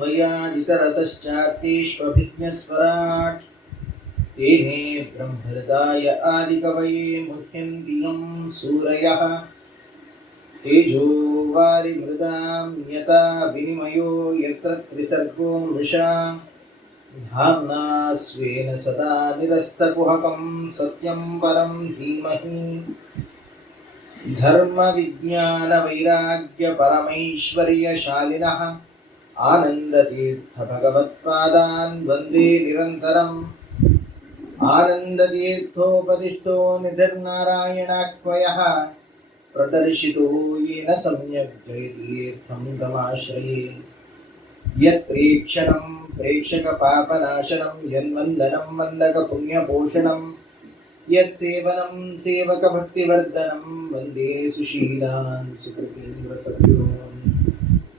अन्वयादितरतश्चार्तेष्वभिज्ञस्वराट् तेने ब्रह्महृदाय आदिकवये मुह्यन्ति यं सूरयः तेजो वारिमृदां यथा विनिमयो यत्र त्रिसर्गो मृषा धाम्ना स्वेन सदा निरस्तकुहकं सत्यं परं धीमहि धर्मविज्ञानवैराग्यपरमैश्वर्यशालिनः आनन्दतीर्थभगवत्पादान् वन्दे निरन्तरम् आनन्दतीर्थोपदिष्टो निधिर्नारायणाख्वयः प्रदर्शितो येन सम्यक् जयतीर्थं तमाश्रये यत्प्रेक्षणं प्रेक्षकपापनाशनं यन्वन्दनं वन्दकपुण्यपोषणं यत्सेवनं सेवकभक्तिवर्धनं वन्दे सुशीलान् सुकृतीन्द्रसद्योन्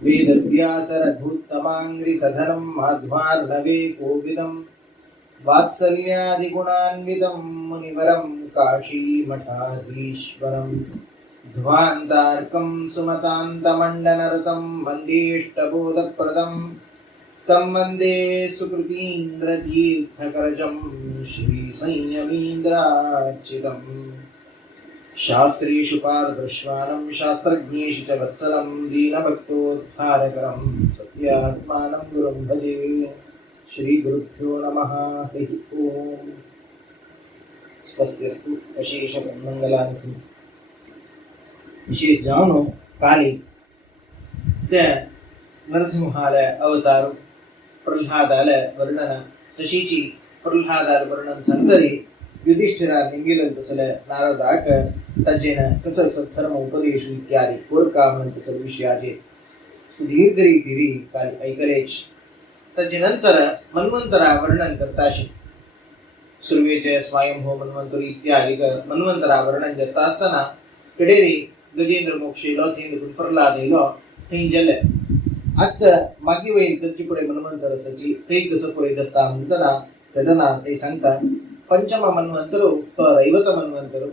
वेदव्यासरघुत्तमाङ्घ्रिसधनं माध्वार्णवे कोविदं वात्सल्यादिगुणान्वितं मुनिवरं काशीमठाधीश्वरम् ध्वान्तार्कं सुमतान्तमण्डनरतं वन्देष्टबोधप्रदं तं वन्दे सुकृतीन्द्रतीर्थकरजं श्रीसंयमीन्द्रार्चितम् शास्त्रेषु पारदर्श्वानं शास्त्रज्ञेषु च वत्सलं दीनभक्तोद्धारकरं सत्यात्मानं गुरुं भजे श्रीगुरुभ्यो नमः हरिः ओम् स्वस्त्यस्तु अशेषसन्मङ्गलानि सन्तु विशेष जानो काली त्या नरसिंहाल अवतार प्रल्हादाल वर्णन तशीची प्रल्हादाल वर्णन संतरी युधिष्ठिरा निंगिलन तसले नारदाक तजेन कसं सत्धर्म उपदेश इत्यादी कोरकामन तसल विषयाचे सुदीर्घ रीती काली ऐकलेच तजेनंतर मन्वंतरा वर्णन करताशी सुर्वेचे स्वयंभू मन्वंतरी इत्यादी मन्वंतरा वर्णन करता असताना कडेरी गजेंद्र मोक्षेलो थेंदुन प्रल्हादेलो थें गेले आता मागी वैल तची पुढे मन्वंतर सची ते कसं पुढे दत्ता म्हणतना तदना ते सांगता पंचम मन्वंतरो तो रैवत मन्वंतरो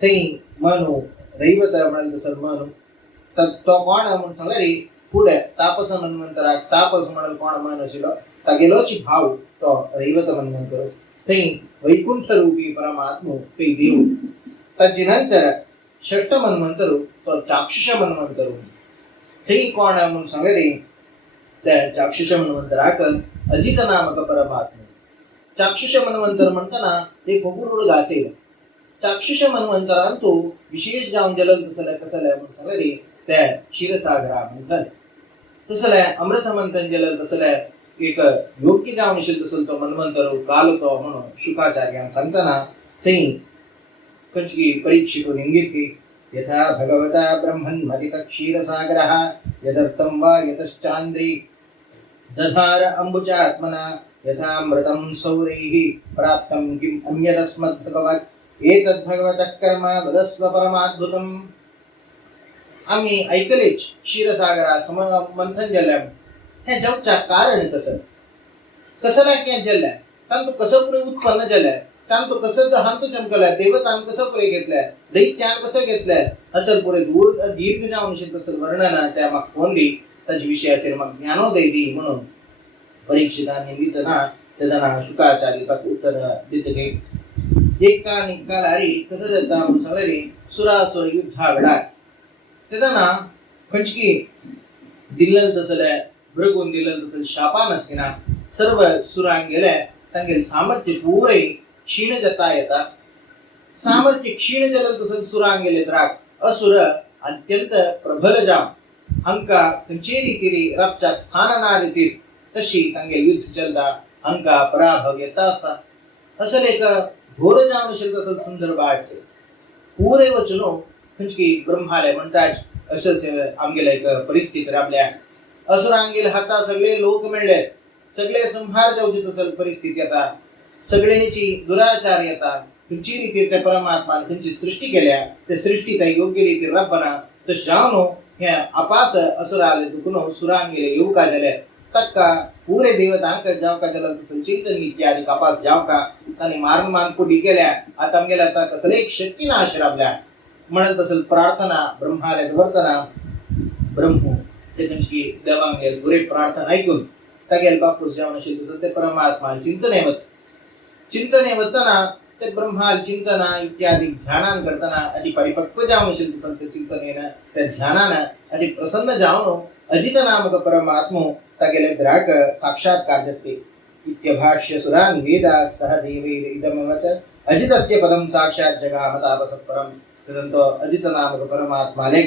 थें मनु रैवत म्हणल तसं मनु तो कोण म्हणून सांगरी पुढे तापस मन्वंतराक तापस म्हणल कोण मानशिलो तागेलोची भाव तो रैवत मन्वंतरो थें वैकुंठ रूपी परमात्मा ते देव तची नंतर षष्ठ मन्वंतरू तो चाक्षुष मन्वंतरू ते कोण म्हणून सांगरे त्या चाक्षुष मन्वंतराक अजित नामक परमात्मा चाक्षुष मन्वंतर म्हणताना ते खोकुरुड गासेल चाक्षुष मन्वंतरांतू विशेष जाऊन जलल तसले कसले म्हणून सांगरे त्या क्षीरसागरा म्हणतात तसले अमृत मंथन जलल तसले एक योग्य जाऊन शिल तसल तो मन्वंतरू काल तो म्हणून शुकाचार्यान सांगताना ते कंचकी परीक्षितो निंगिति यथा भगवता ब्रह्मन् मदित क्षीरसागरः यदर्थं वा यतश्चान्द्री दधार अम्बुजात्मना यथा मृतं सौरैः प्राप्तं किम् अन्यदस्मद्भगवत् एतद् भगवतः कर्म वदस्व परमाद्भुतम् आम्ही ऐकलेच क्षीरसागरा सम मंथन जल्ल्याम हे जगच्या कारण कसं कसला क्या जल्ल्या तांतु कसं पुढे उत्पन्न जल्ल्या तांतु कसं हांतु चमकलाय देवतान कसं पुढे घेतलाय दैत्यान कसं घेतलाय असल पुढे दूर दीर्घ जाऊन शिक तसं वर्णन त्या मग कोंडी त्याच्या विषयाचे मग ज्ञानोदय दी म्हणून परीक्षितांनी दितना तदना शुकाचार्य तक उत्तर दितगे एक का निकालारी कसं देता म्हणून सांगले सुरासुर युद्धा घडा तदना कंचकी दिल्लल तसले भृगुन दिल्लल तसल शापान असकिना सर्व सुरांग गेले तांगे सामर्थ्य पूरे क्षीण जता येता सामर्थ्य क्षीण जलल तसल सुरांग गेले द्राक असुर अत्यंत प्रबल जाम अंका कंचेरी तिरी रपचा स्थानना रीती तशी तांगे युद्ध चलदा अंका पराभव येता असता असल एक घोर जाम शिल तसल संदर्भ आहे पूरे वचनो कंचकी ब्रह्माले म्हणताच अशेच आमगेला एक परिस्थिती आपल्या असुरांगेल हाता सगळे लोक मिळले सगळे संहार जाऊची तसल परिस्थिती आता सगळेची दुराचार येता तुमची रीती त्या परमात्मा तुमची सृष्टी केल्या त्या सृष्टी त्या योग्य रीती रब्बना तर जावनो हे अपास असुराले दुखनो सुरांगेले युवका झाले तक्का पूरे देवतांक जाव का जल संचिंतन इत्यादी कपास जाव का आणि मार्ग मानपुडी केल्या आता आमगेला आता कसले एक शक्ती नाश राबल्या म्हणत असेल प्रार्थना ब्रह्माले वर्तना ब्रह्म ते त्यांची देवांगेल पुरे प्रार्थना ऐकून तागेल बापूस जावन आशिल्लो ते परमात्मा चिंतने वतना ते ब्रह्माल चिंतना इत्यादी ध्यानान करताना अति परिपक्व जावन आशिल्लो संत चिंतनेन ते ध्यानान अति प्रसन्न जावन अजित नामक परमात्मो तागेले ग्राहक साक्षात्कार जाते इत्यभाष्य सुरान वेदा सह देवैर इदमवत अजितस्य पदम साक्षात जगामतापसत्परम तदंतो अजित नामक परमात्माले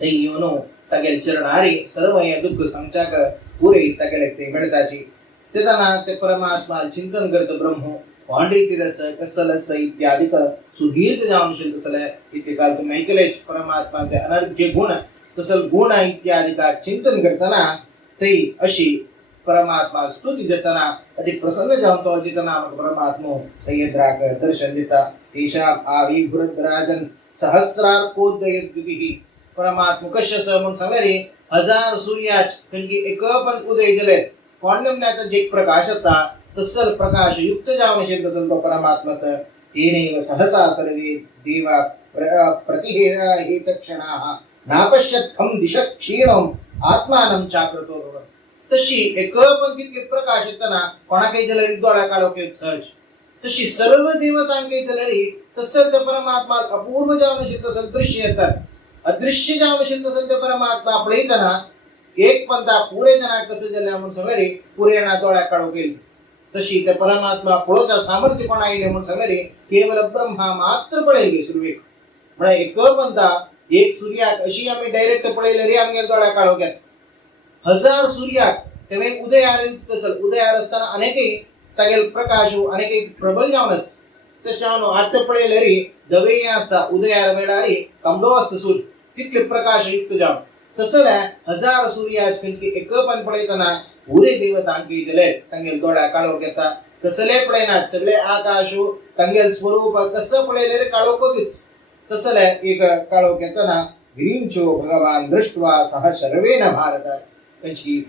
तैयोनो तागेल चरणारी सर्व या दुःख संचाक पुरे तागेले ते मिळताची तेदाना ते परमात्मा चिंतन करत ब्रह्म पांडितिरस कसलस इत्यादी सुदीर्घ जाऊन शिल्प सले इथे काल तुम्ही ऐकलेच परमात्माचे अनर्घ्य गुण तसल गुण इत्यादी का चिंतन करताना ते अशी परमात्मा स्तुती देताना अति प्रसन्न जाऊन तो अजित नामक परमात्मा तयद्राक दर्शन देता तेषाम आविभुरद्राजन सहस्रार्कोदयद्युतिः परमात्मा कश्यस म्हणून सांगले हजार सूर्याच कंकी एक पण उदय दिले कोणम्याचा जे प्रकाश होता तसल प्रकाश युक्त जावन शेत तसल तो परमात्मा येनैव सहसा सर्वे देवा प्रतिहेतक्षणाः नापश्यत्खं दिशत् क्षीणं आत्मानं चाकृतो भवत् तशी एक पण तितके प्रकाश येताना कोणाकय जलरी दोळा काळोखे सहज तशी सर्व देवतांकय जलरी तसल ते परमात्मा अपूर्व जावन शेत तसल दृश्य येतात अदृश्य जावन शेत तसल ते परमात्मा पळयताना एक पंथा पुरे जना कसं जल्या म्हणून सगळे पुरे ना दोळा काळोखे तशी ते परमात्मा पळोचा सामर्थ्य कोणा येले म्हणून सगळे केवल ब्रह्मा मात्र पळेले सुरवेक म्हणजे एक पंथा एक सूर्याक अशी आम्ही डायरेक्ट पळयले रे आमगे दोळा काळोख्यात हजार सूर्याक तेव्हा उदय आरयुक्त असल उदय आरसताना अनेकही तागेल प्रकाश अनेकही प्रबल जावन असत तशानो आत्ते पळयले रे जवे असता उदय आर वेळारी कमडो असत सूर्य तितले प्रकाश युक्त जावन तसले हजार सूर्याच कंकी एक पण पळयताना उरे देवतांकी जले तंगेल दोळा काळोख येता तसले पळयनात सगळे आकाशु तंगेल स्वरूप कसं पळयले रे काळोख तसले एक काळोख येताना गिरींचो भगवान दृष्ट्वा सह शर्वेन भारत कंची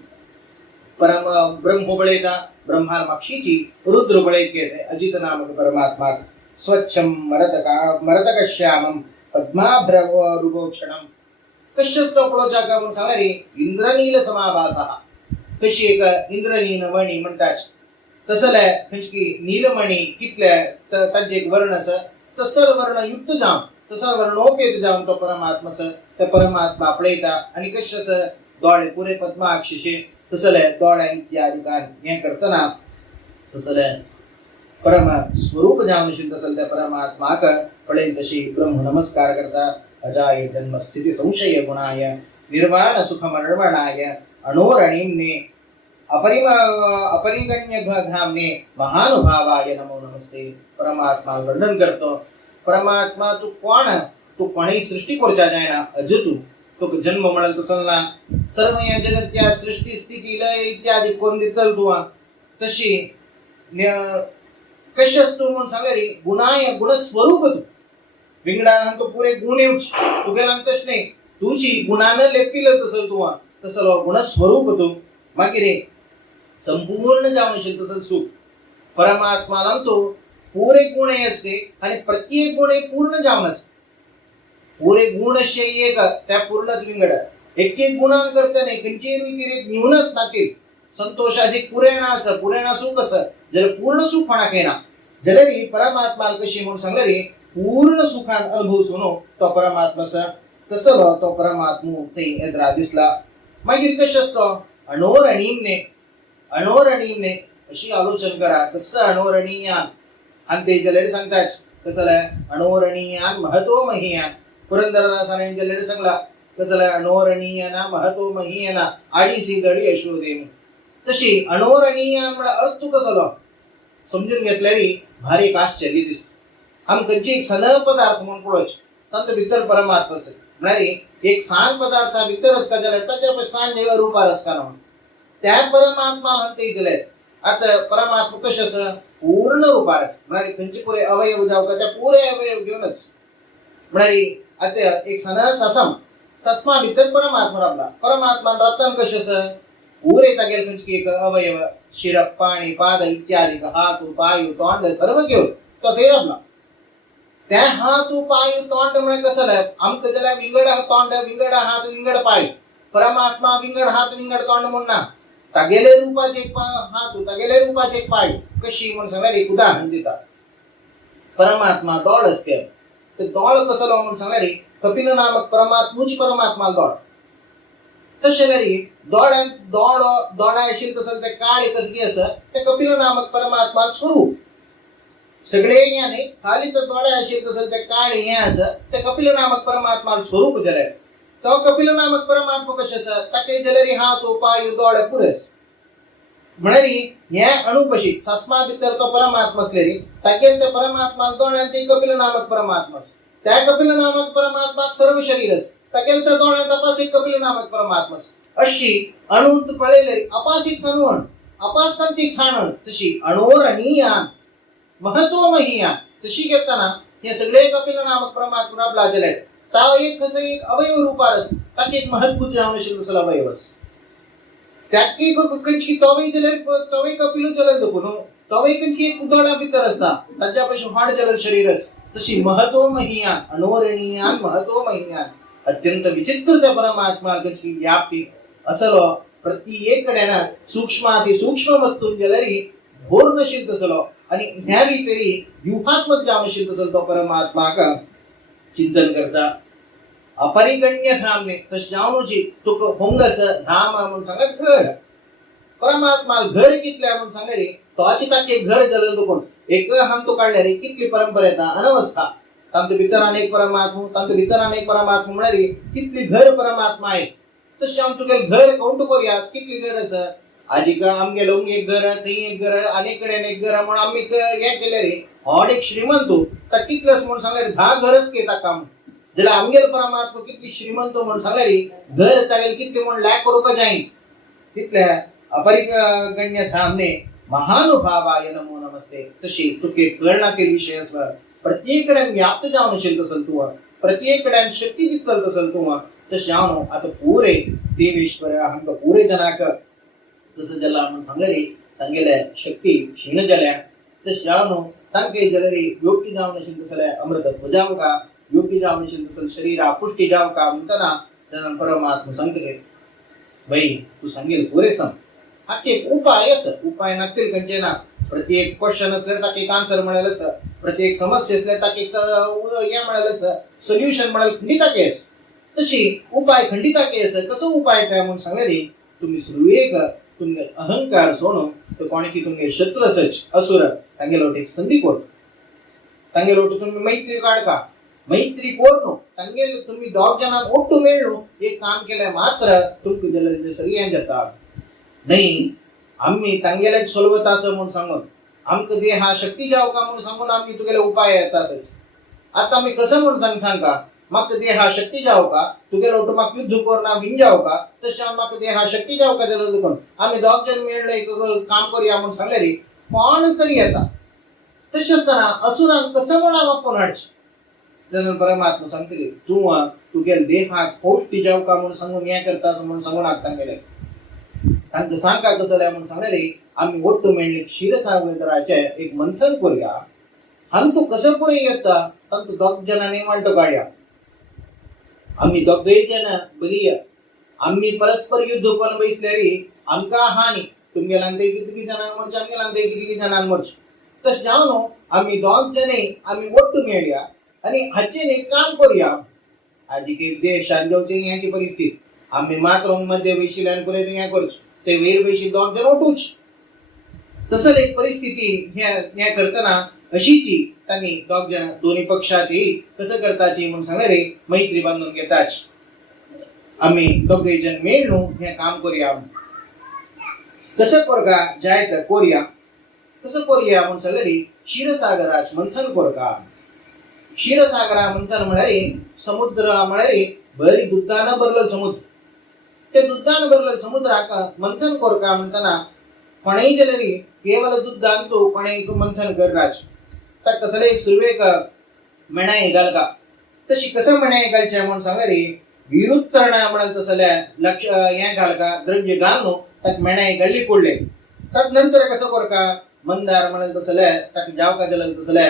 परम ब्रह्म बळयता ब्रह्मा मक्षीची रुद्र बळयते अजित नामक परमात्मा स्वच्छम मरतकश्यामम पद्माभ्रवरुगोक्षणम कश्यस्तो पळोचा म्हणून सांगरे इंद्रनील समाभासः कशी एक इंद्रनील मणी म्हणतात तसले कशी नीलमणी कितले तांचे एक वर्ण अस तसल वर्ण युक्त जावन तसल वर्णोपेत जावन तो परमात्मा ते परमात्मा पळयता आणि कशस दोळे पुरे पद्माक्षिशे तसले दोळ्या इत्यादी कान हे करतना तसले परम स्वरूप जावन शिंत तसल त्या परमात्माक पळयन तशी ब्रह्म नमस्कार करता अजाय जन्म स्थिति संशय गुणाय निर्वाण सुख मरणवणाय अणोरणीम्ने अपरिगण्य धामने महानुभावाय नमो नमस्ते परमात्मा वर्णन करतो परमात्मा तू कोण तू कोणी सृष्टी करचा जायना अजतू तो जन्म म्हणल तसलना सर्व या जगतच्या सृष्टी स्थिती लय इत्यादी कोण दितल तू तशी कशस्तू म्हणून सांगरी गुणाय गुण स्वरूप तू विंगडान तो पुरे गुण येऊच तू गेलांतच नाही तुझी गुणानं लेपिल तसल तू तसल गुण स्वरूप तू मागिरे संपूर्ण जावन शिल तसल सुख परमात्माला तो पुरे गुण असते आणि प्रत्येक गुण पूर्ण जावन असते पुरे गुण एक त्या पूर्ण विंगड एक एक गुणान करते नाही कंचे न्यूनच नातील संतोषाची पुरेणा अस पुरेणा सुख अस जर पूर्ण सुख होणा केना जलरी परमात्मा कशी म्हणून सांगले पूर्ण सुखान अनुभव सुनो तो परमात्मा तसलो तो परमात्मा ते एद्रा दिसला मागीर कशें असतो अणोरणीमने अशी आलोचन करा कसं अणोरणीयान आणि ते जलेड सांगतात कसले अणोरणीयान महतो महीयान पुरंदरदासाने जलेड सांगला कसले अणोरणीयाना महतो महीयाना आडी सीदडी यशोदेम तशी अणोरणीयान म्हणजे अर्थ कसलो समजून घेतल्यारी भारी आश्चर्य दिसत आमकांची एक सन पदार्थ म्हणून पळोवच तंत भितर परमात्मा म्हणारी एक सान पदार्थ भितर असका जाल्यार ताच्या सान जे रूपार असका ना त्या परमात्मा म्हणते जाल्यार आता परमात्मा कशें आसा पूर्ण रूपार आसा म्हणारी खंयचे पुरे अवयव जावं त्या पुरे अवयव घेऊनच म्हणारी आता एक सन सस्मा भितर परमात्मा राबला परमात्मा रतन कशें आसा पुरे तागेले खंयचे एक अवयव शिर पाणी पाद इत्यादी हात पाय तोंड सर्व घेऊन तो ते राबला त्या हात पाय तोंड म्हणजे कसं आमक जाल्यार विंगड तोंड विंगड हात विंगड पाय परमात्मा विंगड हात विंगड तोंड म्हणना तागेले रूपाचे एक हात तागेले रूपाचे एक पाय कशी म्हणून सांगल्यार एक उदाहरण दिता. परमात्मा दोड असते ते दोळ कसलो म्हणून सांगल्यार कपिल नामक परमात्मूच परमात्मा दोड तशें जाल्यार दोळा आशिल्ले तसं ते काळे कसली आसा ते कपिल नामक परमात्मा स्वरूप सगळे हे न्ही खाली तो दोळा आशिल्ले तसं ते काळे हे आसा ते कपिल नामक परमात्मा स्वरूप जाल्यार तो कपिल नामक परमात्मा कशें आसा ताके जाल्यार हात पाय दोळे पुरेस म्हळ्यार हे अणुपशी सस्मा भितर तो परमात्मा असलेली ताके ते परमात्मा दोळ्यान ते कपिल नामक परमात्मा त्या कपिल नामक परमात्माक सर्व शरीर आसा ताके त्या दोळ्यान तपासीक कपिल नामक परमात्मा अशी अणुंत पळयले अपासीक सणवण अपास्तांतीक साणण तशी अणोर अणियान महत्वमहियान तशी घेताना हे सगळे कपिल नामक परमात्मा राबला जाल्यार ता एक कसं एक अवयव रूपार आसा ताके एक महत्भूत जावन आशिल्लो तसलो अवयव आसा त्याकी खंयची तोवय जाल्यार तोवय कपिल जाल्यार देखून तोवय खंयची एक उदोडा भितर आसता ताच्या पयशे व्हड जाल्यार शरीर आसा तशी महत्वमहियान अणोरणियान महत्वमहियान अत्यंत विचित्र त्या परमात्मा खंयची व्याप्ती असलो प्रत्येक कडेन सूक्ष्माती सूक्ष्म वस्तू जाल्यार भोर नशील तसलो आणि ह्या रितेरी व्यूहात्मक जावन आशिल्लो तसलो तो परमात्माक चिंतन करता अपरिगण्य धामने तशें जावनूची तुका होंगस धाम म्हणून सांगत घर परमात्मा घर कितले म्हणून सांगल्यार तोची ताके घर जालें देखून एक हाम तो काडल्यार कितली परंपरा येता अनवस्था तांचे भितर अनेक परमात्मा तांचे भितर अनेक परमात्मा म्हळ्यार कितली घर परमात्मा आहे तशें आम तुगे घर काउंट करूया कितली घर आसा आजिका आमगेलो एक घर थंय एक घर अनेक कडेन एक घर म्हणून आमी हें केलें रे व्हड एक श्रीमंत ताका कितलें म्हणून सांगल्यार 10 घरच घेता काम जाल्यार आमगेलो परमात्मा कितली श्रीमंत म्हणून सांगल्यार घर तागेले कितले म्हण लायक करूंक जाय तितल्या अपरिगण्य धामने महानुभावाय नमो नमस्ते तशी तुके कळणातील विषय आसा प्रत्येक कडेन व्याप्त जावन आशिल्लो तसलो तूं प्रत्येक कडेन शक्ती दितलो तसलो तूं तशें हांव आतां पुरे देवेश्वर आमकां पुरे जनाक तसं जाल्यार म्हणून सांगल्यार तांगेले शक्ती क्षीण जाल्या तशें हांव तांके जाल्यार योग्य जावन आशिल्लो तसले अमृतत्व जावका योग्य जावन आशिल्लो तसलो शरीरा पुष्टी जावका म्हणटना तेन्ना परमात्मा सांगतले बाई तूं सांगेल पुरे सांग हाके एक उपाय आसा उपाय नासतील खंयचे ना प्रत्येक क्वेश्चन असल्यार ताका एक आन्सर मेळ्ळेलो आसा प्रत्येक समस्या असल्यार ताका एक हें मेळ्ळेलें आसा सोल्युशन मेळ्ळेलें खंडिताके आसा तशी उपाय खंडिताके आसा कसो उपाय काय म्हणून सांगल्यार तुम्ही सुरवेक तुमगे अहंकार सोडून तो कोणी की तुमगे शत्रु सच असुर तांगेलो एक संधी कोर तांगेलो तुम्ही मैत्री काढका मैत्री कोरनो तांगे तुम्ही दोग जणांक ओट्टू मेळ्ळो एक काम केलें मात्र तुमकां जाल्यार सगळें जाता नाही आम्ही तांगेले सोलवता असं म्हणून सांगून आमकां दे हा शक्ती जावका म्हणून सांगून आम्ही तुगेले उपाय येतात आता आम्ही कसं म्हणून तांकां सांगता म्हाका दे हा शक्ती जावका तुगेलो ओटो म्हाका युद्ध करना विन जावका तशें म्हाका दे हा शक्ती जावका जाल्यार देखून आमी दोग जण मेळ्ळे एक काम करया म्हणून सांगल्यार कोण तरी येता तशें आसतना असुरांक कसं म्हण आपूण हाडचें जाल्यार परमात्मा सांगतली तूं तुगेले देहाक पौश्टी जावका म्हणून सांगून हें करता असं म्हणून सांगून तांगेलें तांकां सांगता कसं जाल्यार म्हणून सांगल्यार आमी ओट्टू मेळ्ळे क्षीरसागराचें एक मंथन करूया आनी तूं कसो पुरे येता तांकां दोग जणांनी मांडो काडया आम्ही दोगय जण बरी आम्ही परस्पर युद्ध करून बसल्यार आमकां हानी तुमगेल्यान ते कितली जणांक मरचे आमगेल्यान ते कितली जणांक मरचे तशें जावन आमी दोग जणे आमी ओट्टू मेळया आनी हाचेर एक काम करूया आजी देशान जेवचे ह्याची परिस्थिती आमी मात्र मध्ये वयशिल्ल्यान पुरे हें करचें ते वयर वयशी दोग जण ओटूच तसं एक परिस्थिती हें करतना अशीची तांणी दोग जण दोन्ही पक्षाची कसं करताची म्हणून सांगल्यार मैत्री बांधून घेताची आमी दोगय जण मेळून हें काम करूया कसं करगा जाय तर करूया कसं करूया म्हणून सांगल्यार क्षीरसागराच मंथन करगा क्षीरसागरा मंथन म्हळ्यार समुद्र म्हळ्यार बरी दुधान भरलो समुद्र ते दुधान भरलो समुद्राक मंथन करगा म्हणटना कोणेय जाल्यार केवल दुधान तूं कोणेय मंथन करराच ताका कसले एक सुरवेक मेणाय घालका तशी कसं मेणाय घालचें म्हणून सांगल्यार विरुद्ध तरणा म्हणाल तसले लक्ष हें घालका द्रव्य घालून ताका मेणाय घाल्ली पडले ताका नंतर कसं करका मंदार म्हणाल तसले ताका जावका जाल्यार तसले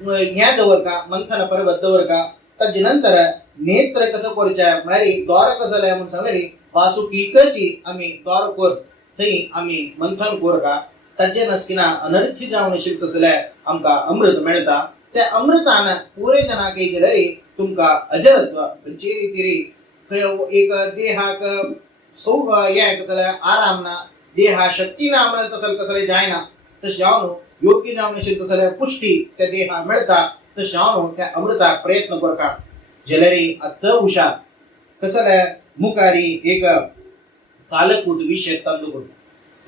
हें दवरका मंथन पर्वत दवरका ताजे नंतर नेत्र कसं करच्या म्हळ्यार द्वार कसं जाय म्हणून सांगल्यार वासुकीकची आमी द्वार कर थंय आमी मंथन कर का ताजे नसकिना अनर्थी जावन आशिल्ले तसल्यार आमकां अमृत मेळटा त्या अमृतान पुरे जनाक एक जाल्यार तुमकां अजरत्व खंयचे रितीरी एक देहाक हे कसले आराम ना देहा शक्ती ना म्हणल्यार तसले कसले जायना तशें हांव योग्य जावन आशिल्ले तसल्यार पुष्टी त्या देहा मेळटा तशें हांव त्या अमृताक प्रयत्न करता जाल्यार आत्ता हुशार कसले मुखारी एक कालकूट विषय तंदूळ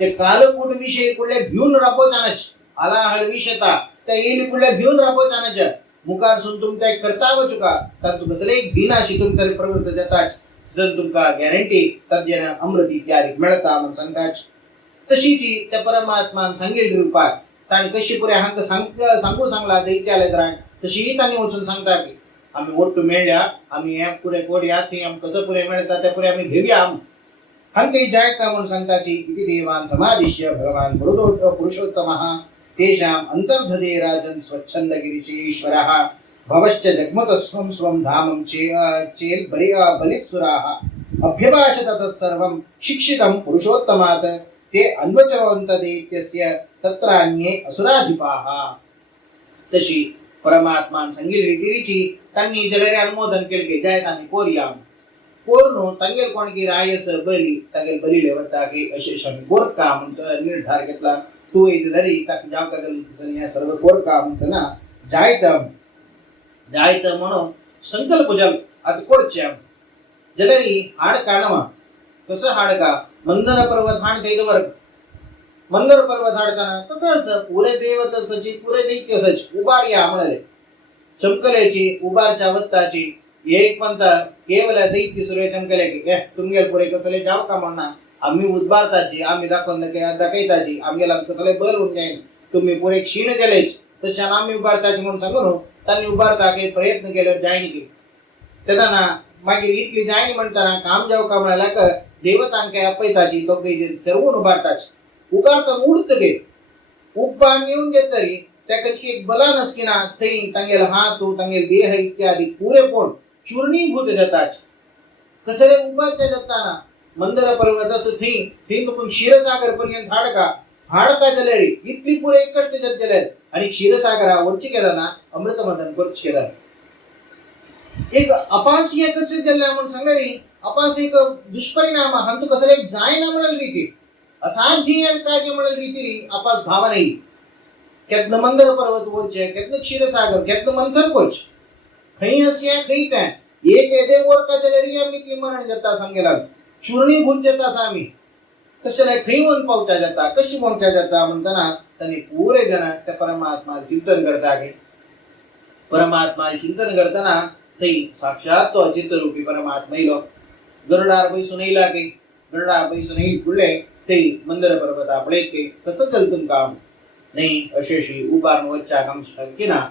ते कालकूट विषय कुठले भिवन रापोवचानच आला हल विष येता त्या येयली कुठले भिवन रापोवचानच मुखार सून तुमकां करता वचुका तातूंत कसले एक भिनाशी तुमकां प्रवृत्त जाताच जर तुमकां गॅरंटी ताजेन अमृत इत्यादी मेळटा म्हूण सांगताच तशीची त्या परमात्मान सांगिल्ली रुपार ताणी कशी पुरे हांकां सांगू सांगला दैत्यालय तशी ताणी वचून सांगता की आमी ओट्टू मेळ्ळ्या आमी हे पुरे कोडया थंय आमकां कसं पुरे मेळटा ते पुरे आमी घेवया हांकां जायता म्हूण सांगताची इति देवान समादिश्य भगवान पुरुषोत्तमः तेषाम् अंतर्धदे राजन् स्वच्छन्दगिरिचेश्वरः भवश्च जग्मतस्वं स्वं धामं चेल् बलित्सुराः अभ्यभाषत तत्सर्वं शिक्षितं पुरुषोत्तमात् ते अन्वचवन्तदेत्यस्य तत्रान्ये असुराधिपाः तशी परमात्मान सांगिल्ली रितीरीची तांणी जाल्यार अनुमोदन केलें जायत आमी कोरया कोर न्हू तांगेल कोणकी रायस बली तांगेल बलिले वता की अशें आमी कोरता म्हणून निर्धार घेतला तू येतरी ताका जावका जालें सर्व कोरता म्हणटना जायत म्हणून संकल्प जल आतां करचें जाल्यार हाडका नवा कसं हाडका मंदर पर्वत हाड थंय दवर मंदर पर्वत हाडताना कसं असं पुरे देवत सची पुरे दैत्य सच उबार या म्हणाले चमकल्याची उबारच्या वत्ताची एक पंत केवळ दैत्य सूर्य चमकले की तुमगेल पुरे कसले जाव का म्हणना आम्ही उद्बारताची आम्ही दाखयताची आमगेला कसले बल होऊन जाईन तुम्ही पुरे क्षीण केलेच तशान आम्ही उबारताची म्हणून सांगून तांणी उबारता प्रयत्न केल्यावर जायनी की तेन्ना मागीर इतली जायनी म्हणटाना काम जाव का म्हणाल्या देवतांक आपयताची तो सर्वून उबारताची उबारता उडतगे उब्बान येऊन घेत तरी त्या कशी एक बला नसकिना थंय तांगेल हात तांगेल देह इत्यादी पुरेपण चूर्णीभूत जाताच कसले उबारते जाताना मंदर पर्वत असं थंय तुमून क्षीरसागर पर्यंत हाडका जाल्यार इतली पुरे कष्ट जात जाल्यार आणि क्षीरसागरा वरची केला ना अमृतमंथन करची केला एक अपास्य कसे जाल्ल्या म्हणून सांगरी अपास एक दुष्परिणाम हांतू कसले जायना म्हणल रीती असाध्य कार्य म्हणल रीती अपास भावना येईल केतन मंदर पर्वत वरचे केतन क्षीरसागर केतन मंथन करचे खंय हसया खंय त्या एक येदे वरका जाल्यार आमी ती मरण जाता सांगेला चूर्णीभूत जाता आमी तशें खंय वन पावता जाता कशी पोवच्या जाता म्हणटना तांणी पुरे जन त्या परमात्मा चिंतन करता की परमात्मा चिंतन करतना थंय साक्षात तो चित्तरूपी परमात्मा येयलो गरुडार बैसून येयला की गरुडार बैसून येयली फुडले थंय मंदर पर्वता पळयत की कसं चल तुमकां नाही अशेशी उबारून वच्चा काम शक्य ना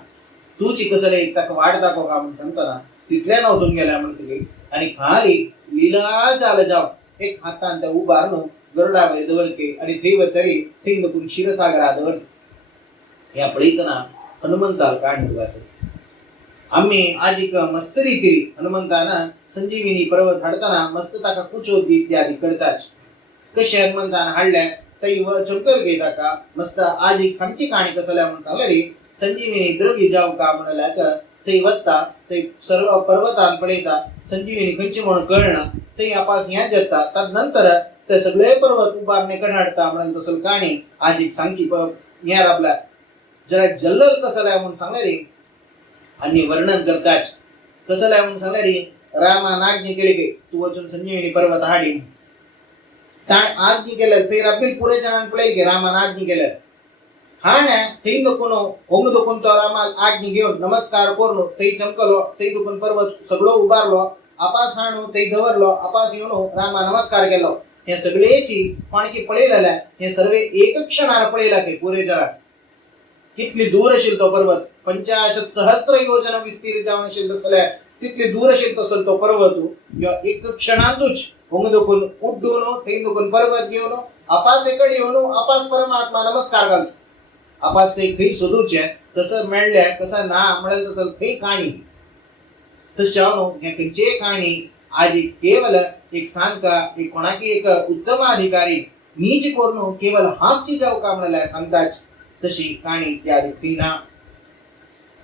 तूच कसले ताका वाट दाखो का म्हणून सांगतना तितल्यान वचून गेल्या म्हणटकी आनी खाली लिला चाल जाव एक हातान त्या उबारून गरुडा वयर दवरके आनी थंय वतरी थंय नको क्षीरसागरा दवर ह्या पळयतना हनुमंताल काणी जाता आम्ही आज एक मस्त रीती हनुमंतान संजीवनी पर्वत हाडताना मस्त ताका कुचोद इत्यादी करताच कशें हनुमंतान हाडल्या थंय चमकल घे ताका मस्त आज एक सांगची काणी कसल्या म्हणून सांगल्यार संजीवनी द्रव्य जाव का म्हणल्याक थंय वता थंय सर्व पर्वतान पळयता संजीवनी खंयची म्हणून कळना थंय आपास ह्या जाता तात नंतर ते सगळे पर्वत उबारणे कणाडता म्हणून तसली काणी आज एक सांगची ह्या राबला जरा जल्लल कसल्या म्हणून सांगल्यार आणि वर्णन करताच कसल्या म्हणून सांगल्यार रामान आज्ञा केली की तू वचून संजीवनी पर्वत हाडी ताण आज्ञा केल्यार थंय राबील पुरे जनान पळय की रामान आज्ञा केल्यार हाणे थंय दुखून होंग दुखून तो रामाल आज्ञा घेवन नमस्कार करून थंय चमकलो थंय दुखून पर्वत सगळो उबारलो आपास हाणू थंय दवरलो आपास येवन रामा नमस्कार केलो हे सगळेची कोणकी पळयलेल्या हे सर्वे एक क्षणार पळयला की पुरे जरा कितली दूर आशिल्लो तो पर्वत 50 सहस्र योजना विस्तीर्ण जावन आशिल्लो जाल्यार तितली दूर आशिल्लो तसलो तो पर्वत एक क्षणांतूच होंग दुखून उड्डून थंय दुखून पर्वत घेवन आपासेकडे येवन आपास परमात्मा नमस्कार घालता आपास ते खंय सोदूचे कसं मेळ्ळे कसं ना म्हळ्यार तसं खंय काणी तशें हे खंयचे काणी आज केवल एक सांगता एक कोणाकी एक उत्तम अधिकारी नीच करून केवल हास्य जावका म्हणल्यार सांगताच तशी काणी त्या व्यक्तीना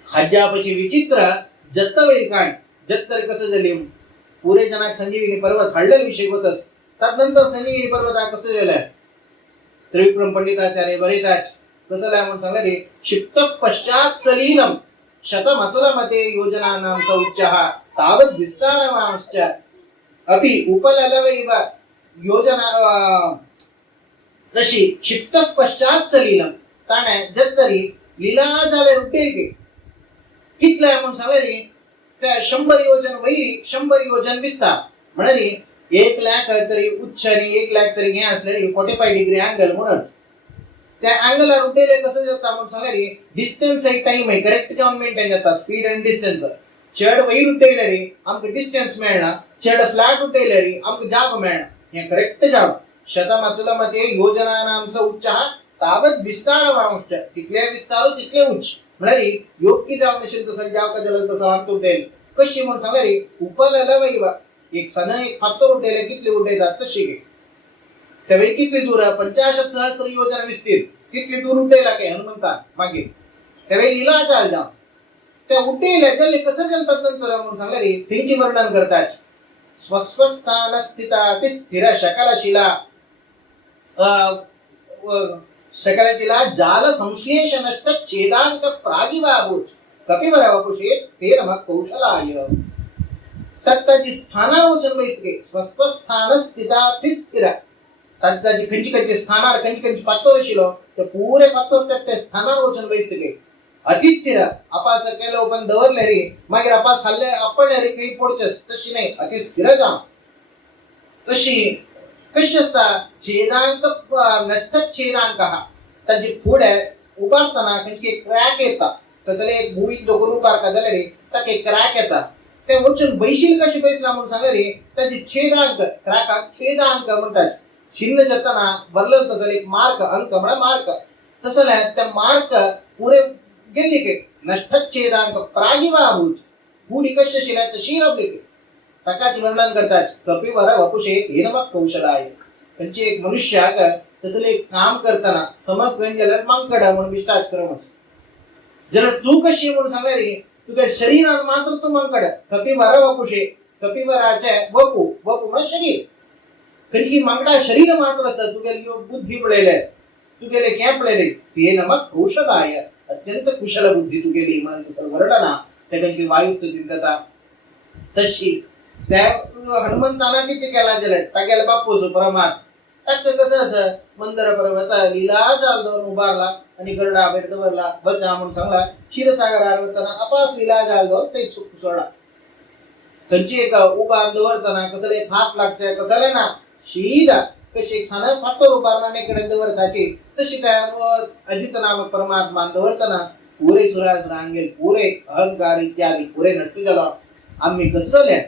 हज्जापची विचित्र जत्त वैर काणी जत्तर कसं झाली पुरे जनाक संजीवनी पर्वत हाडलेला विषय होतस तदनंतर संजीवनी पर्वत कसं झालं त्रिविक्रम पंडिताचार्य बरेताच कसं झालं म्हणून सांगला रे क्षिप्त पश्चात सलीलम शतमतुलमते योजनानां सौच्चः तावद् विस्तारमांश्च अपि उपललवैव योजना तशी क्षिप्त पश्चात सलीलम ताणे जत्तरी लीला जाले रुटेके कितले म्हणून सांगला रे त्या 100 योजन वैरी 100 योजन विस्तार म्हणाली 1 लाख तरी उच्च आणि 1 लाख तरी हे असले 45 डिग्री अँगल म्हणून त्या अँगलला रुटेले कसं जाता म्हणून सांगला रे डिस्टन्स एक टाइम आहे करेक्ट जाऊन मेंटेन जाता स्पीड आणि डिस्टन्स चढ वैर उठेले रे आमक डिस्टन्स मेळना चढ फ्लॅट उठेले रे आमक जाग मेळना हे करेक्ट जाग शतमतुलमते योजनानां सौच्चः तावद् विस्तारमांश्च तितले विस्तार तितले उच्च म्हणारी योग्य जाव नसेल तसं जाव का जल तसं वागतो उठेल कशी म्हणून सांगला रे उपललवैव एक सन एक फातर उठेले कितले उठेतात तशी घे त्यावेळी कितली दूर 50 सहस्र योजना विस्तीर कितली दूर उठेला काय हनुमंता मागे त्यावेळी लीला चाल जा त्या उठेल्या जल्ले कसं जलतात नंतर म्हणून सांगला रे त्यांची वर्णन करतात स्वस्वस्थान स्थिता ते स्थिर शकलशिला शकलशिला जाल संश्लेष नष्ट छेदांक प्रागिवाभूत कपिवर वपुषे ते नमः कौशलाय तत्ताची स्थानारोचन बैसके स्वस्वस्थान स्थिता ते स्थिर ताजी खंची स्थानार खंची पातोर आशिल्लो ते पुरे पातोर ते स्थानारोचन बैसके अतिस्थिर अपास केलो पण दवरले रे मागीर अपास खाल्ले आपले रे काही पडचेस तशी नाही अतिस्थिर जाम तशी कशी असता छेदांक नष्ट छेदांक ताजी फुडे उबारतना खंयची एक क्रॅक येता कसले एक भुई दोन उबारता जाल्यार रे ताका एक क्रॅक येता ते वचून बैशील कशी बैसला म्हणून सांगले रे ताजी छेदांक क्रॅकाक छेदांक म्हणतात छिन्न जातना बदलत तसले एक मार्क अंक म्हणा मार्क तसले त्या मार्क पुरे गेली के नष्ट छेदांक प्रागिवाभूत पुढी कशी शिला तशी रबली के तकाच वर्णन करतात कपिवर वपुषे हे नमः कौशलाय म्हणजे एक मनुष्याक तसले एक काम करताना समक गंजलर मंकड म्हणून विश्वास करमस जर तू कशी म्हणून सांगले रे तुझ्या शरीरान मात्र तू मंकड कपिवर वपुषे कपिवराचे वपू वपू म्हणजे शरीर कधी मंगडा शरीर मात्र असत तुझे बुद्धी पडलेले तुझे क्या पडलेले ते नमः कौशलाय अत्यंत कुशल बुद्धी तू गेली म्हणून वर्णना त्या वायुस्तुती कथा तशी त्या हनुमंताना किती केला गेला तागेला बापूसो परमात ताक कसं असं मंदर पर्वत लीला जाल दोन उभारला आणि गरडा बेटवरला बचा म्हणून सांगला क्षीरसागर आरवताना अपास लीला जाल दोन ते सुख सोडा त्यांची एक उभार दवरताना कसले हात लागते कसले ना शीदा कशी एक साना फातर उभारना नेकडे दवरताची तशी त्या अजित नामक परमात्मा दवरताना पुरे सुराज रांगेल पुरे अहंकार इत्यादी पुरे नट्टी झाला आम्ही कसले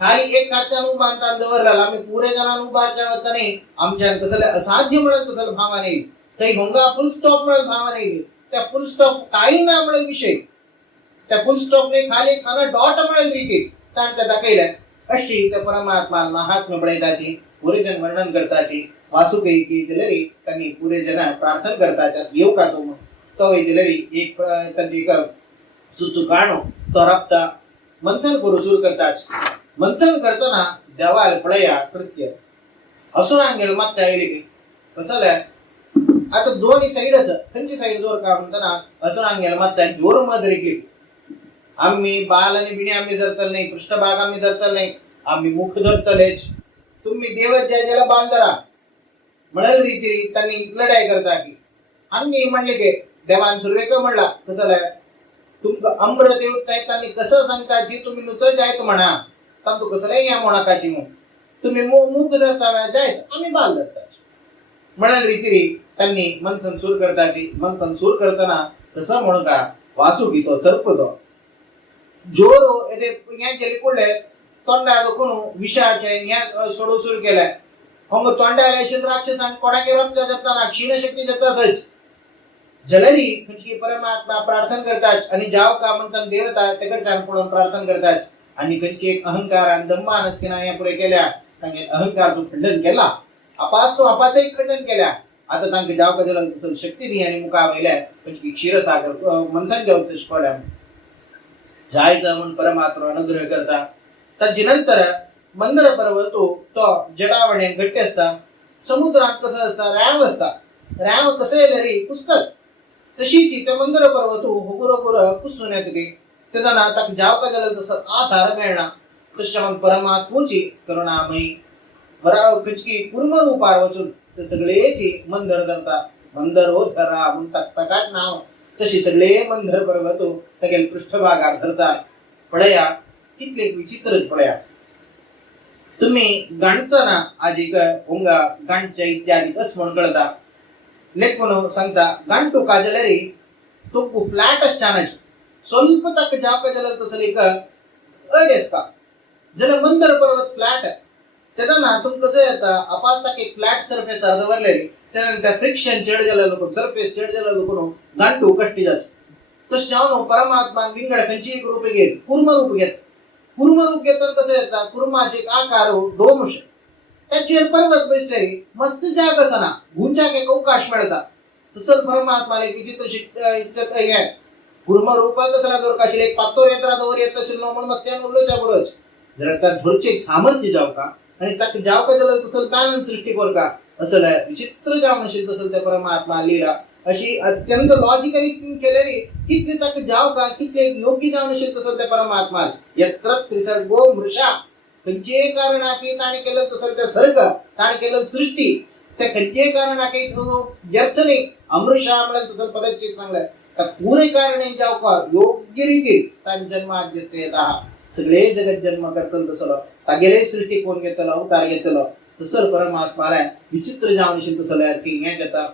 खाली एक काच्यान उभारता दवरला आम्ही पुरे जणांना उभारच्या वताने आमच्या कसले असाध्य म्हणत कसले भावा नाही काही भंगा फुल स्टॉप म्हणत भावा नाही त्या फुल स्टॉप काही ना म्हणत विषय त्या फुल स्टॉप ने खाली एक साना डॉट म्हणत रीती ताण त्या दाखयल्या अशी त्या परमात्मा महात्म्य बळयताची पुरे जन वर्णन करताची वासुकी की जलरी त्यांनी पुरे जन प्रार्थना करताच्या येऊ का तो जलरी एक त्यांची एक सुतू काणो तो रक्ता मंथन करू सुरू करताच मंथन करताना देवाल पळया कृत्य असुरांगेल मात्र आयले की कसले आता दोन्ही साइड असं त्यांची साइड जोर का म्हणताना असुरांगेल मात्र जोर मदरी की आम्ही बाल आणि बिणी आम्ही धरतल नाही पृष्ठभाग आम्ही धरतल नाही आम्ही मुख धरतलेच तुम्ही देव ज्याला बाल धरा म्हणाल रीती त्यांनी लढाई करता की आम्ही म्हणले की देवान सुरवेक म्हणला कसं तुमचं अमृत त्यांनी कसं सांगताची तुम्ही नुतर जायत म्हणा तू कसं या मोणाकाची मग तुम्ही मुख धरता जायत आम्ही बाल धरता म्हणाल रीती त्यांनी मंथन सूर करताची मंथन सूर करताना कसं म्हणू का वासुकी तो सर्पतो जोर यांचे लिकुडले तोंडा दुखून विषाचे या सोडू सुरू केलाय हो तोंडाला राक्षसांक कोणाके रक्त जाताना क्षीण शक्ती जातासच जलरी खंयची परमात्मा प्रार्थना करताच आणि जाव का म्हणतात देवता तेकडच्यान पळून प्रार्थना करताच आणि खंयची एक अहंकार आणि दंभान असकिना या पुरे केल्या तांगे अहंकार खंडन केला अपास तो अपासही खंडन केल्या आता तांके जाव का जल शक्ती दी आणि मुका वयल्या खंयची क्षीरसागर मंथन घेवन तशे जायचं म्हणून परमात्मा अनुग्रह करता ताचे नंतर मंदर पर्वत तो जटावणे घट्ट असता समुद्रात कसं असता रॅम असता रॅम कसं आहे रे पुस्तक तशीची त्या मंदर पर्वत हुकुर कुसून येते त्याचा ना ताक जाव का जल तसं आधार मिळणार तशा मग परमात्मूची करुणामयी बराव खचकी कुर्म रूपार वचून ते सगळेची मंदर करता मंदर हो धरा म्हणतात तकाच नाव तशी सगळे मंदर पर्वत तगेल पृष्ठभागार धरता पडया कितले विचित्रच पडया तुम्ही गणतना आजिक उंगा गणच्या इत्यादी कस म्हणून कळता लेखून सांगता गंटू काजलरी तो फ्लॅट असतानाची ಸ್ವಲ್ಪ तक जाप जल तसलीक अडेस का जल मंदर पर्वत फ्लॅट त्याचा ना तुम कसं येता अपास तक एक फ्लॅट सरफेस अर्धवरलेली त्यानंतर फ्रिक्शन चढ जल लोक सरफेस चढ जल लोक गंटू कष्टी जात तस जाऊन परमात्मा विंगड खंची एक रूप घेत कूर्म रूप घेत कूर्म रूप घेतात कसं येता कुर्माचे एक आकार डोमश त्याच्यावर पर्वत बसले मस्त जाग असना गुंजा एक अवकाश मिळता तसं परमात्माला एक विचित्र कुर्म रूप कसला जोर काशील एक पातोर येत्रा दोर येत असेल म्हणून मस्त उरलोच्या बुरच जर त्या धुरचे एक सामर्थ्य जाव का आणि त्याक जाव का जल तसं बॅलन्स सृष्टी कर का असं विचित्र जाव नशील तसं त्या परमात्मा लीला अशी अत्यंत लॉजिकली केलेली किती तक जाव का किती योग्य जाव नशील तसं त्या परमात्मा यत्र त्रिसर्गो मृषा खंचे कारणाके ताणे केलं तसं त्या सर्ग ताणे केलं सृष्टी त्या खंचे कारणाके व्यर्थ नाही अमृषा म्हणलं तसं पदच्छेद चांगलं तर पुरे कारणे जाव का योग्य रीती तान जन्माद्यस्य येता सगळे जगत जन्म करतल तसं तागेले सृष्टी कोण घेतलं अवतार घेतलं तसं परमात्माला विचित्र जाव नशील तसं की हे घेता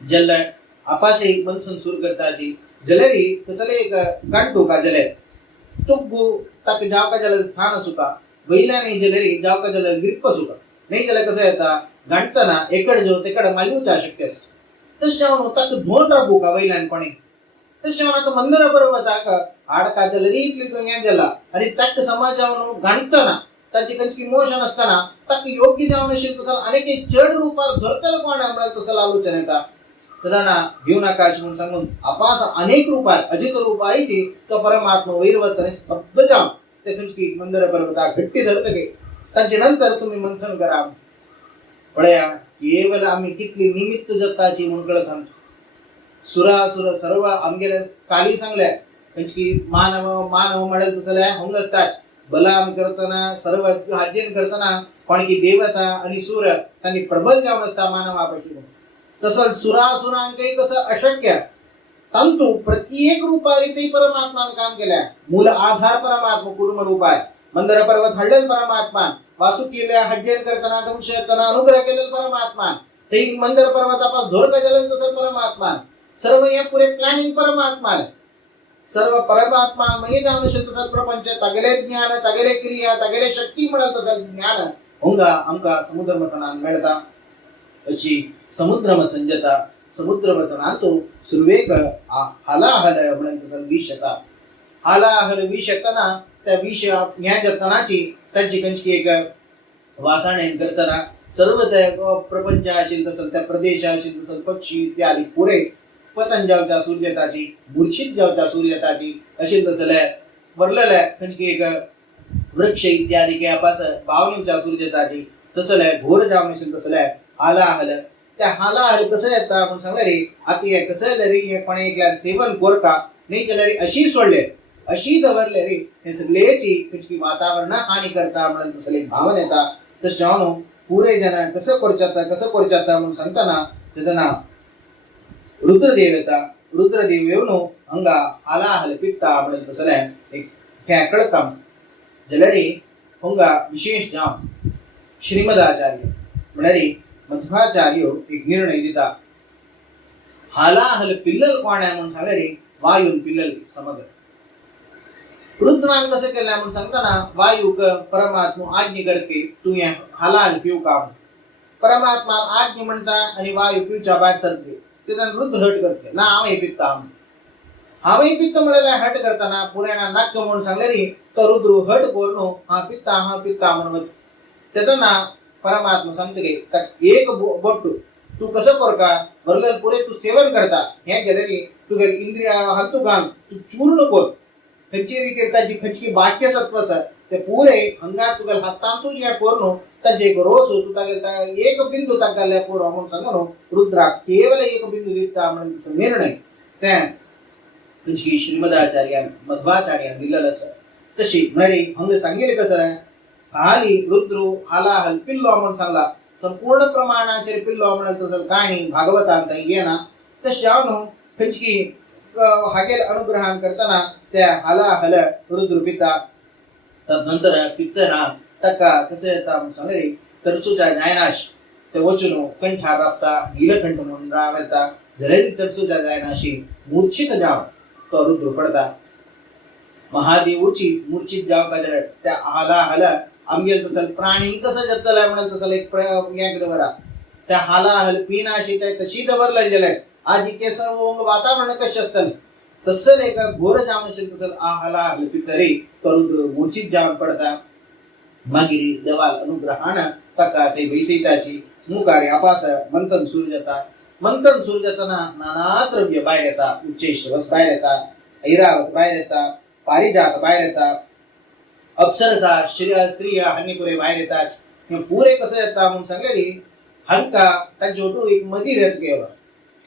जल आपाशे मंथन सुर करताची जलरी कसले एक कांटो का जले तुगु तक जाव का जल स्थान सुका वैला नाही जलरी जाव का जल ग्रिप सुका नाही जल कसं येता गणतना एकड जो तेकड मायूचा शक्य असतो तशावर तक धोंड राबू का वैलानपणे तशावर आता मंदर पर्वताक आडका जलरी इतली तो या जला आणि तक समाजावनो गणतना त्याची कंची मोशन असताना तक योग्य जाव नशील तसं अनेक चढ रूपात धरतल कोण आम्हाला तसं आलोचना येता तदाना भिवनाकाश म्हणून सांगून अपास अनेक रूपात अजित रूपाईची तो परमात्मा वैरवत आणि स्तब्ध जाम ते कंची मंदर पर्वता घट्टी धरत गे त्याच्या नंतर तुम्ही मंथन करा पडया केवळ आम्ही कितली निमित्त जगताची म्हणून कळत आमची सुरासुर सर्व आमगेले काली सांगल्या कंची मानव मानव म्हणेल तसल्या होंगसताच बलाम करताना सर्व हाज्यन करताना पण की देवता आणि सूर त्यांनी प्रबल जाऊन असता मानवापाशी तसं सुरासुरांकही कसं अशक्य तंतु प्रत्येक रूपारीतही परमात्माने काम केलंय मूल आधार परमात्मा कुर्म रूप आहे मंदर पर्वत हडलेल परमात्मा वासुकीला हज्जन करताना दंश करताना अनुग्रह केलेल परमात्मा ते मंदर पर्वतापास धोर का जलन तसं परमात्मा सर्व हे पुरे प्लॅनिंग परमात्मा सर्व परमात्मा मये जाऊन तसं प्रपंच तगले ज्ञान तगले क्रिया तगले शक्ती म्हणत तसं ज्ञान होंगा आमका समुद्र मथनान मिळता अशी समुद्र मतंजता समुद्र मतनातो सुरवेग हलाहल म्हणून तसं विषता हलाहल विषतना त्या विष न्याय जतनाची त्यांची कंची एक वासाणे करताना सर्व त्या प्रपंच असेल तसं त्या प्रदेश असेल तसं पक्षी इत्यादी पुरे पतंजावच्या सूर्यताची मूर्छित जावच्या सूर्यताची असेल तसं वरलेल्या कंची एक वृक्ष इत्यादी के आपास बावनीच्या सूर्यताची तसं घोर जाव नसेल तसं हालाहल त्या हालाहल कसं येता आपण सांगले रे आता कसं लरी हे पण एक सेवन कोरका नाही जलरी अशी सोडले अशी दवरले रे हे सगळेची कशी वातावरण हानी करता म्हणून तसले भावन येता तस जाऊन पुरे जन कसं करचाता म्हणून सांगताना त्याचं नाव रुद्रदेव येता रुद्रदेव येऊन अंगा हालाहल पिकता म्हणून तसले एक कळकाम जलरी होंगा विशेष जाम श्रीमदाचार्य म्हणरी मध्वाचार्य एक निर्णय दिता हालाहल पिल्लल कोण्या म्हणून सांगले रे वायून पिल्लल समज रुद्रान कसं केलं म्हणून सांगताना वायू परमात्मा आज्ञा करते तू हालाहल पिऊ का परमात्मा आज्ञा म्हणता आणि वायू पिऊच्या बाहेर सरते ते वृद्ध हट करते ना हांव पित्त हांवय पित्त म्हळ्यार हट करताना पुराणा नाक्य म्हणून सांगलेली तो रुद्र हट करून हा पित्ता म्हणून तेदना परमात्मा सांगते एक बोट्टू तू कसं करता बरोबर पुरे तू सेवन करता हे गेलेली तुगे इंद्रिय हलतू घाल तू चूर्ण कर खंयची रीती ताजी खंयची बाह्य सत्व सर ते पुरे हंगा तुगे हातांतू जे करून ताजे रोस तू तागे एक बिंदू तागले पुरो म्हणून सांगून रुद्रा केवल एक बिंदू दिता म्हणून निर्णय ते तुझी श्रीमदाचार्यान मध्वाचार्यान दिलेलं असं तशी म्हणे हंग सांगेल कसं हाली रुद्रू हाला हल पिल्लो म्हणून सांगला संपूर्ण प्रमाणाचे पिल्लो म्हणत तसं काही भागवतांत येना तश जावन खंयची हागेल अनुग्रहण करताना त्या हाला हल रुद्र पिता तदनंतर पित्तना तका कसे येता सांगले तरसुजा जायनाश ते वचनो कंठार राबता नीलकंठ म्हणून रावता जरेदी तरसुजा जायनाशी मूर्छित जाव तो रुद्र पडता महादेवची मूर्छित जाव का त्या हाला हला आमगेल तसल प्राणी कसं जत्तलाय म्हणत तसल एक बरा त्या हाला हल पिनाशी त्या तशी दवरला गेलाय आज केस वातावरण कसे असतं तसल एक घोर जावन असेल तसल हाला हल पितरी तो मूर्छित जावन पडता मागिरी देवाल अनुग्रहान तका ते बैसैताची मुखारी अपास मंथन सुरू जाताना नाना द्रव्य बाहेर येता उच्चैश्रवस बाहेर येता ऐरावत बाहेर येता पारिजात बाहेर येता अप्सरसा स्त्रिया हन्नीपुरे बाहेर येतात पुरे कसं येता म्हणून सांगलेली हंका त्या जोडू एक मदिर येत केवळ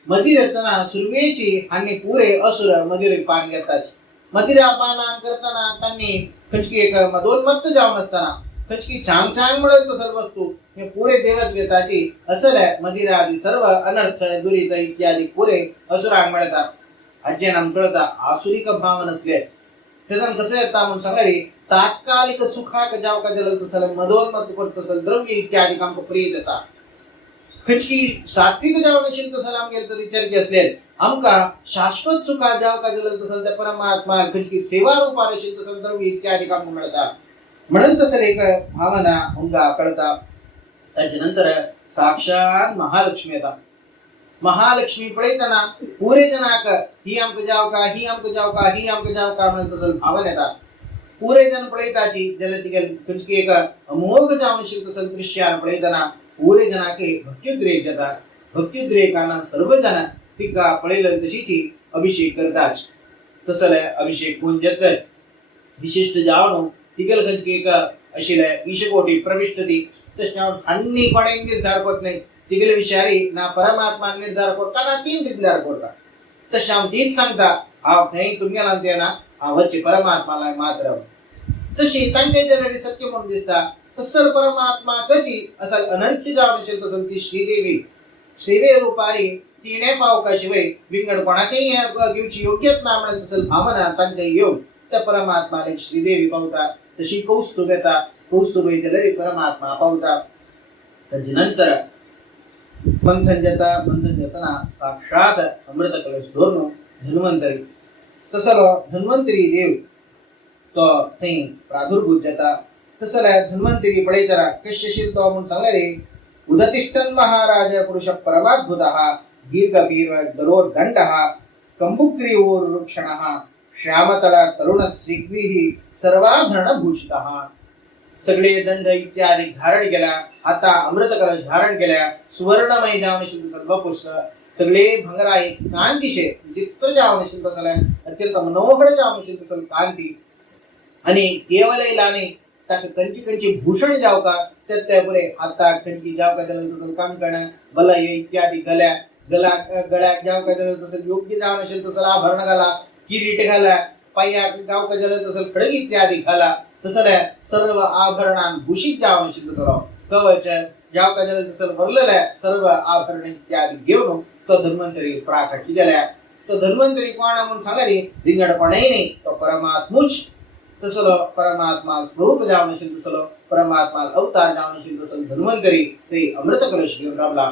मदिर येताना सुरवेची हन्नी पुरे असुर मदिर पान घेतात मदिरा पान करताना त्यांनी खंचकी एक मदोन्मत्त जाऊन असताना खंचकी छान छान मिळत असल वस्तू हे पुरे देवत घेताची असल मदिरा आदी सर्व अनर्थ दुरित इत्यादी पुरे असुरांग मिळतात अज्जे नाम कळता आसुरिक भाव नसले तेदन कसं येता म्हणून सांगली तात्कालिक सुखाक जाव का जलत असल मदोन्मत्त करत असल द्रव्य इत्यादी काम प्रिय देता खंचकी सात्विक जाव नशील तसल आमगेल तरी चर्चे असले आमका शाश्वत सुखा जाव का जलत असल त्या परमात्मा खंचकी सेवा रूपा नशील तसल द्रव्य इत्यादी काम मिळतात म्हणून तसल एक भावना आमका कळता त्याच्यानंतर साक्षात महालक्ष्मी येता महालक्ष्मी पळयतना पुरे जनाक ही आमक जाव का ही आमक जाव का ही आमक जाव का म्हणून तसल भावना येता पुरे जन पळयताची जल तिगे खंचकी एक अमोघ जावन अशील तसल दृश्यान पळयतना पुरे जनाके भक्त्युद्रेक जाता भक्त्युद्रेकाना सर्व जन तिका पळयलं तशीची अभिषेक करताच तसल अभिषेक कोण जत विशिष्ट जावन तिगल खंचकी एक अशिले ईशकोटी प्रविष्टती तशा अन्नी कोणे निर्धार करत नाही तिगले विचारी ना परमात्मा निर्धार करता ना तीन निर्धार करता तशा तीच सांगता हा नाही तुम्हाला ते ना हा वच्चे परमात्माला मात्र तशी त्यांच्या जरी सत्य म्हणून दिसता तसल परमात्मा कची असल अनंत जावन असेल तसल ती श्रीदेवी सेवे रूपारी तिने पाव का शिवाय विंगड कोणाकेही घेऊची योग्यच ना म्हणत तसल भावना त्यांच्या येऊन त्या परमात्माला श्रीदेवी पावता तशी कौस्तुभ येता कौस्तुभ जलरी परमात्मा पावता त्याच्यानंतर मंथन जाताना साक्षात अमृत कलश धोरण धन्वंतरी तसलो धन्वंतरी देव तो थंय प्रादुर्भूत जाता तसले धन्वंतरी पळयताना कश्यशील तो म्हणून सांगले उदतिष्ठन् महाराज पुरुष परमाद्भुतः दीर्घवीर दरोर्दण्डः कंबुग्रीवोर वृक्षणः श्यामतला तरुण श्रीग्वीहि सर्वाभरणभूषितः सगळे दंड इत्यादी धारण केला आता अमृत कलश धारण केल्या सुवर्णमय जावनशील सर्व पुष्प सगळे भंगरा एक कांतीशे चित्र जावनशील तसला अत्यंत मनोहर जावनशील तसल कांती आणि केवल इलाने ताक कंची कंची भूषण जाव का त्या पुरे आता कंची जाव का त्याला तसल काम करणं बलय इत्यादी गळ्याक जाव का त्याला तसल योग्य जावनशील तसल आभरण घाला किरीट घाला पायाक जाव का त्याला तसल खडग इत्यादी घाला तसल्या सर्व आभरणां भूषित जावनशील तसल कवच जाव का त्याला तसल भरलेल्या सर्व आभरण इत्यादी घेऊन तो धन्वंतरी प्राकटी गेल्या तो धन्वंतरी कोणा म्हणून सांगले रिंगड कोणाही नाही तो परमात्मुच तसलो परमात्मा स्वरूप जावनशील तसलो परमात्मा अवतार जावनशील तसल धन्वंतरी ते अमृत कलश घेऊन राबला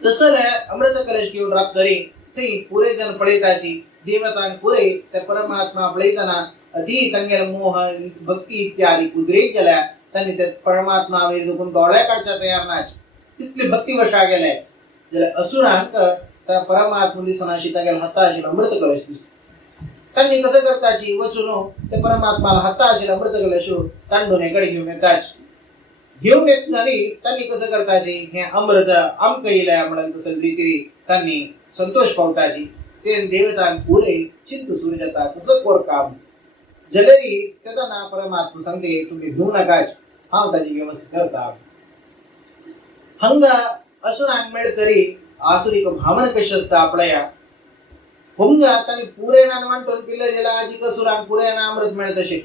तसले अमृत कलश घेऊन राबतरी ते पुरे जन पळयताची देवतां पुरे त्या परमात्मा पळयताना अति तंगेल मोह भक्ती इत्यादी उद्रेक गेल्या त्यांनी त्या परमात्मा वैर दुखून डोळ्या काढच्या तयार नाच तिथली भक्ती वशा गेल्या असुरांक त्या परमात्मा दिसनाशी तागेल हाताशी अमृत कलश दिसतो. त्यांनी कसं करताची वचून ते परमात्माला हाताशी अमृत कलश तांडूनेकडे घेऊन येताच. घेऊन येत नाही त्यांनी कसं करताची हे अमृत आमक येईल म्हणून तसं रीती त्यांनी संतोष पावताची. ते देवता पुरे चिंत सूर्यता कसं कोर काम जलेरी त्याचा ना परमात्मा सांगते तुम्ही घेऊ नकाच हा त्याची व्यवस्था करता. हंग असून आंबेड तरी आसुरिक भावना कशी असतं आपल्या हुंग त्यांनी पुरे ना म्हणतो पिल्ले ज्याला आजी कसुरा पुरे ना अमृत मिळत असे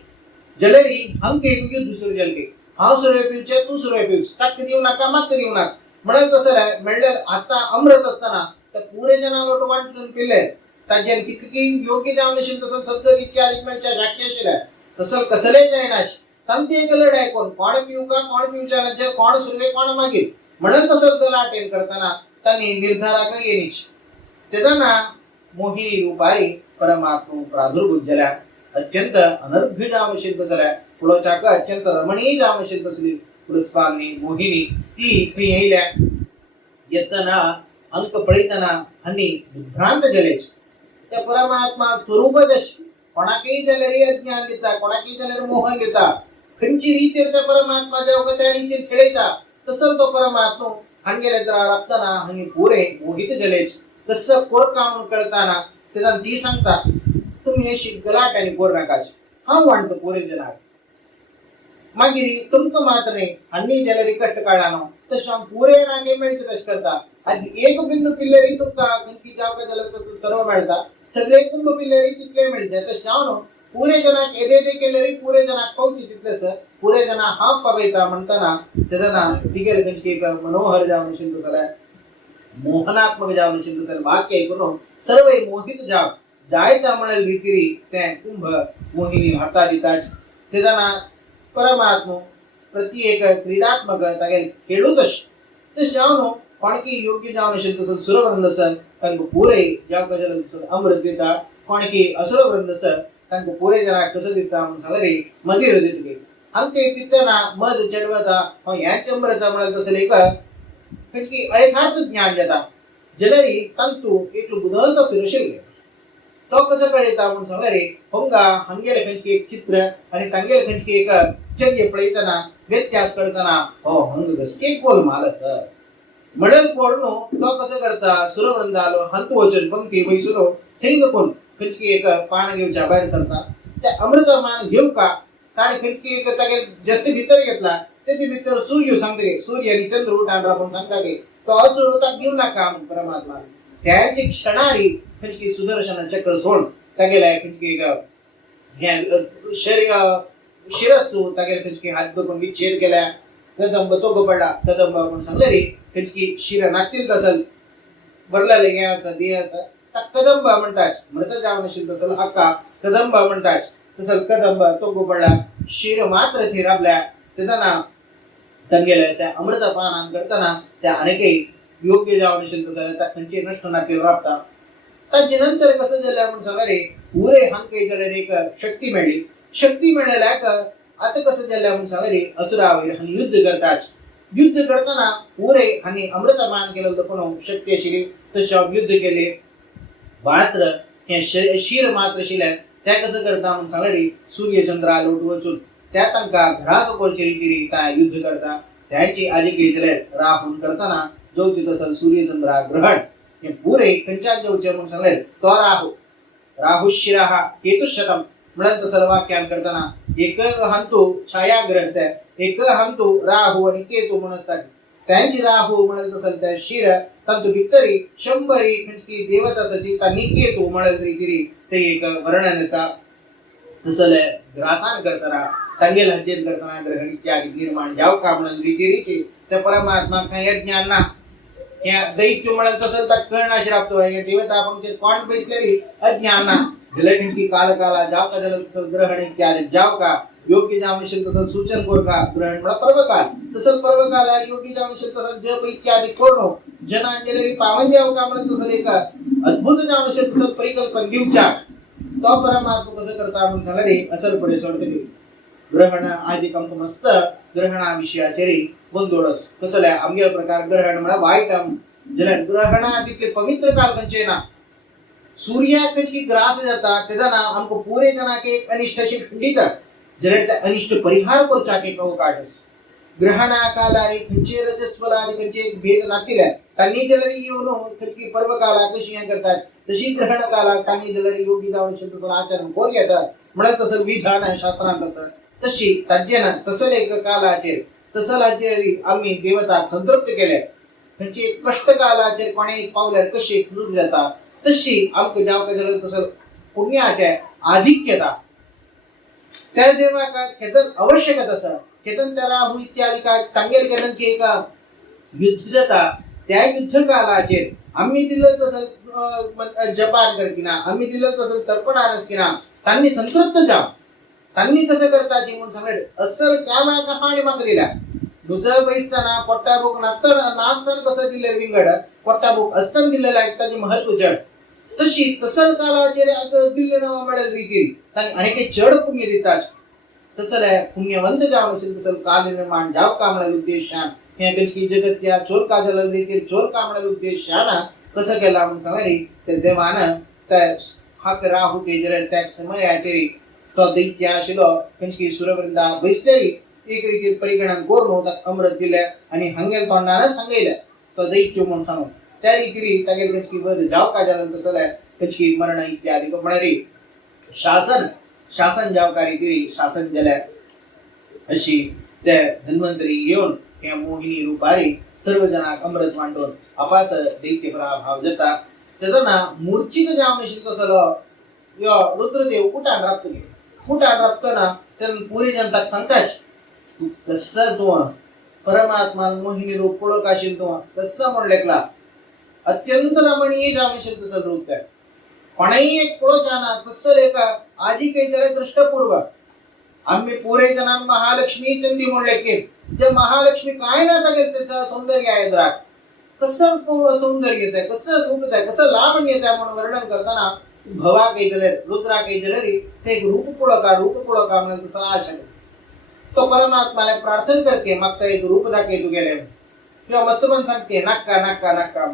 जलेरी हंके दुसरे जलके हा सूर्य पिवचे तू सूर्य पिवच टक्क देऊ नका मक्क देऊ नका म्हणून कसं आहे मिळेल आता अमृत असताना तर पुरे जना लोट वाटून पिल्ले त्याच्यान किती योग्य जाम नसेल तसं सत्तर इतक्या अधिकमेंटच्या शक्यशील आहे तसं कसले जायनाश तंती एक लढ आहे कोण पिऊ का कोण पिऊच्या राज्य कोण सुरवे कोण मागेल म्हणून तसं त्याला अटेंड करताना त्यांनी निर्धारा का येणीच तेदाना मोहिनी रूपारी परमात्मा प्रादुर्भूत झाल्या अत्यंत अनर्घ्य जामशील तसल्या पुढचाक अत्यंत रमणीय जामशील तसली पुरस्कारनी मोहिनी ती इथे येईल्या येतना अंक पळीतना हन्नी विभ्रांत जलेच त्या परमात्मा स्वरूपच कोणाकेही जलेरी अज्ञान देता कोणाकेही जलेरी मोहन देता खंची रीतीर त्या परमात्मा जेव्हा त्या रीतीर खेळायचा तसं तो परमात्मा हंगेले तर रक्तना हंगी पुरे मोहित जलेच तसं कोर काम कळताना त्याला ती सांगता तुम्ही हे शिकलाट आणि कोर नकाच हा वाटतं पुरे जनार मागिरी तुमचं मात्र हन्नी जलेरी कष्ट काढानो तशा पुरे नाके मिळते तश करता आधी एक बिंदू पिल्लेरी तुमका गंती जाव का जल सर्व मिळता सगळे कुंभ पिल्लेरी तितके मिळते तशानो पुरे जनाक एदेदे केलेरी पुरे जनाक पावची तितलेस पुरे जना हा पवेता म्हणताना त्याजना तिगेल गंती एक मनोहर जावून शिंद सला मोहनात्मक जावून शिंद सला वाक्य ऐकून सर्व मोहित जाव जायता म्हणाल रीतीरी त्या कुंभ मोहिनी हाता दिताच त्याजना परमात्मा प्रति एक क्रीडात्मक तागेल खेळूतच तशानो कोणकी योग्य जावून शिंद सल सुरवृंदसन तंग पुरे जाव कजल अमृत देता कोणकी असुरवृंदसन तंग पुरे जना कसं देता म्हणून सांगरे मधीर देते अंके पित्तना मध चढवता हो याच अमृत म्हणाल तसं एक कणकी ऐकार्थ ज्ञान देता जलरी तंतु एक बुधवंत सुरशील तो कसं कळेता म्हणून सांगरे होंगा हंगेल खंचकी एक चित्र आणि तंगेल खंचकी एक चर्य पळताना व्यत्यास कळताना हो हंग कसके गोल माल सर मडल पोरनो तो कसं करता सुरवृंदालो हंत वचन पंक्ती बैसुलो थैंग कोण खंचकी एक पान घेऊच्या बाहेर चालता त्या अमृतमान घेऊ का आणि खंचकी एक तागे जस्ट भीतर घेतला ते भीतर सूर्य सांगते सूर्य आणि चंद्र उठांड्रा पण सांगता की तो असुर होता घेऊ नका परमात्मा त्याची क्षणारी खंचकी सुदर्शन चक्र सोड तागेला खंचकी एक शरीर शिरसू तागेला खंचकी हात दोन विच्छेद केला कदंब तो गोपडा कदंब आपण सांगले रे खंचकी शिर नागतील तसल बरला लेगे असा दे असा कदंब म्हणतात मृत जावनशील तसल हक्का कदंब म्हणतात तसल कदंब तो गोपडा शिर मात्र थिराबल्या त्याना तंगेला त्या अमृतपान करताना त्या अनेकही योग्य जावनशील तसल त्या खंची नष्ट नातील राबता त्याच्यानंतर कसं झालं म्हणून सांगरे पुरे हंके जडे एक शक्ती मिळाल्या का आता कसं झालं म्हणून सांगरे असुरावर युद्ध करतात युद्ध करताना पुरे आणि अमृतपान केलं तर कोण शक्तिशील तशा युद्ध केले मात्र हे शिर मात्र शिल्या त्या कसं करता म्हणून सांगरे सूर्यचंद्र लोट वचून त्या तंका घरासमोरची रीती त्या युद्ध करता त्याची आधी केले राहून करताना जो तिथं सूर्यचंद्र ग्रहण हे पुरे कंचात जवळचे म्हणून सांगले तो राहू शिराहा केतुशतम म्हणत सर्व वाक्यान करताना एक हंतू छायाग्रह एक हंतू राहू आणि केतू म्हणतात त्यांची राहू म्हणत असेल त्या शिर तंतु भितरी 100 खंचकी देवता सची त्यांनी केतू म्हणत रीती ते एक वर्णनेचा तसले ग्रासान करताना तंगेल हजेल करताना ग्रहण इत्यादी निर्माण जाव का म्हणून रीतीरीचे त्या परमात्मा काही ज्ञान ना या दैत्य म्हणत असेल तर कळना श्राप्तो या देवता आपण ते कोण बेसलेली अज्ञान ना जलखंचकी काला जाव का जल ग्रहण इत्यादी जाव का योग्य जामशील तसं सूचन कोर का ग्रहण म्हणा पर्वकाल तसं पर्वकाला योग्य जामशील तसं जप इत्यादी कोरो जनांजली पावन जाव का म्हणत तसं एक अद्भुत जामशील तसं परिकल्पन दिवचा तो परमात्मा कसं करता म्हणून सांगले असल पडे सोडते ग्रहण आदि कंप मस्त ग्रहणा विषयाचे गोंधळस कसल्या आमगे प्रकार ग्रहण म्हणा वाईट जला ग्रहणा तितले पवित्र काल कंचे ना सूर्या कचकी ग्रास जाता तेदा ना हमको पूरे जना के अनिष्ट से खंडित जरे अनिष्ट परिहार को चाके कहो काटस ग्रहणा कालारी खंचे रजस्वलारी कंचे भेद नाटिला त्यांनी जलरी येऊन कचकी पर्व काला कशी करतात तशी ग्रहण काला त्यांनी जलरी योगी जाऊन शब्द आचरण कोण घेतात म्हणत तसं विधान आहे शास्त्रांत तसं तशी तज्ञान तसं एक कालाचेर तसं राज्यारी आम्ही देवता संतृप्त केले त्यांचे कष्ट कालाचेर कोणे पावल्यार कशी फुलून जाता तशी आमक जाव का तसं पुण्याचे आधिक्यता त्या देवा का खेतन आवश्यक तसं खेतन त्याला हुई इत्यादी का टांगेल केलन की एक युद्ध जाता त्या युद्ध कालाचेर आम्ही दिलं तसं जपान करकिना आम्ही दिलं तसं तर्पणारस किना त्यांनी संतृप्त जा त्यांनी कसं करताची म्हणून सांगत असल काला कहाणी माग दिला दुध बैसताना पोट्टाबुक नाचताना कसं दिलं विंगड पोट्टाबुक असताना दिलेला एक त्याची महत्व जड तशी तसल कालाचे दिल्ले नाव मिळेल रीती त्यांनी अनेक जड पुण्य देतात तसल पुण्यवंत जाव असेल तसल काल निर्माण जाव कामळा उद्देशान या कचकी जगत या चोर काजल रीती चोर कामळा उद्देशाना कसं केला म्हणून सांगली ते देवान त्या हक राहू के जर त्या समयाचे तो दैत्य आशिलो कचकी सुरवृंदा बैसलेली एक रीती परिगणन कोरून अमृत दिले आणि हंगेल तोंडाने सांगितले तो दैत्य म्हणून सांगून त्या रीती तागेल कचकी बद जाव काजल तसल कचकी मरण इत्यादी म्हणणारी शासन जावकारी तिरी शासन जल्या अशी त्या धन्वंतरी येऊन या मोहिनी रूपारी सर्व जनाक अमृत मांडून अपास दैत्य प्रभाव देता तेदना मूर्छित जाव नशील तसलो यो रुद्रदेव कुटान राखतले तेन पुरी जनताक सांगताच कसं तू परमात्मा मोहिनी रूप पुळक आशिल तू कसं म्हणलेकला अत्यंत रमणीय जाव नशील तसं रूप काय कोणाही एक पुळचाना तसं लेखा आजी काही जरा दृष्टपूर्वक आम्ही पुरे जनान महालक्ष्मी चंदी म्हणले की जे महालक्ष्मी काय ना तागेल त्याचं सौंदर्य आहे द्राक कसं सौंदर्य येत आहे कसं रूप येत आहे कसं लावण्य येत आहे म्हणून वर्णन करताना भवा काही जले रुद्रा काही जलरी ते एक रूप पुळका म्हणून तसं आशा तो परमात्माला प्रार्थना करते मग एक रूप दाखवे तू गेले किंवा मस्त पण सांगते नक्का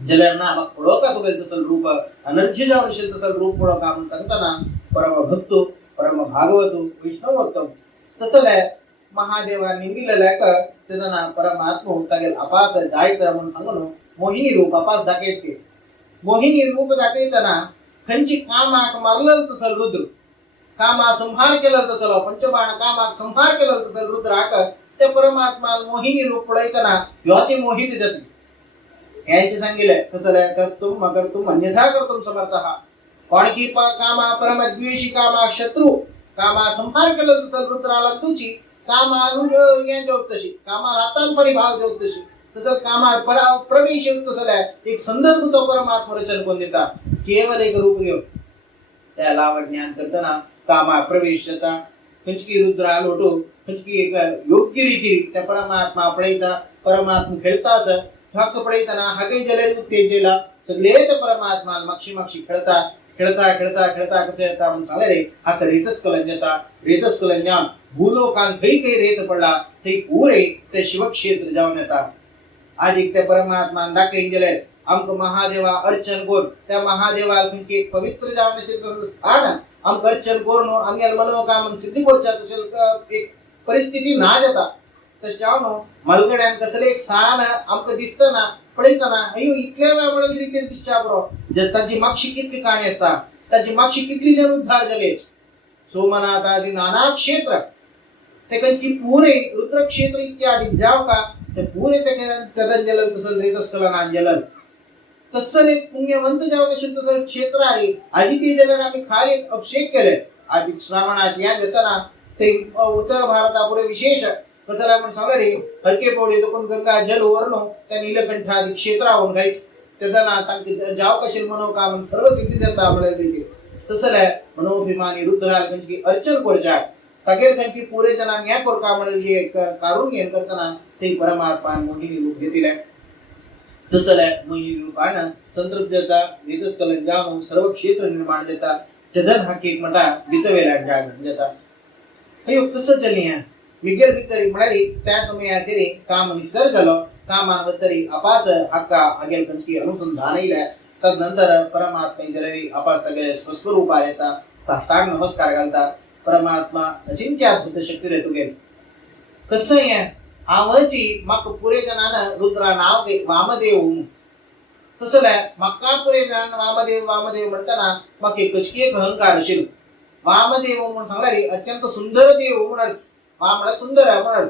जलरना मग पुळका तू गेल तसं रूप अनर्घ्य जाऊन असेल तसं रूप पुळका म्हणून सांगताना परम भक्तो परम भागवतो विष्णुवत्तम तसं महादेवा निमिलेला का तेदना परमात्मा तागेल अपास जायत म्हणून सांगून मोहिनी रूप अपास दाखवते मोहिनी रूप दाखवताना खंची कामाक मारलं तसं रुद्र कामा संहार केलं तसं पंचबाण कामाक संहार केलं तसं रुद्र आक त्या परमात्मा मोहिनी रूप पळताना याचे मोहित जाते यांचे सांगितले कसं कर्तुम अकर्तुम अन्यथा कर्तुम समर्थः कोणकी कामा परमद्वेषी कामा शत्रू कामा संहार केलं तसं रुद्राला तुची कामा तशी कामा रातान परिभाव देव तशी तसं कामा प्रवेश तसं एक संदर्भ तो परमात्मा रचन कोण देता केवळ एक रूप घेऊ त्या लावड ज्ञान करताना कामा प्रवेश देता खंचकी रुद्रा लोटो खंचकी एक योग्य रीती त्या परमात्मा पळयता परमात्मा खेळता असं हक्क पळयताना हा काही जले तेजेला सगळे त्या परमात्मा माक्षी खेळता कसे येता म्हणून सांगले रे हा रेतस कलंजाम भूलोकान काही रेत पडला ते पुरे ते शिवक्षेत्र जाऊन येता आज एक त्या परमात्मा दाखवून गेले आमक महादेवा अर्चन कोर त्या महादेवाला तुमची एक पवित्र जाऊन असेल स्थान आमक अर्चन कोर नो अंगेल मनोकामन सिद्धी कोरच्या तसेल एक परिस्थिती ना जाता तस जाऊन मलगड्यान कसले एक स्थान आमक दिसताना पळयताना अयो इतल्या वेळा रीतीन दिसच्या बरो जर ताची मागशी कितली काणी असता ताची मागशी कितली जण उद्धार झाले सोमनाथ आदी नाना क्षेत्र ते कंची पुरे रुद्र क्षेत्र इत्यादी जाव का ते पुरे ते तदंजल तसल रेतस्कलन जलन तसल एक पुण्यवंत जाव नसेल तसं क्षेत्र आहे आधी ते जलन आम्ही खाली अभिषेक केले आधी श्रावणाची या देताना ते उत्तर भारतापुरे विशेष कसं म्हणून सांगा रे हलके पौडे तो कोण गंगा जल ओरनो त्या नीलकंठ आदी क्षेत्रावरून गायच त्याला तांके जाव कशेल मनोकामन सर्व सिद्धी देता मिळाली तसं मनोभिमानी रुद्राल कंची अर्चन कोरजा तगेर कंची पुरे जना न्याय कोर कामळली कारून घेन करताना ते परमात्मा मोहिनी रूप घेतील तसं मोहिनी रूपानं संतृप्तता वेदस्कलन जाम सर्व क्षेत्र निर्माण देता तदन हाकी मटा बितवेला जाग देता अयो कसं जलिया विगेल भितरी म्हणाली त्या समयाचे काम निसर्ग झालं ಕಾಮಾನವತ್ತರಿ ಅಪಾಸ ಹಕ್ಕ ಅಗೆಲ್ ಕಂಚಿ ಅನುಸಂಧಾನ ಇಲ್ಲ ತದನಂತರ परमात्मा जलरी अपास तगे स्वस्वरूप आयता साष्टांग नमस्कार घालता परमात्मा अचिंत्य अद्भुत शक्ती रे तुगे कसं आहे आवची मक पुरे जनान रुद्रा नाव दे वामदेव तसं मक्का पुरे जनान वामदेव वामदेव म्हणताना मग एक कशकी एक अहंकार असेल वामदेव म्हणून सांगणारी अत्यंत सुंदर देव म्हणणार वामडा सुंदर आहे म्हणणार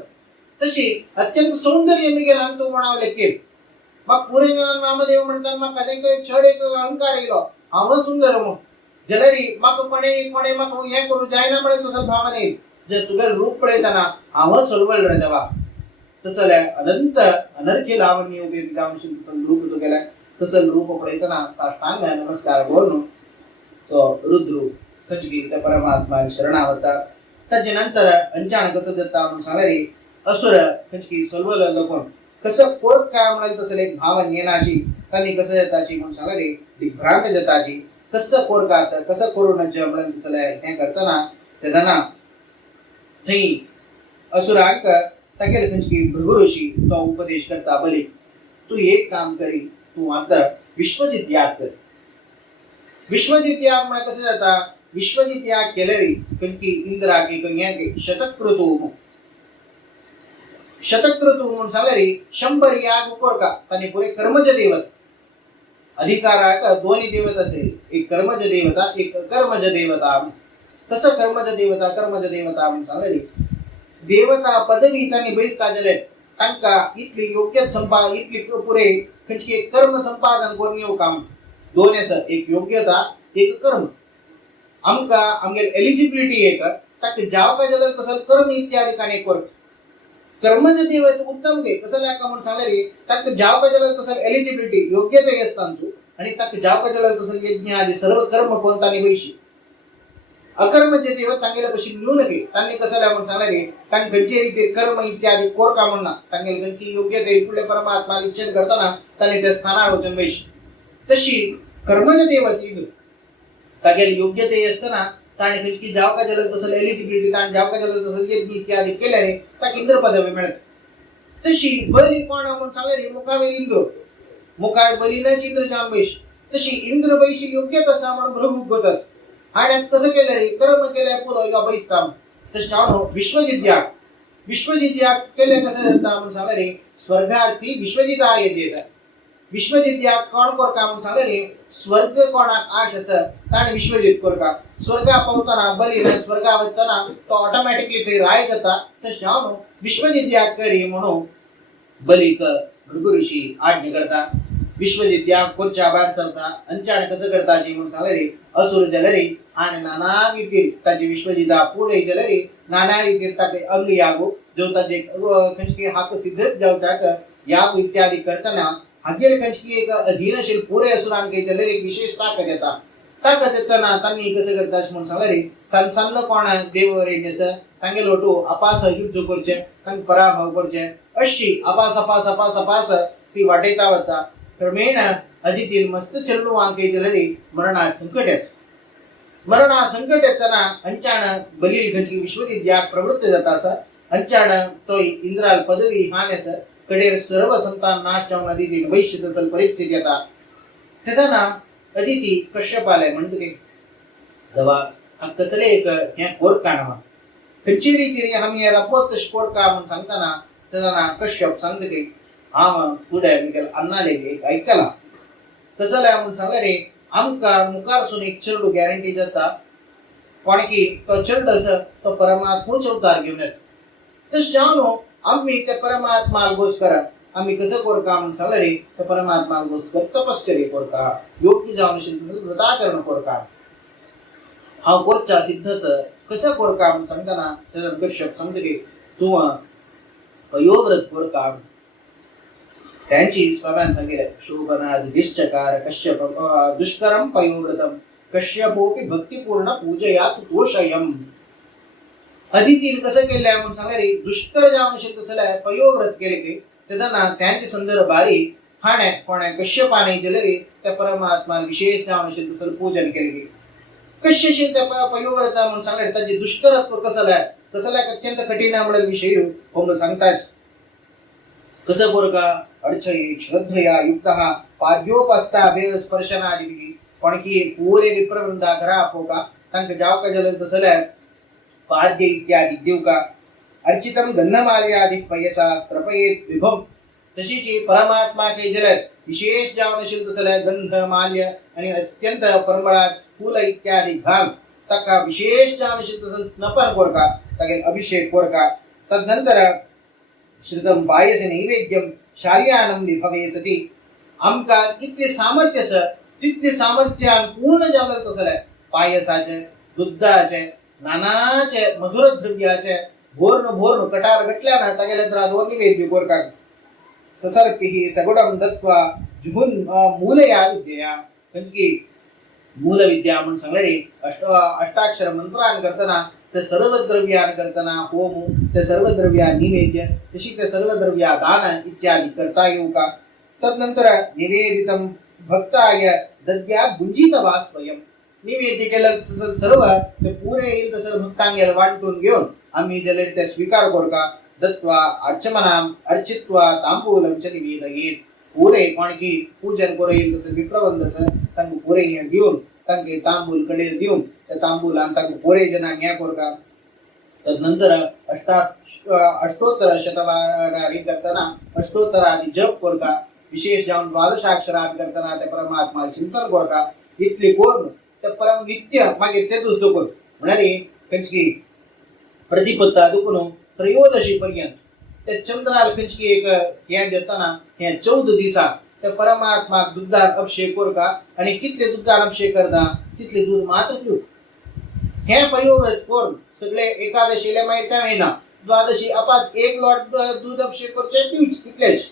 तशी अत्यंत सौंदर्य मी गेला तो म्हणावले की मग पुरे जनान वामदेव म्हणतात मग कधी काही छड एक अहंकार येलो आव सुंदर मग जलरी मग कोणे कोणे मग हे करू जायना मिळे तसं भावना येईल जे तुगे रूप पळेताना आव सळवळ रे देवा तसं अनंत अनर्घ्य लावण्य उपयोग जाऊन रूप तो गेला तसं रूप पळेताना साष्टांग नमस्कार बोलून तो रुद्र कचगी त्या परमात्मा शरणावता त्यानंतर अंचाण कसं दत्ता म्हणून सांगणारी असुर कचगी सळवळ लोकन कसं कोर काय म्हणाल तसं एक भाव नेनाशी त्यांनी कसं देताची म्हणून सांगणारी दिग्भ्रांत देताची कसं कोर का कसं कोरोना जे म्हणाल तसं हे करताना त्याना थई असुरांक ताकेल कंचकी भृगु ऋषी तो उपदेश करता बले तू एक काम करी तू आता विश्वजित याग कर विश्वजित याग म्हणजे कसं जाता विश्वजित याग केलेली कंकी इंद्रा के कन्या के शतक्रतु म्हणून सांगणारी 100 याग कोर का त्याने पुरे कर्मज देवत अधिकार का दोन्ही देवत असेल एक कर्मज देवता एक कर्मज देवता कसं कर्मज देवता म्हणून सांगणारी देवता पदवी त्यांनी बैस काजले तांका इतली योग्य इतली पुरे खंचकी कर्म संपादन कोरनियो काम दोन असं एक योग्यता एक कर्म आमका आमगे एलिजिबिलिटी एक तक जाव का जल तसल कर्म इत्यादी काने कोर कर्मज देवत उत्तम के कसं का म्हणून सांगणारी तक जाव का जल तसल एलिजिबिलिटी योग्यता असतांतू आणि तक जाव का जल तसल यज्ञ आदि सर्व कर्म कोणता निवैशी अकर्म जे देव तांगेला पशी मिळू नये त्यांनी कसं म्हणून सांगणारे तांग गंजे रीते कर्म इत्यादी कोर का म्हणना तांगेल गंती योग्य ते पुढे परमात्मा इच्छन करताना त्यांनी त्या स्थानारोचन वैशी तशी कर्मज देवती तांगेल योग्य ते असताना ताने कशी जाव का जल तसल एलिजिबिलिटी तान जाव का जल तसल यज्ञ इत्यादी केल्याने ताक इंद्र पदवी मिळत तशी बली कोण म्हणून सांगणारे मुखावेल इंद्र मुखार बलीनाची इंद्र जाम वैशी तशी इंद्र वैशी योग्य तसा म्हणून ब्रह्मगतस आणि कसं केलं रे कर्म केल्या पुढं का बैस काम तसं विश्वजित याग केले कसं जाता म्हणून सांगा रे स्वर्गार्थी विश्वजिता येतात विश्वजित याग कोण कोर का म्हणून सांगा रे स्वर्ग कोणाक आश असं ताणे विश्वजित कोर का स्वर्गा पावताना बलीने स्वर्गावताना तो ऑटोमॅटिकली ते राय जाता तसं विश्वजित याग करी म्हणून बलिक भृगु ऋषी आज्ञा करता विश्वजित याग कोरच्या बाहेर सरता अंचाण कसं करता जी म्हणून सांगा रे असुर जलरी आणि नाना रीती ताजे विश्वजिता पुढे जलरी नाना रीती ताके अगली यागो जो ताजे खंचकी हाक सिद्धत जावचाक याग इत्यादी करताना हागेल खंचकी एक अधीनशील पुरे असुरांके जलरी विशेष ताकद देताना त्यांनी कसं करतास म्हणून सांगा रे संसन्न कोण देवरे नेस तांगे लोटो अपास युद्ध करचे तांग पराभव करचे अशी अपास ती वाटेता वता क्रमेण अजितील मस्त चल्लू आंके जलरी मरणा संकट येताना अंचाण बलील घची विश्वजित याग प्रवृत्त जातास अंचाण तो इंद्राल पदवी हानेस कडेर सर्व संतान नाश जाऊन अदिती वैश्य तसल परिस्थिती येता तेदाना अदिती कश्यपाले म्हणते दवा कसले एक ह्या कोरका नामा खंची रीती आम्ही रपोत कोरका म्हणून सांगताना तेदाना कश्यप सांगते आम पुढे मिकल अन्नाले एक ऐकला कसं म्हणून सांगा रे आमका मुखारसून एक चरडू गॅरंटी जाता पण की तो चरड असं तो परमात्माच अवतार घेऊन येतो तस जाऊन आम्ही त्या परमात्मा गोस करा आम्ही कसं कोरका म्हणून सांगा रे तर परमात्मा गोस कर तपश्चर्य कोरका योग्य जाऊन व्रताचरण कोरका हा कोरचा सिद्धत कसं कोरका म्हणून सांगताना त्याला कश्यप सांगते तू पयोव्रत कोरका त्यांची स्वाभान सांगितलं शोभनादिश्चकार कश्यप दुष्करम पयोव्रतम कश्यपोपी भक्तिपूर्ण पूजयात तोषयम अदितीन कसं केलंय म्हणून सांगा रे दुष्कर जाऊन शब्द सलाय पयोव्रत केले की तेदाना त्यांचे संदर्भ बारी हाणे कोणा कश्यपाने जलरी त्या परमात्मा विशेष जाऊन शब्द सल पूजन केले की कश्यशी त्या पयोव्रत म्हणून सांगा त्याचे दुष्करत्व कसं आहे अत्यंत कठीण म्हणून विषय होम सांगताच कसं कोरका अर्चये श्रद्धया युक्तः पाद्योपस्ताभे स्पर्शनादिभिः कोणकी पूरे विप्रवृंदा घरा आपोका तंक जावका जल तसले पाद्य इत्यादि देवका अर्चितम गंधमाल्यादि पयसा स्त्रपयेत विभव तशीची परमात्मा के जलत विशेष जावनशील तसले गंध माल्य आणि अत्यंत परमळात फूल इत्यादि घाल तका विशेष जावनशील तसल स्नपन कोरका तगे अभिषेक कोरका तदनंतर श्रुतम पायसे नैवेद्यम शार्यानं विभवे सती आमका कितले सामर्थ्य तितले सामर्थ्यान पूर्ण जागल तसले पायसाचे दुधाचे नानाचे मधुर द्रव्याचे भोरन कटार गटल्याना तागेले तर दोन निवेद्य कोरका ससर्पिः सगुणं दत्वा जुहुन मूलया विद्या म्हणजे मूल विद्या म्हणून सांगले अष्टाक्षर मंत्रान करताना ते सर्व द्रव्यान करताना होम ते सर्व द्रव्या निवेद्य तशी ते सर्व द्रव्या दान इत्यादि करता येऊ का तदनंतर निवेदितम भक्ताय दद्या भुंजित वा स्वयं निवेद्य केलं तसं सर्व ते पुरे येईल तसं भक्तांगेला वाटून घेऊन आम्ही जले ते स्वीकार करू का दत्वा अर्चमनाम अर्चित्वा तांबूलम च निवेदयेत पुरे कोणकी पूजन करेल तसं विप्रबंधस तंग पुरे घेऊन तंगे तांबूल कडे देऊन त्या तांबूलान तंग पुरे जना न्याय करू का तदनंतर अष्टोत्तर शतवारी करताना अष्टोत्तरादि जप करू का विशेष जाऊन द्वादशाक्षरात करताना ते परमात्मा चिंतन करू का इतली कोण ते परम नित्य मागे ते दुसतो कोण म्हणाली कंचकी प्रतिपत्ता दुखनो त्रयोदशी पर्यंत ते चंद्राल कंचकी एक या देताना या 14 दिवसात ते परमात्मा दुधार अभिषेक कोरका आणि कितले दुधार अभिषेक करता तितले दूध मात्र पिऊ हे प्रयोग कोर सगळे एकादशीला माहिती आहे ना द्वादशी अपास एक लॉट दूध अभिषेक करचे पिऊच तितलेच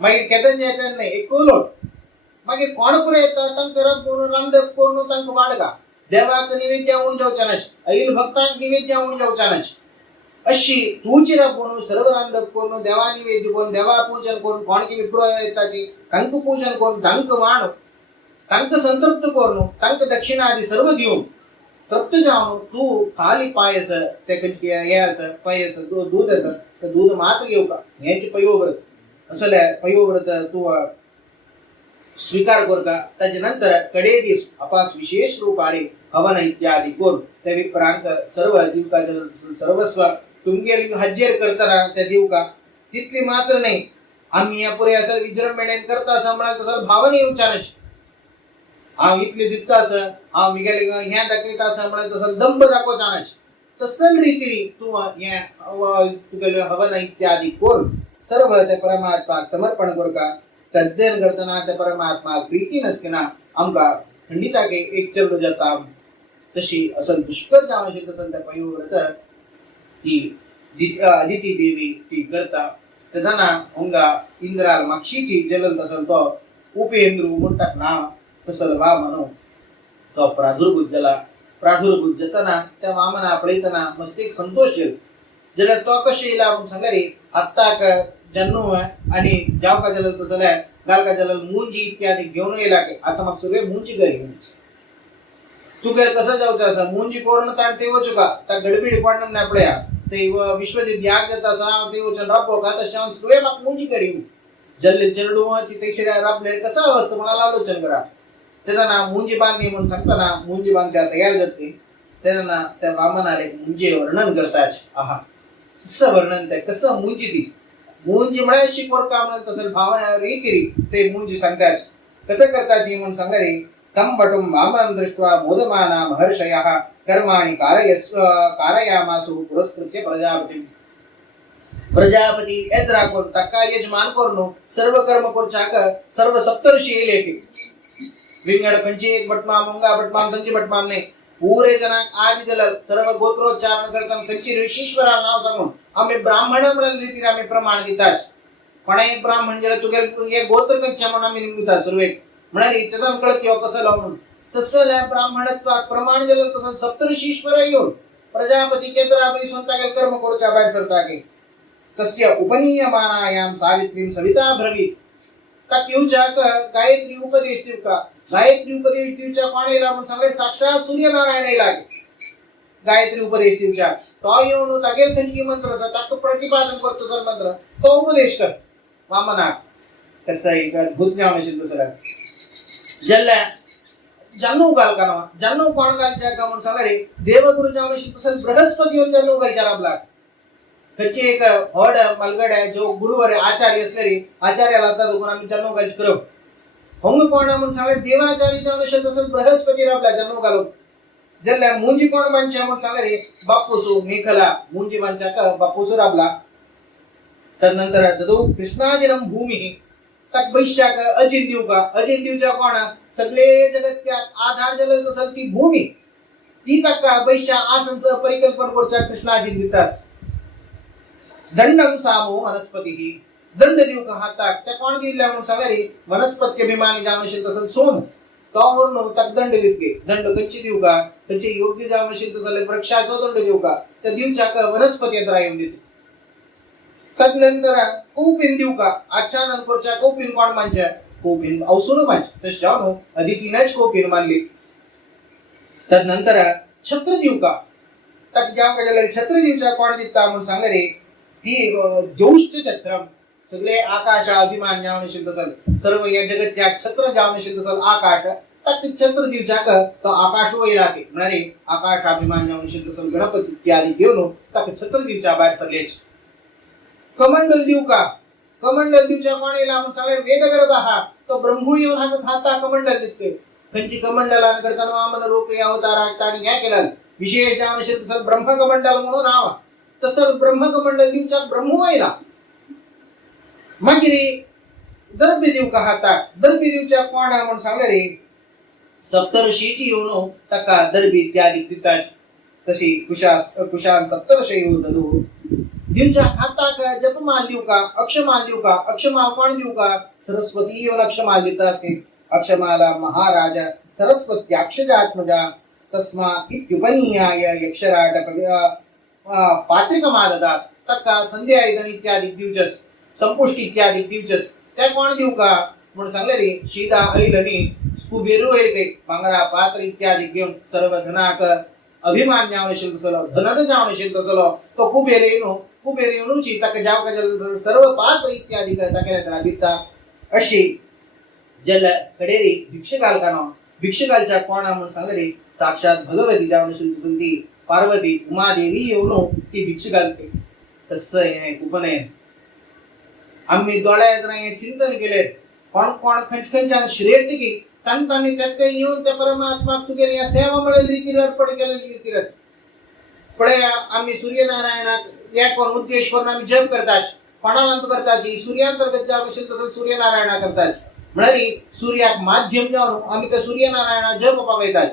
मागीर केदन जेतन नाही एक लोट मागीर कोण पुरे येता तंक रथ कोण रामदेव कोण तंक वाडगा देवाक निवेद्य होऊन जावचानच अईल भक्तांक निवेद्य होऊन जावचानच अशी तूचिरा कोण सर्व रामदेव कोण देवा निवेद्य कोण देवा पूजन कोण की विप्र येताची तंक पूजन कोण तंक वाण तंक संतृप्त कोण तंक दक्षिणा आदि सर्व देऊन तृप्त जाऊन तू खाली पायस ते कधी यास पायस दूध तर दूध मात्र घेऊ का याची पयोव्रत असले पयोव्रत तू स्वीकार कर का त्याच्यानंतर कडे दिस अपास विशेष रूपाने हवन इत्यादि कोण ते विप्रांक सर्व दिवका सर्वस्व तुमगे हजेर करताना त्या दिवका तितली मात्र नाही आम्ही या पुरे असं विजरण मेंटेन करता सांभाळा तसं भावने उच्चारच आव इतली दिवतास आव मिगेल ह्या दाखवता सांभाळा तसं दंभ दाखवचानच तसल रीती तू या तुगेल हवन इत्यादि कोण सर्व ते परमात्मा समर्पण कर का अध्ययन करताना त्या परमात्मा प्रीती नसकेना आमका खंडिताके एक चरण जाता तशी असल दुष्कर जावशी तसल त्या पयोव्रत ती अदिती देवी ती करता तदना होंगा इंद्राल मक्षीची जलल तसल तो उपेंद्र म्हणतात नाव तसल वा म्हणू तो प्रादुर्भूत जतना त्या वामना प्रयतना मस्तिक संतोष जल तो कशी लावून सांगरे आत्ता जन्नू आणि जाव का जल तसं गाल का जल मुंजी इत्यादी घेऊन येला की आता मग सगळे मुंजी घरी तू घर कसं जाऊ असं मुंजी कोरण ताण तेव चुका त्या गडबीड पडणं नाही पडया ते विश्वजित याग देता सा तेव चल रब्बो का तर शांत सुवे मग मुंजी घरी जल्ले चरडूची ते शिरा राबले कसं अवस्था मला आलोचन करा त्याला मुंजी बांधणी म्हणून सांगताना मुंजी बांधल्या तयार जाते त्याला त्या वामनाले मुंजी वर्णन करतात आहा कसं वर्णन ते कसं मुंजी ती मुंजी म्हणे शिकोर काम तसं भावना रीतिरी ते मुंजी सांगतात कसं करताची म्हणून सांगरे तम बटुम वामनं दृष्ट्वा मोदमाना महर्षयः कर्माणि कारयामासु पुरस्कृत्य प्रजापती एद्रा कोर तक्का यजमान कोरनो सर्व कर्म कोरचाक सर्व सप्तर्षि लेके विंगड कंची एक बटमा मंगा बटमा संची बटमा ने पूरे जना आज जल सर्व गोत्रोच्चारण करता संची ऋषीश्वरा नाव सांगून आम्ही ब्राह्मण म्हणून रीतीने आम्ही प्रमाण देताच पण एक ब्राह्मण जल तुगे एक गोत्र कंच्या म्हणून आम्ही निमित्ता सर्व म्हणाली त्यातून कळत किंवा कसं लावून तसं ब्राह्मणत्वात प्रमाण जल तसं सप्तऋषीश्वर येऊन प्रजापती केंद्र आम्ही स्वतः कर्म करूच्या बाहेर सरता के तस्य उपनीयमानायाम सावित्रीं सविता ब्रवीत का किवच्या गायत्री उपदेश देऊ का गायत्री उपदेश देऊच्या पाणीला म्हणून सांगले साक्षात सूर्यनारायण लागे गायत्री उपदेश देऊच्या तो येऊन तागेल कंची मंत्र ताक प्रतिपादन करतो सर मंत्र तो उपदेश कर वामनाक कसं एक अद्भुत जावन आशिल्लो दुसऱ्या जल्ल्या जन्नू घाल का जन्नू कोण घालच्या का म्हणून सांगा रे देवगुरु जावन आशिल्लो दुसऱ्या बृहस्पती येऊन जन्नू घालच्या लाभला खंयची एक व्हड मलगड आहे जो गुरुवर आचार्य असले रे आचार्याला आता दुकान आम्ही जन्नू घालची करप होंग कोण म्हणून सांगा देवाचार्य जावन आशिल्लो दुसऱ्या बृहस्पती लाभला जन्नू घालप जल्ल्या मुंजी कोण मानच्या म्हणून सांगा रे बापूसू मेखला मुंजी मानच्या का बापूसू राबला तर नंतर ददो कृष्णाजिरम भूमी तक वैश्याक अजिन दिवच्या कोण सगळे जगत्यात आधार जलत असेल ती भूमी ती तक वैश्या आसनच परिकल्पन करच्या कृष्णाजिन दितास दंडम सामो वनस्पती दंड दिवका हाताक त्या कोण दिल्या म्हणून सांगा रे वनस्पती अभिमानी जावन आशिल्लो तसं सोम तोवर तक दंड दिवके दंड कच्ची दिवका त्याचे योग्य जावन आशिल्लो जाल्यार वृक्षाचो दंड दिवका त्या दिवच्याक वनस्पती येता येऊन दिते तदनंतर कौपिन दिवका आच्छादन करच्या कौपिन कोण मानच्या कौपिन अवसून मानच्या तसे जावन अदितीनेच कौपिन मानली तदनंतर छत्र दिवका तक जावं जाल्यार छत्र दिवच्या कोण दिता म्हणून सांगा रे ती ज्यौष्ठ छत्रम सगळे आकाश अभिमान जावन आशिल्लो जाल्यार सर्व या जगत्याक छत्र जावन आशिल्लो जाल्यार आकाश तक छत्र दिवच्याक तो आकाश वैराके म्हणारे आकाश अभिमान जावन आशिल्लो जाल्यार गणपती इत्यादी घेवन तक छत्र दिवच्या भायर सरलेच कमंडल दिवच्या कोण येला म्हणून सांगले वेदगर्भ हा तो ब्रह्मू येऊन हात खाता कमंडल दिसते खंयची कमंडलान करताना वामन रूपे अवताराक ताणी काय केलं विशेष जावन आशिल्लो तसं ब्रह्म कमंडल म्हणून नाव तसं ब्रह्म कमंडल दिवच्या ब्रह्मू येला मागीर दर्भी दिवका हाताक दर्भी दिवच्या कोण म्हणून सांगले रे सप्तऋषीची येऊन तका दर्भी इत्यादी दिताच तशी कुशान सप्तऋषी येऊन ददू दिवच्या हाताक जपमाल दिवका अक्षमाल कोण दिवका सरस्वती येऊन अक्षमाल दिता असते अक्षमाला महाराजा सरस्वत्याक्षजात्मजा तस्मा इत्युपनीयाय यक्षराट पात्रिकमा ददात तक्का संध्या इदन इत्यादी दिवचस संपुष्टी इत्यादी दिवचस त्या कोण दिवका म्हणून सांगले रे शीदा ऐलनी कुबेरू ऐलके भांगरा पात्र इत्यादी घेऊन सर्व धनाक अभिमान जावन आशिल्लो तसलो धनद जावन आशिल्लो तसलो तो कुबेरेनुची तक जावका सर्व पात्र इत्यादी ताके दिता अशी जल कडेरी भिक्षकालच्या कोणा म्हणून सांगले रे साक्षात भगवती जावन आशिल्ली ती पार्वती उमादेवी येऊन ती भिक्ष घालते तसं हे उपनयन आम्ही डोळ्यात चिंतन केले कोण खंयच्यान श्रेष्ठ की तांणी त्याते येऊन त्या परमात्माक तुगे या सेवा मिळेल रीतीने अर्पण केलेली रीतीरच पळे आम्ही सूर्यनारायणाक एक उद्देश करून आम्ही जप करतात कोणाला करताची सूर्यांतर्गत जाप असेल तसं सूर्यनारायणा करतात म्हणारी सूर्याक माध्यम जावन आम्ही त्या सूर्यनारायणा जप पावयतात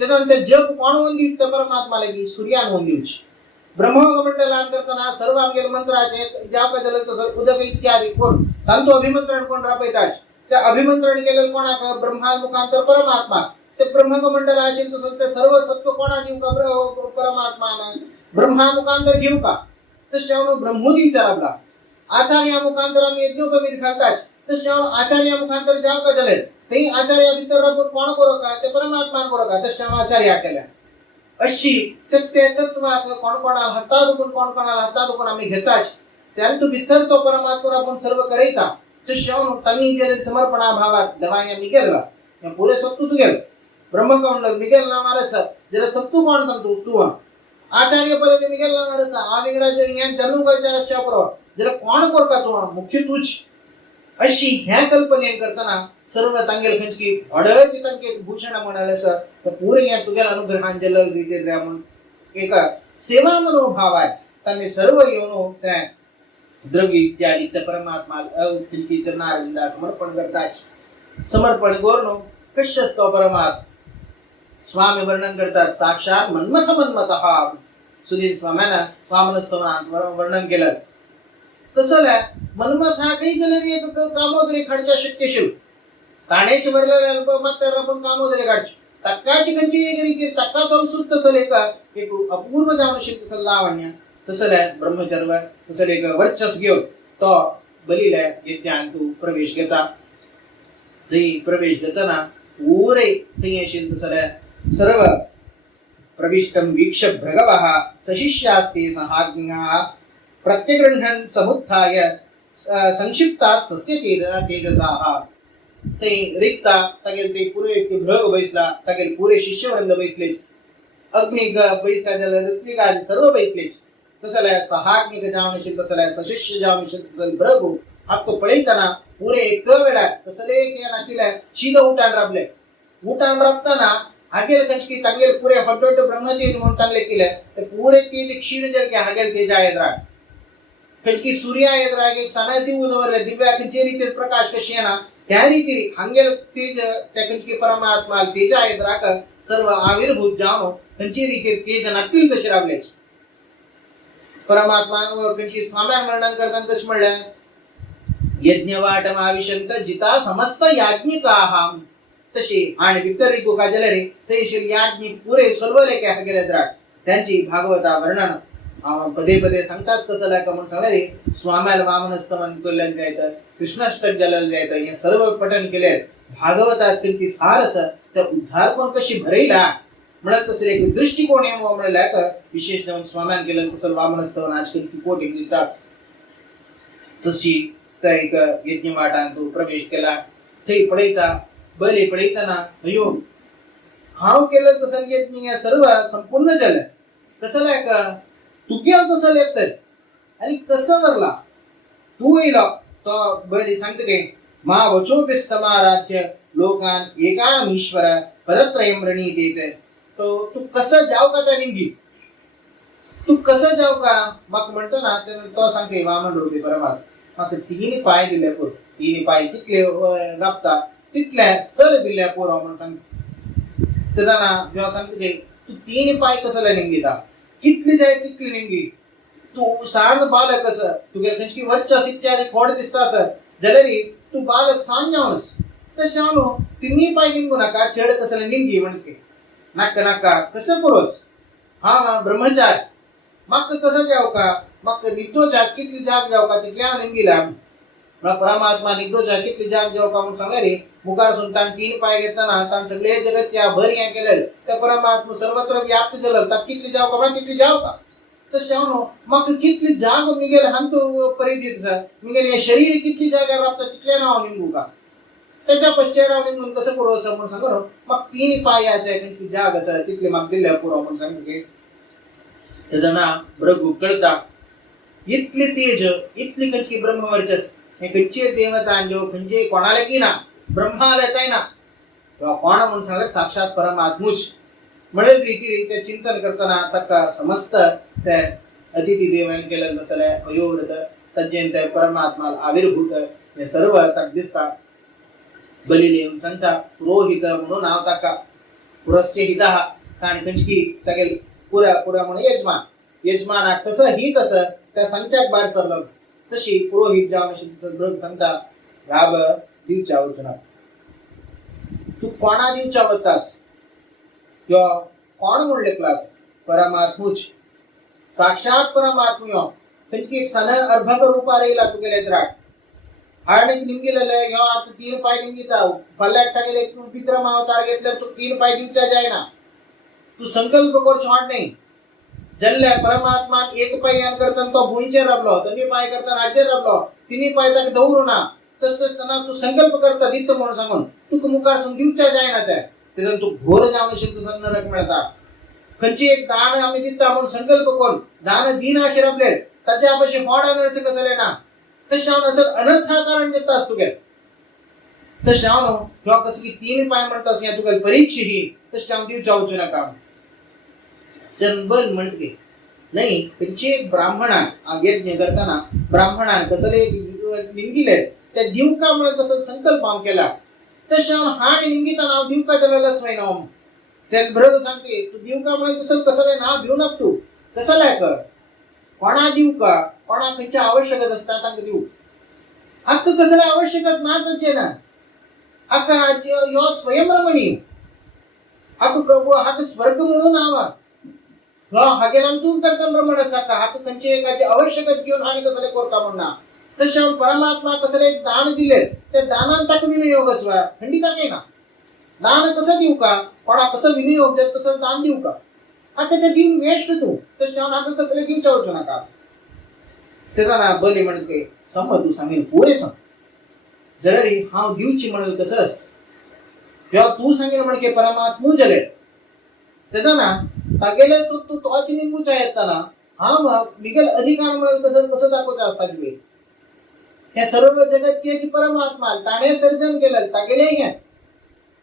त्यानंतर जप कोण वंदित त्या परमात्मा लागी सूर्यान वंदिवची ब्रह्मकमंडलान करताना सर्व आमगे मंत्राचे जाप केले तसं उदक इत्यादी कोण तांतो अभिमंत्रण कोण राबयतात त्या अभिमंत्रण केलेलं कोणाक ब्रह्मा मुखांतर परमात्मा ते ब्रह्मकमंडल असेल तसं ते सर्व सत्व कोणा घेऊ का परमात्मा ब्रह्मा मुखांतर घेऊ का तसे ब्रह्मोदी विचारला आचार्य मुखांतर आम्ही यज्ञोपवीत घालतात तसे आचार्य मुखांतर जाप का झाले ते आचार्य भितर राबून कोण करू का ते परमात्मा करू का तसे आचार्य केल्या अशी ते तत्वाक कोणाला हाता दुखून आम्ही घेतात त्यांतू भितर तो परमात्मा आपण सर्व करता तसे त्यांनी केलेले समर्पणा भावात दवाया मिगेलला या पुरे सत्तू तू गेल ब्रह्मकमंडल मिगेल ना मारस जरा सत्तू कोण तंतू तू आचार्य पद मिगेल ना मारस आ विंगडाचे या जन्मकाच्या अशा पर जरा कोण करता तू मुख्य तुझ अशी ह्या कल्पनेन करताना सर्व तांगेल खंचकी अडळची तांगे भूषण म्हणाले सर तर पुरे या तुगेला अनुग्रहान जलल रीते म्हणून एक सेवा मनोभाव आहे त्यांनी सर्व येऊन त्या द्रव्य इत्यादी त्या परमात्मा खंचकी चरणारविंदा समर्पण करतात समर्पण करून कश्य असतो परमात्मा स्वामी वर्णन करतात साक्षात मन्मथ सुधीर स्वाम्यानं वामनस्तवनात वर्णन केलं तसं मन्मथ हा काही जण एक कामोदरी खडच्या शक्यशील ताणेच भरलेल्या मात्र आपण कामोदरी काढची तक्काची कंची एक रीती तक्का संस्कृत तसं एक अपूर्व जावशील तसं लावण्य तसं ब्रह्मचर्य तसं एक वर्चस घेऊन तो बलीला यज्ञान तू प्रवेश घेता जरी प्रवेश घेताना ओरे थंय असेल तसं सर्व प्रविष्टम वीक्ष भृगवः सशिष्यास्ते सहाज्ञः प्रत्यगृह्णन् समुत्थाय संक्षिप्तास्तस्य चेतना तेजसाः ते रिक्ता तगेल ते पूरे भ्रग बैसला तगेल पूरे शिष्यवृंद बैसलेच अग्नि बैसला जल ऋत्विका सर्व बैसलेच तसल्या सहाग्नि गजामनिश तसल्या सशिष्य जामनिश तसल भ्रग आपको पळैताना पूरे एक वेळा तसले के नातिला शीद उठान राबले उठान राबताना हागेल कंचकी तगेल पूरे हटोट ब्रह्मतेज म्हणून तांगले केले ते पूरे तेज क्षीण जल के हागेल तेज आयद्रा कंचकी सूर्य आयद्रा एक सनाती उदवर दिव्या जे रीते प्रकाश कशी ना त्या रीती हांगेल तेज त्या कंचकी परमात्मा तेज आयद्रा का सर्व आविर्भूत जानो कंची रीते तेज नातील तसे राबले परमात्मा कंचकी स्वाम्या वर्णन करताना कश म्हणलं यज्ञवाटमाविशंत जिता समस्त याज्ञिकाः तशी आणि वितरित गोका जलरे तैशील याज्ञिक पुरे सोलवले के हागेले द्रा त्यांची भागवता वर्णन पदे पदे सांगताच कसं लाय का म्हणून सांगले स्वाम्याला वामनस्तमन केलं जायचं कृष्णाष्टक जलल जायचं हे सर्व पठन केले भागवतात किती सार असं त्या उद्धार कोण कशी भरेला म्हणत तसं एक दृष्टिकोन आहे म्हणला का विशेष जाऊन स्वाम्यान केलं तसं वामनस्तवन आज किती कोटी दितास तशी त्या एक यज्ञवाटान तो प्रवेश केला ते पळैता बले पळैताना अयो हाव केलं तसं यज्ञ सर्व संपूर्ण झालं कसं लाय का तू केलं तसं येत आणि कसं वरला तू येला तो बली सांगते के मा वचोभिस समाराध्य लोकान एकाम ईश्वर पदत्रयम रणीते तो तू कसं जाव का त्या निंगी तू कसं जाव का मग म्हणतो ना तो सांगते वामन रूपी परमात्मा मग तीन पाय दिले पोर तीन पाय तिथले राबता तिथल्या स्थळ दिल्या पोर म्हणून सांगते त्याना जेव्हा सांगते तू तीन पाय कसला निंगीता कितली जाय तितली निंगी तू सांग बालक कसं तू त्यांची वरच्या इत्यादी खोड दिसतास जलरी तू बालक सांगावस तशानो तिन्ही पाय निंगू नका चढ कसला निंगी म्हणते नाका नाका कसं करोस हा ब्रह्मचार मग कसं जाव का मग निघतो जाग किती जाग जाव का तिथल्या निंगीला मग परमात्मा निघतो जाग किती जाग जाव का म्हणून सांगले मुखार सुनतान तीन पाय घेताना तान सगळे जगत या भर या केलं त्या परमात्मा सर्वत्र व्याप्त झालं तर किती जाव का किती जाव का तशानो मग किती जाग निघेल हम तो परिचित निघेल या शरीर किती जागा राबता तिथल्या नाव निघू का त्याच्या पश्चात निघून कसं करू असं म्हणून सांगू मग तीन पायाच्या किती जाग असं तिथले मग दिल्या पुरा म्हणून सांगते त्याजना ब्रह्म कळता इतली तेज इतली कंची ब्रह्मवर्चस हे कंचे देवता जो म्हणजे कोणाला की ना ब्रह्माला काय ना कोण म्हणून सांगत साक्षात परमात्मुच म्हणेल रीती चिंतन करताना तक्का समस्त त्या अतिथी देवान केलं नसल्या अयोव्रत तज्जंत परमात्मा आविर्भूत हे सर्व तक दिसतात बलिले संता पुरोहित म्हणून नाव टाका पुरस्य हितः आणि कंचकी तगेल पुरा पुरा म्हणून यजमान कसं ही तसं त्या संख्याक बाहेर सरलं तशी पुरोहित जामशी संता राब दिवच्या वचना तू कोणा दिवच्या वतास किंवा कोण म्हणले क्लास परमात्मुच साक्षात परमात्म्यो कंचकी सन अर्भक रूपा रेला तू गेले द्रा हार्दिक निंगिलेले ह्यो आता तीन पाय निंगिता फल्याक टाकेले तू विक्रम अवतार घेतले तू तीन पाय दिवच्या जायना तू संकल्प कर छोड नाही जल्ल्या परमात्मा एक पाय यान करताना तो भुंचे रबलो दोन्ही पाय करताना आजे रबलो तिन्ही पाय तक दौरू ना तसंच त्यांना तू संकल्प करता दित म्हणून सांगून तू मुखार दिवच्या जायना त्या त्यानं तू घोर जाऊन शिल्प सन नरक मिळता कंची एक दान आम्ही दिता म्हणून संकल्प कोण दान दीन असे रबले त्याच्यापाशी होड अनर्थ कसले ना तशावन असं अनर्था कारण देता असतो काय तशावन किंवा कसं की तीन पाय म्हणतास या तुका परीक्षा ही तशावन दिव जाऊच नका जनबल म्हणते नाही त्यांचे ब्राह्मणा यज्ञ करताना ब्राह्मणान कसले लिंगिले त्या दिवकामुळे कसं संकल्प केला तशावन हा लिंगीचा नाव दिवका जललस नाही नाव त्यात भरग सांगते तू दिवकामुळे कसं नाव घेऊ नका तू कसं लाय कर कोणा देऊ का कोणा त्यांच्या आवश्यकता असतात अंक देऊ हक्क कसं आवश्यकत ना त्यांचे ना हक्क यो स्वयंरमणी हक्क स्वर्ग म्हणून आवा हागे तू करता ब्रह्मण असा का हक्क त्यांचे एखादी आवश्यकत घेऊन आणि कसले कोरता म्हणा तशा परमात्मा कसले दान दिले त्या दानांत विनियोग असवा खंडिता काय ना दान कसं देऊ का कोणा कसं विनियोग देत तसं दान देऊ का आता ते देऊन वेस्ट तू तशा हक्क कसले देऊ चावू नका तेन्ना बली म्हणके समज तू सांगेन पुरे सांग जळरी हांव दिवची म्हणल तसंच जेव्हा तू सांगेन म्हणके परमात्मू जले तेन्ना तागेले सुद्धा तोच निंबूचा येताना हा मिगल अधिकार म्हणल तसं कसं दाखवता असता की हे सर्व जगत परमात्मा ताणे सर्जन केलं तागेले हे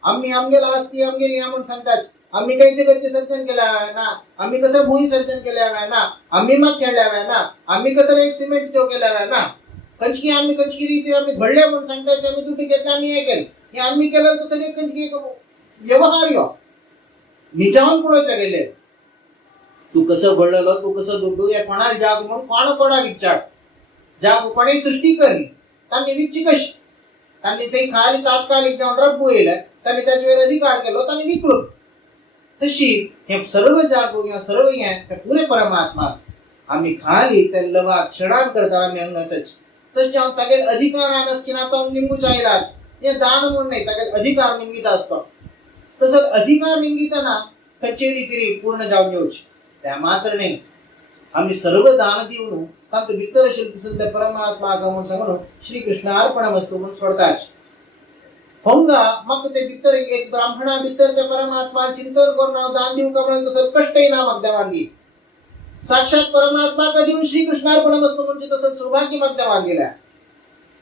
आम्ही आमगेला असती आमगेली म्हणून सांगतात आम्ही काही जगतचे सर्जन केले आहे ना आम्ही कसं भूमी सर्जन केले आहे ना आम्ही मग खेळले आहे ना आम्ही कसं एक सिमेंट तो केला आहे ना कंचकी आम्ही कंचकी रीती आम्ही घडले म्हणून सांगतात आम्ही तुटी घेतले आम्ही हे केलं हे आम्ही केलं तर सगळे कंचकी व्यवहार यो निजाम पुढे गेले तू कसं घडलेलो तू कसं दुडू या कोणा जाग म्हणून कोण कोणा विचार जाग कोणी सृष्टी करली त्यांनी विची कशी त्यांनी ते खाली तात्कालिक जाऊन रब्बू येईल त्यांनी त्याच्यावर अधिकार केलो त्यांनी विकलो तशी हे सर्व जागो या सर्व हे पुरे परमात्मा आम्ही खाली त्या लवा क्षणात करता आम्ही अंगसच तर जेव्हा तागे अधिकार आणस की ना तो निंबू चायला हे दान म्हणून नाही तागे अधिकार निंगिता असतो तसं अधिकार निंगिताना कचेरी तिरी पूर्ण जाऊन येऊची त्या मात्र नाही आम्ही सर्व दान देऊन तांत भितर असेल तसं त्या परमात्मा म्हणून सांगून श्रीकृष्ण अर्पणमस्तु म्हणून सोडताच होंगा मग ते भितर एक ब्राह्मणा भितर त्या परमात्मा चिंतन करून दान देऊ का म्हणून तसं कष्टही ना मध्यावांगी साक्षात परमात्मा का देऊन श्रीकृष्ण अर्पणमस्तु म्हणजे तसं सौभाग्य मध्यावान गेल्या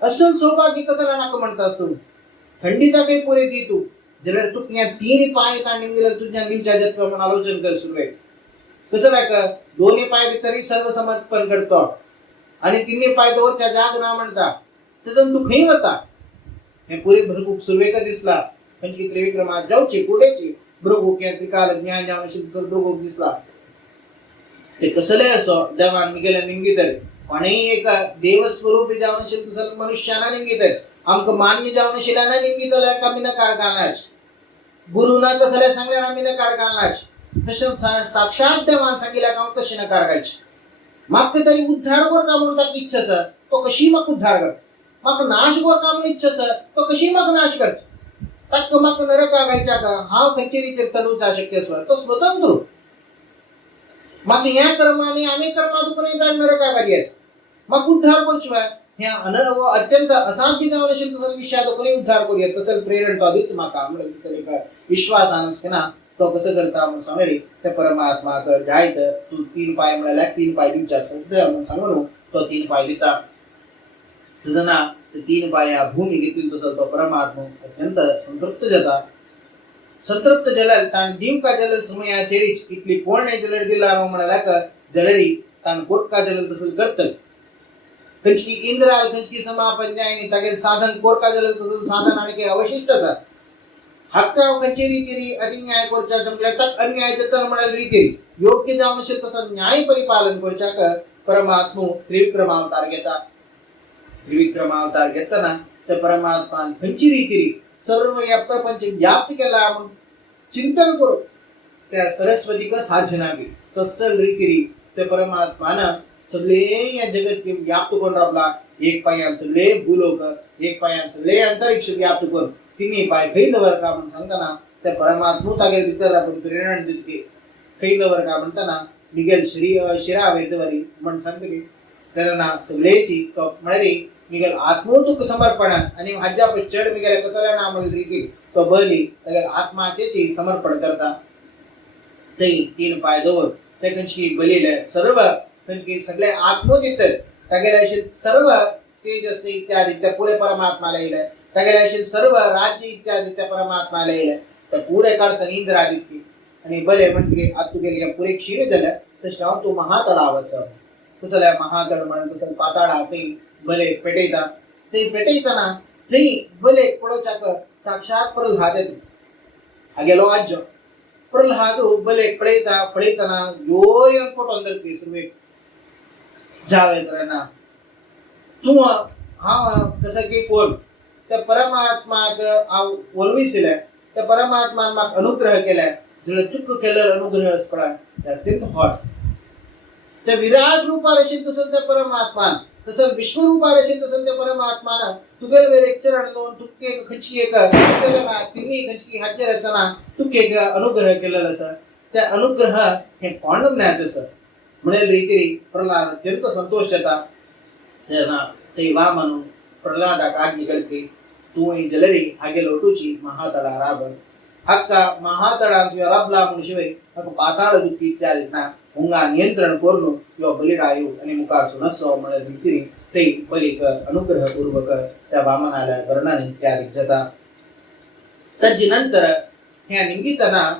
असल सौभाग्य कसं नाक म्हणतास तू थंडीचा काही पुरे दी तू जर तू या तीन पाय तांडी गेलं तुझ्या नीच्या जत म्हणून आलोचन कर सुरू आहे कसं नाही का दोन्ही पाय तरी सर्व समर्पण करतो आणि तिन्ही पाय दोरच्या जाग ना म्हणता त्यातून तू खई होता हे पुरे भरगूक सुरवेक दिसला म्हणजे त्रिविक्रमा जाऊचे कुठेची भृगुक या त्रिकाल ज्ञान जाऊन शिल्सर भृगुक दिसला ते कसले असो देवान मिगेला निंगितर कोणीही एक देवस्वरूपी जाऊन शिल्सर मनुष्याना निंगितर आमक मान्य जाऊन शिलाना निंगितला कमी न कारखानाच गुरुना कसले सांगल्या आम्ही न कारखानाच तसं साक्षात देवान सांगितल्या काम कशी न कारखायची मग तरी उद्धार वर का म्हणता की इच्छा सर तो कशी मग उद्धार कर मग नाश वर का म्हणून इच्छा सर तो कशी मग नाश कर तक मग नरक आगायच्या का हा कचेरी ते तनुचा शक्य स्वर तो स्वतंत्र मग या कर्माने अनेक कर्मातून नरक आगारी आहेत मग उद्धार करशिवाय ह्या अनव अत्यंत असाध्य जावनशील तसं विषयात कोणी उद्धार करूया तसं प्रेरण तो अधिक माका म्हणजे विश्वास आणस ना तो कसं करता म्हणून सांगली त्या परमात्मा कर जायत तू तीन पाय मिळाला तीन पाय दिवच्या म्हणून सांगू तो तीन पाय दिता तुझं ना तीन पाया भूमी घेतील तसं तो परमात्मा अत्यंत संतृप्त जाता संतृप्त जलल तान दीव का जलल समया चेरीच इतली कोण नाही जलल दिला म्हणाला का जलरी तान कोट का जलल तसं करतल कंचकी इंद्राल कंचकी समापन जायनी तागे साधन कोर का जलल तसं साधन आणि काही अवशिष्ट असा हक्का कचेरी तिरी अधिन्याय कोरच्या जमल्या तक अन्याय जतन म्हणाल रीती योग्य जाऊन असेल तसं न्याय परिपालन कोरच्या कर परमात्मा त्रिविक्रमावतार घेताना त्या परमात्मा खंची रीती सर्व या प्रपंच व्याप्त केला म्हणून चिंतन करू त्या सरस्वती का साध्य नागे तसल रीती त्या परमात्मानं सगळे या जगत व्याप्त करून राबला एक पायान सगळे भूलोक एक पायान सगळे अंतरिक्ष व्याप्त करून तिन्ही पाय खैदवर का म्हणून सांगताना त्या परमात्मा तागेल तिथं आपण प्रेरणा देते खैदवर का म्हणताना निगेल शिरा वेदवरी म्हणून सांगते त्याला ना सगळेची तो म्हणाली मिगेल आत्मोतुक समर्पण आणि माझ्या चढ मिगेल कसल्या नामल रीती तो बली त्याला आत्माचे समर्पण करता ते तीन पाय दोर त्या कंची बलीले सर्व कंची सगळे आत्मोदित त्यागेला सर्व तेजस इत्यादी त्या पुरे परमात्माला येईल त्यागेला सर्व राज्य इत्यादी त्या परमात्माला येईल तर पुरे करता इंद्रादित्य आणि बले म्हणजे आतू गेले पुरे क्षीर झालं तर श्राव तो महातळाव असं तसल्या महातळ म्हणून तसं पाताळा ते बले पेटयता ते पेटयताना ते बले पडोचाक साक्षात प्रल्हाद येतो हा गेलो आज प्रल्हाद बले पडयताना योयन फोटो अंदर सुरुवे जावे ना तू हा कसं की कोण त्या परमात्माक ओलविसिले त्या परमात्मान माक अनुग्रह केलाय जर चुक केलं अनुग्रह असपडा अत्यंत हॉट त्या विराट रूपार असेल तसं त्या परमात्मा तसं विश्वरूपार असेल तसं त्या परमात्मानं तुगेल वेळ एक चरण दोन तुके खचकी एक तिन्ही खचकी हाज्य रहताना तुके एक अनुग्रह केलेलं असं त्या अनुग्रह हे कोण न्यायचं सर म्हणेल रीती प्रल्हाद अत्यंत संतोष येता तेन्ना थंय वामन प्रल्हादाक आज्ञ करपी तूं जलरी हागे लोटूची महातळा राब हक्का महातळांत यो राबला म्हूण शिवाय हक्का पाताळ दुःखी त्या रितना हुंगा नियंत्रण करून यो बलिरायो आणि मुखार सुनसो म्हणत भितरी थंय बलीक अनुग्रह पूर्वक त्या वामनाला वर्णन त्या जाता ताजे नंतर ह्या निमित्ताना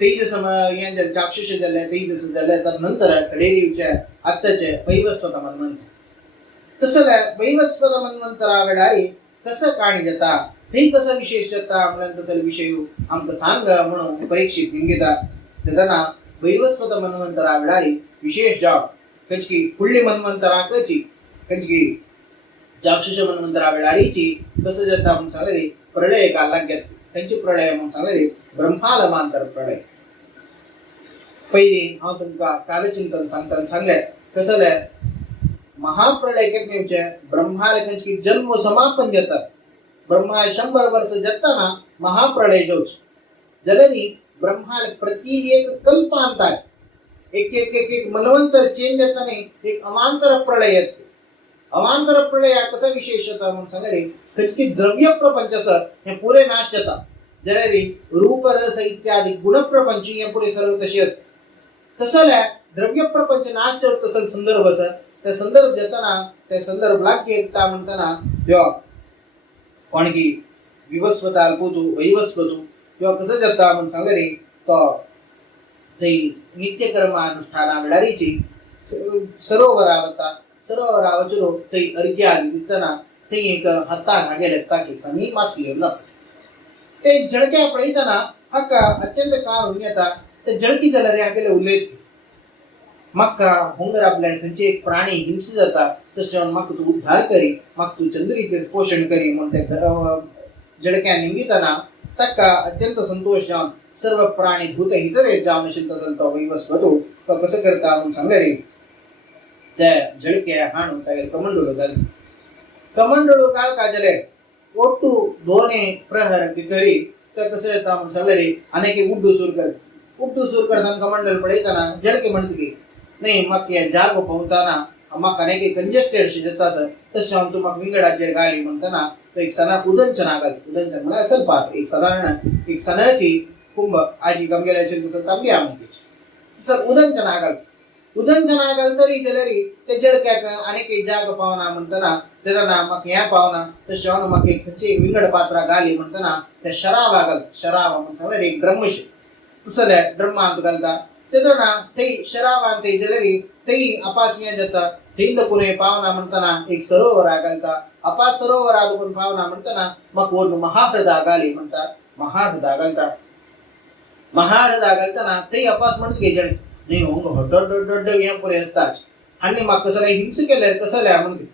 तेजस हें चाक्षुष जाल्ले तेजस जाल्ले नंतर कडेरीच्या आत्ताचे वैवस्वत मन्वंतर तसं वैवस्वत मन्वंतरा वेळारी कसं काणी जाता थंय कसं विशेष जाता म्हणून तसं विषय आमकां सांग म्हणून परीक्षीत निमगेता तेन्ना वैवस्वत मन्वंतरा वेळारी विशेष जाव खंयची फुडली मन्वंतराकची खंयची चाक्षुष मन्वंतरा वेळारीची कसं जाता म्हणून सांगले प्रलय कालाक घेता खंयची प्रलय म्हणून सांगले ब्रह्मालमांतर प्रलय पयलीं हांव तुमकां कालचिंतन सांगतना सांगलें कसं महाप्रलय केन्नेचे ब्रह्माले खंयची जन्म समापन जाता ब्रह्मा 100 वर्ष जातना महाप्रलय जावचे जाल्यार ब्रह्माले प्रति एक कल्पांतर एक मनवंतर चेंज जाता न्ही एक अमांतर प्रलय येता अवांतर प्रलय कसा विशेष जाता म्हणून सांगले खंयची द्रव्य प्रपंच आसा हे पुरे नाश जाता जाल्यार रूप रस इत्यादी गुण प्रपंच हे पुरे सर्व तशी असता तसं द्रव्य प्रपंच नाश जाता तसं संदर्भ आसा ते संदर्भ जाताना ते संदर्भ वाक्य एकता म्हणताना यो कोण की विवस्वताल पोतू वैवस्वतू यो कसं जाता म्हणून सांगले तो थंय नित्यकर्मानुष्ठाना वेळारीची सरोवरा वता सरोवरा वचलो थंय अर्घ्य आदी दितना थंय एक हाताक हागे लेताक एक सनी मासली ना ते जळक्या पळयतना हाका अत्यंत कार येता ते जळकी जाल्यार हागेले उलयत म्हाका हुंगर आपल्यान खंयचे एक प्राणी हिंस जाता तशें म्हाका तूं उद्धार करी म्हाका तूं चंद्रीचेर पोशण करी म्हूण ते जळक्या निमगितना ताका अत्यंत संतोष जावन सर्व प्राणी भूत हितरे जावन आशिल्लो तो वैवस्वतो तो कसं करता म्हणून सांगले रे ते जळके हाणून तागेले कमंडळू घाली कमंडळू काळका जाले ಒಟ್ಟು दोने प्रहर भितरी ते कसं येता म्हणून सांगले रे अनेक उड्डू सूर करताना कमंडळ पळयताना जळके म्हणतकी नाही म्हाका हे जागो पळोवताना म्हाका अनेक कंजेस्टेड अशें जाता सर तशें हांव तूं म्हाका विंगडाचेर घाली म्हणटना तो एक सणाक उदंचना घाली उदंचन म्हळ्यार असल पात एक साधारण एक सणाची कुंभ आजी गमगेले अशें तसं तांब्या म्हणटा सर उदंचना घाल उदंचना घाल तरी जाल्यार ते जळक्याक अनेक जाग पावना म्हणटना तेन्ना म्हाका हें पावना तशें हांव म्हाका एक खंयची विंगड पात्रां घाली म्हणटना ते शरावा घाल शराव म्हणून सांगल्यार एक ब्रह्मश तसले ब्रह्मांत घालता तेन्ना थंय शरावांत थंय जाल्यार थंय अपास हें जाता थंय दकुने पावना म्हणटना एक सरोवरा घालता अपास सरोवरा दकुन पावना म्हणटना म्हाका व्हरून महाहृदा घाली म्हणटा महाहृदा घालता महाहृदा घालतना थंय अपास म्हणटा जळ न्ही हड्ड हें पळय आसताच आनी म्हाका कसले हिंस केल्यार कसले म्हणटा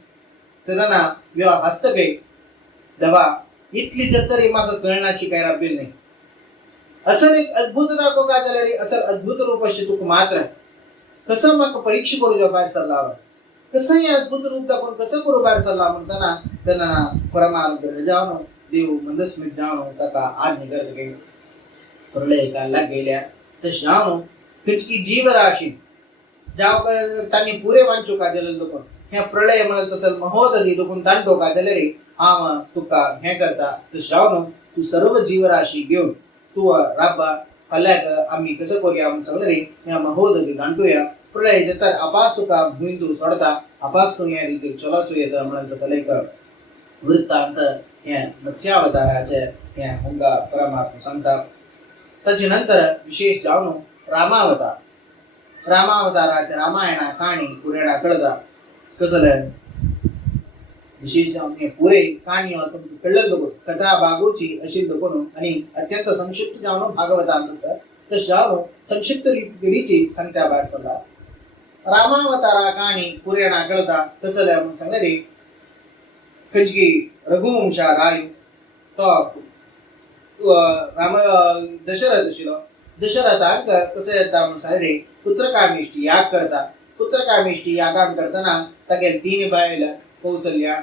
तेन्ना यो हस्तके देवा इतली जतरी म्हाका कळनाची काय राबिल्ली नाही असं एक अद्भुत दाखोवता जाल्यार असं अद्भुत रूप अशें तुका मात्र कसं म्हाका परीक्षा करूच्या भायर सरला कसं हें अद्भुत रूप दाखोवन कसं करूं भायर सरला म्हणटना तेन्ना परमानुग्रह जावन देव मंदस्मित जावन ताका आज्ञ करतकीर प्रलय कालाक गेल्या तशें हांव खंयची जीवराशी जावं तांणी पुरे वांचूका जाल्यार देखून हें प्रलय म्हणत तसं महोदधी देखून दांडोवका जाल्यार हांव तुका हें करता तशें हांव तूं सर्व जीवराशी घेवन तूं राबा फाल्याक आमी कसं करूया म्हणून सांगलें रे ह्या महोदधी दांडुया प्रलय जाता अपास तुका भुंय तूं सोडता अपास तूं ह्या रितीर चलोसो येता म्हणून ताका एक वृत्तांत हें मत्स्यावताराचें हें हुंगा परमात्मा सांगता ताचे नंतर विशेष जावन रामावताराचे रामायणा काणी पुरेडा कळता कसलें विशेष जावन हें पुरे काणी तुमकां कळ्ळें देखून कथा बागोची अशी देखून आनी अत्यंत संक्षिप्त जावन भागवतांत आसा तशें जावन संक्षिप्त रितीची सांगता भायर सरला रामावतारा काणी पुरेडा कळता कसलें म्हणून सांगलें रे खंयची रघुवंशा राय तो राम दशरथ आशिल्लो दशरथाक कसं येता म्हणून सांगलें रे पुत्रकामेष्टी याग करता पुत्रकामेष्टी यागान करतना तागेले 3 बायल कौसल्या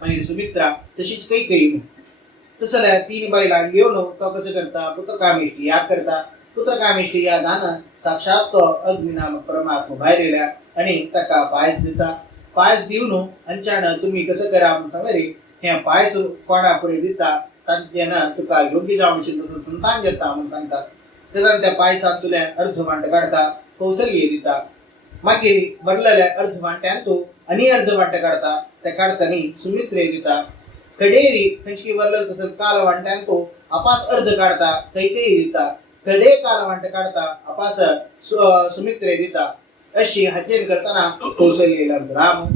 मागीर सुमित्रा तशीच कैकेयी तसल्या 3 बायलांक घेवन तो कसं करता पुत्रकामेष्टी याग करता पुत्रकामेष्टी यागान साक्षात तो अग्नी नामक परमात्मा भायर येयल्या आणि ताका पायस दिता. पायस दिवन अंच्यान तुम्ही कसं करा म्हणून सांगले रे. हे पायस कोणा पुढे दिता तांच्यानं तुका योग्य जावन तसं संतान घेता म्हणून सांगतात. तेन्ना त्या पायसात तुले अर्ध वांट काढता कौशल्य दिता. मागीर भरलेल्या अर्ध वांट्यान तू आणि अर्ध वांट काढता. त्या काढतानी सुमित्रे दिता. कडेरी खंयची भरलेलं तसं काल वांट्यान तू अपास अर्ध काढता कैकेयी दिता. कडे काल वांट काढता अपास सुमित्रे दिता. अशी हातेर करताना कौशल्य राम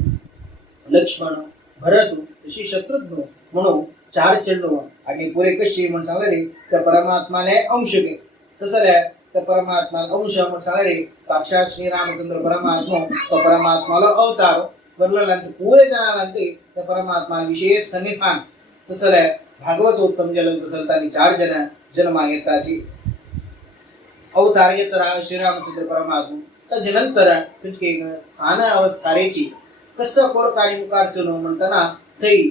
लक्ष्मण भरत अशी शत्रुघ्न म्हणून 4 चेडू आणि पुरे कशी म्हणून सांगले त्या परमात्माने अंश घे. तसं त्या परमात्माला अंश म्हणून सांगले साक्षात श्री रामचंद्र परमात्मा तो परमात्माला अवतार बरलेल्यांत पुरे जनांते त्या परमात्मा विशेष सन्निधान. तसं भागवतोत्तम जल तसं तांणी 4 जन जन्मा घेताची अवतार येतरा श्रीरामचंद्र परमात्मा. त्यानंतर तुमची सान अवस्थारेची कसं कोरकारी मुखारचो म्हणताना थंय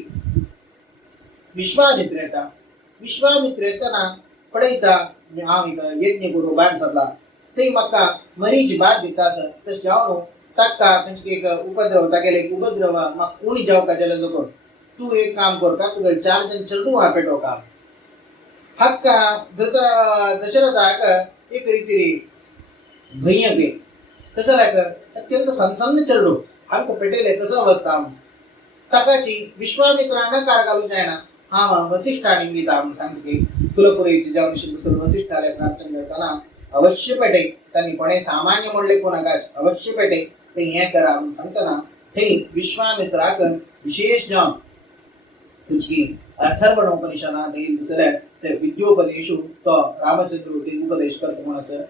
विश्वामित्र येता. विश्वामित्र येताना पळयता हांव यज्ञ करू भायर सरला. थंय म्हाका मरीची भात दिता आसत. तशें जावन ताका खंयची एक उपद्रव तागेले एक उपद्रव म्हाका कोणी जावका जाल्यार जगोन तूं एक काम कर का तुका 4 जन चेडू पेटो का. हक्का दशरथाक एक रीती भय्य बे कसं अत्यंत सनसन्न चेडू हांका पेटयले कसं अवस्था ताकाची विश्वामित्रांना कार घालूं जायना. हांव वसिष्ठांनी दिता म्हणून सांगता की तुला पुरे तुज्या विशीं वसिष्ठाले प्रार्थना करताना अवश्य पेटय. तांणी कोणे सामान्य म्हणले कोणाकाच अवश्य पेटय ते हें करा म्हणून सांगतना थंय विश्वामित्राक विशेष जावन तुझी अथर्वणोपनिषदांत येईल दुसऱ्या ते विद्योपदेशू तो रामचंद्र ते उपदेश करता म्हणून आसा.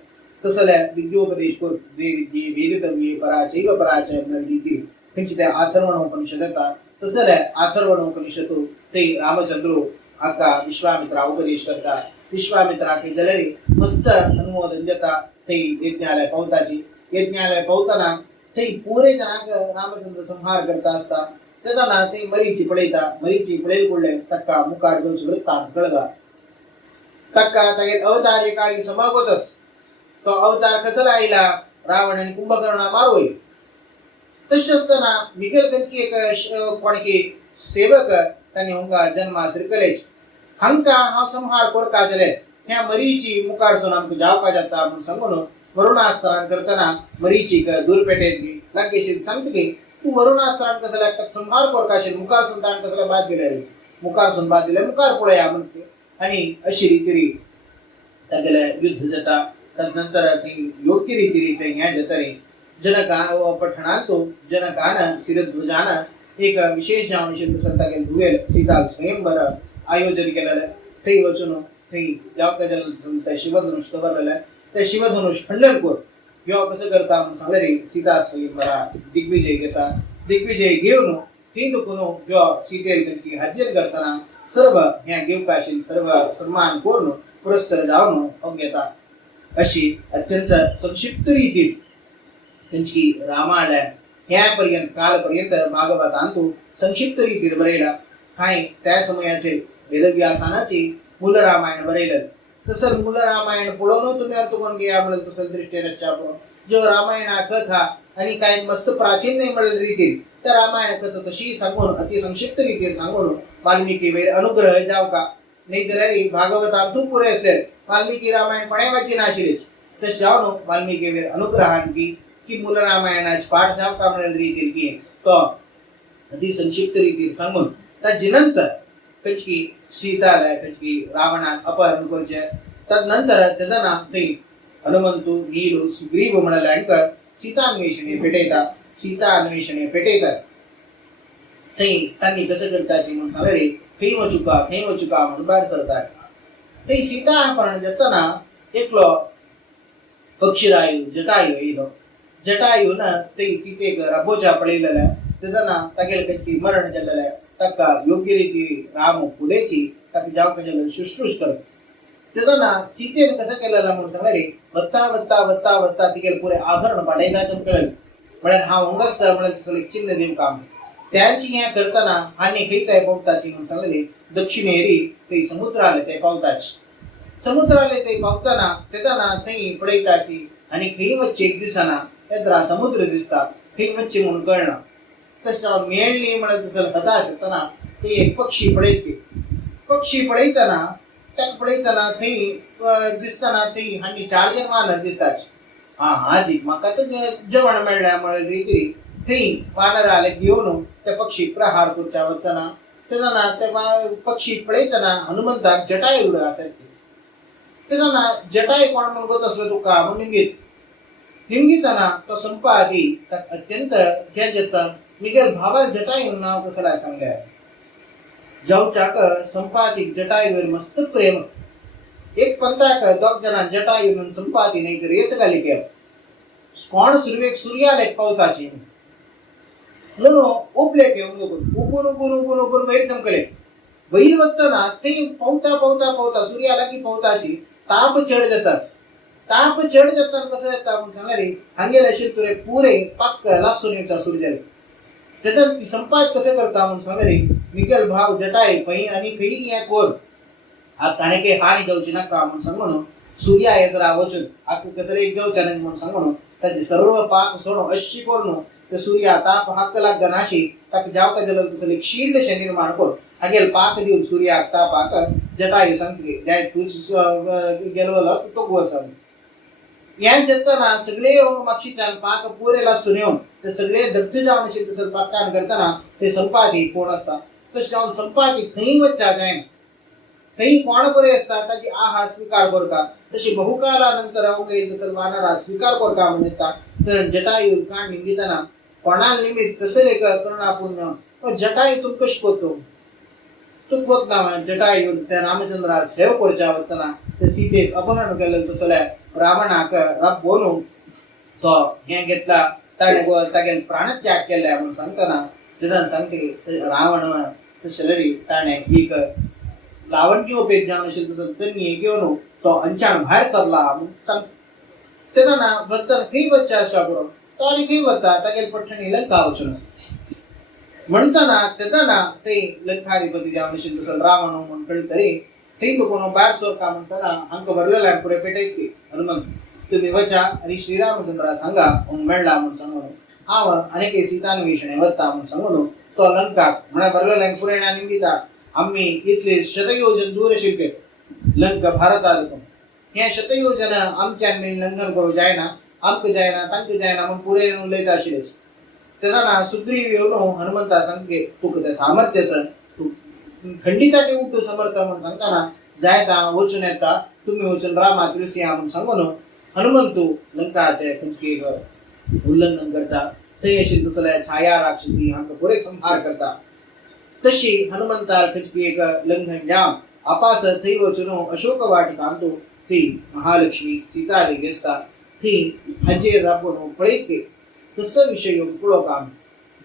तसल्या विद्योपदेश कर वेदितव्ये पराचैव पराचय रीती खंयची ते अथर्वणोपनिषद येता. तसल्या अथर्वणोपनिषदू ते रामचंद्र हाका विश्वामित्रा उपदेश करता. विश्वामित्राक जाल्यार मस्त अनुमोदन देता. थंय यज्ञालय पावताची. यज्ञालय पावतना थंय पुरे जनांक रामचंद्र संहार करता आसता. तेन्ना ते मरीची पळयता. मरीची पळयल फुडले ताका मुखार घेवचे वृत्तांत कळगा. ताका तागे अवतार्यकारी समागतस. तो अवतार कसं आयला रावण आणि कुंभकर्ण मारोय. तशें आसतना भितर खंयची एक कोणकी सेवक तांणी हांगा जन्मास रिकलेच हांकां हांव संहार करता जाल्यार ह्या मरीची मुखारसून आमकां जावपा जाता म्हणून सांगून वरुणास्त्रान करतना मरीचीक दूर पेटयतली लागीं सांगता की तूं वरुणास्त्रान कसं ताका संहार करता मुखारसून ताणें कसले बाद दिले मुखारसून बाद दिले मुखार पळया म्हणटा. आनी अशी रितीरी तागेलें युद्ध जाता. तदनंतर योग्य रीती हें जातरी जनका पठणांत जनकान शिरध्वजान एक विशेष जावन तागेले धुवेल सीता स्वयंवर आयोजन केलेलें. थंय वचून थंय जावका जाल्यार शिवधनुश दवरलेलें. ते शिवधनुष खंडन कर ह्यो कसो करता म्हणून सांगले रे सीता स्वयंवरा दिग्विजय घेता. दिग्विजय घेवन थंय दुखून ह्यो सीतेर खंयची हाजेर करतना सर्व हें घेवपा आशिल्लें सर्व सन्मान करून पुरस्कार जावन हो घेता. अशी अत्यंत संक्षिप्त रीतीन तेंची रामायण ह्या पर्यंत काल पर्यंत भागवतांत संक्षिप्त रीतीन बरयला. हांवें त्या समयाचेर वेदव्यासानाची मूल रामायण बरयलें. तसर मूल रामायण पळोवन तुमी अर्थ करून घेया म्हणून तसं दृश्य रचा जो रामायणा कथा आणि काही मस्त प्राचीन नाही म्हणलेल्या रीतीन त्या रामायण कथा तशी सांगून अति संक्षिप्त रीतीन सांगून वाल्मिकी वयर अनुग्रह जावका. नाही जाल्यार भागवतांत तूं पुरे आसले वाल्मिकी रामायण कोणे वाची नाशिल्ले. तशें जावन वाल्मिकी वयर अनुग्रहान की मूल रामायणाचे पाठ जावका म्हणलेल्या रीतीन की तो अति संक्षिप्त रीतीन सांगून ताजे नंतर खंयची सीता खंयची रावणाक अपहरण करचें. तदनंतर तेजना थंय हनुमंतू नील सुग्रीव म्हणलेले हांकां सीता अन्वेषणे पेटयता. सीता अन्वेषणे पेटयतात. थंय तांणी कसं करताची म्हणून सांगले रे खंय वचुका म्हणून भायर सरतात. थंय सीता अपहरण जातना एकलो पक्षीरायू जटायू येयलो. जटायून थंय सीतेक राबोवच्या पळयलेले. तेजना तागेले खंयची मरण जाल्लेलें ताका योग्य रीती राम फुलेची ताका जावका जाल्यार शुश्रूश करता. तेजना सीतेन कसं केलेलं म्हणून सांगले रे वत्ता वत्ता वत्ता वत्ता तिगेले पुरे आभरण पाडयतात कळले म्हळ्यार हांव हांगाच म्हळ्यार सगळें चिन्ह दिवं काम. त्यांची हें करतना आनी खंय ते पावताची म्हणून सांगले दक्षिणेरी थंय समुद्राले ते पावताची. समुद्राले ते पावतना तेजना थंय पळयताची आनी खंय वच्चे एक दिसना येद्रा समुद्र दिसता. खंय वच्चे म्हणून कळना तशें मेळ्ळी म्हणत तसं हताश जातना ते एक पक्षी पळयतना ताका पळयतना थंय दिसतना थंय हांणी 4 वानर दिसतात. हाजी म्हाका तर जेवण मेळ्ळें म्हणून रीती थंय वानराले घेवन ते पक्षी प्रहार करच्या वतना तेन्ना ते पक्षी पळयतना हनुमंताक जटाय उडा तेन्ना जटाय कोण म्हणून गत असलो तुका म्हणून निमगीतना तो संपादी ताका अत्यंत हे जेता मिगेल भावाल जटाय म्हणून नाव कसला सांगल्या जावच्याक संपादीक जटायूर मस्त प्रेम एक पंथाक 2 जणां जटायू म्हणून संपादी नाही रेस घाली केव कोण सुरवेक सूर्यालेक पावताची म्हणून ओपले घेवन उगून वयर चमकले वयर वतना ते पावता सूर्याला की पावताची ताप चढ जाता कसं जाता म्हणून सांगले हांगेल आशिल्ले तुरे पुरे पक्क लासून येता सूर्याला तेन्ना ती संपाद कशें करता म्हणून सांगले मिगेल भाव जटाय पै आनी खंय हें कोर ताणें काही हानी जावची नाका म्हणून सांगून सूर्या येद्रा वचून आतां कसले एक जावचें न्ही म्हणून सांगून ताचे सर्व पाप सोडून अशी करून ते सूर्या ताप हक्क लागता नाशी ताका जावका जाल्यार तसले एक शील्डशें निर्माण कर हागेल पाक दिवन सूर्याक तापाक जटायू सांगतली जाय तूं गेलो तो वर्स हें जेतना सगळे मागशीच्यान पाक पुरे लासून येवन ते सगळे दग्ध जावन अशें तसं पाकान करतना ते संपादी कोण आसता तशें जावन संपादी खंय वच्चा जायना थंय कोण बरें आसता ताची आहा स्विकार करता तशी बहुकालानंतर अवघे तसं वानरा स्विकार करता म्हणून येता तर जटायू काण निमित्ताना कोणाल निमित्त कसले करुणा पुण्य जटायू तूं कशें करतो तूं कोतना जटायू त्या रामचंद्राक सेव करच्या वतना ते सीतेक अपहरण केलें तसल्या रावणाक राबोवन तो हें घेतला ताणें प्राणत्याग केल्या म्हणून सांगतना तेन्ना सांगते रावण तशें ताणें एक लावण्योपेग जावन आशिल्लो तसो कन्ये घेवन तो अंचान भायर सरला म्हणून सांगता तेन्ना भक्तान खंय वच्चें आसता पुरो तो आनी खंय वता तागेले पठणी लंका वचून आसा म्हणटना तेन्ना ते लंकाधिपती जावन आशिल्लो तसो रावण म्हणून कळटरी थंय तो कोण भायर सरता म्हणटना हांकां भरलेल्या फुडें पेटयतली हनुमंत तुम्ही वचा आनी श्रीरामचंद्रा सांगा म्हणून मेळ्ळा म्हणून सांगून हांव आनीक सीतान्वेषणे वता म्हणून सांगून तो लंकाक म्हळ्यार भरलेल्या फुडें निमगिता आम्ही इतले शतयोजन दूर आशिल्ले लंका भारतांत हे शतयोजन आमच्यान लंघन करूं जायना आमकां जायना तांकां जायना म्हूण पुरे उलयता आशिल्ले तेन्ना सुग्रीव येवन हनुमंता सांगले तुका तें सामर्थ्य आसा तूं खंडिताचे उठू समर्थ म्हणून सांगताना जायता वचून येता तुम्ही वचून रामा तुळसिया म्हणून सांगून हनुमंतू लंकाचे खंयची उल्लंघन करता थंय आशिल्ली तसल्या छाया राक्षसी हांकां बरे संहार करता तशी हनुमंता खंयची एक लंघन जावन आपास थंय वचून अशोक वाटिकांत थंय महालक्ष्मी सीता देवी आसता थंय हाजेर राबून पळयत तसो विशय घेवन पळोवप आमी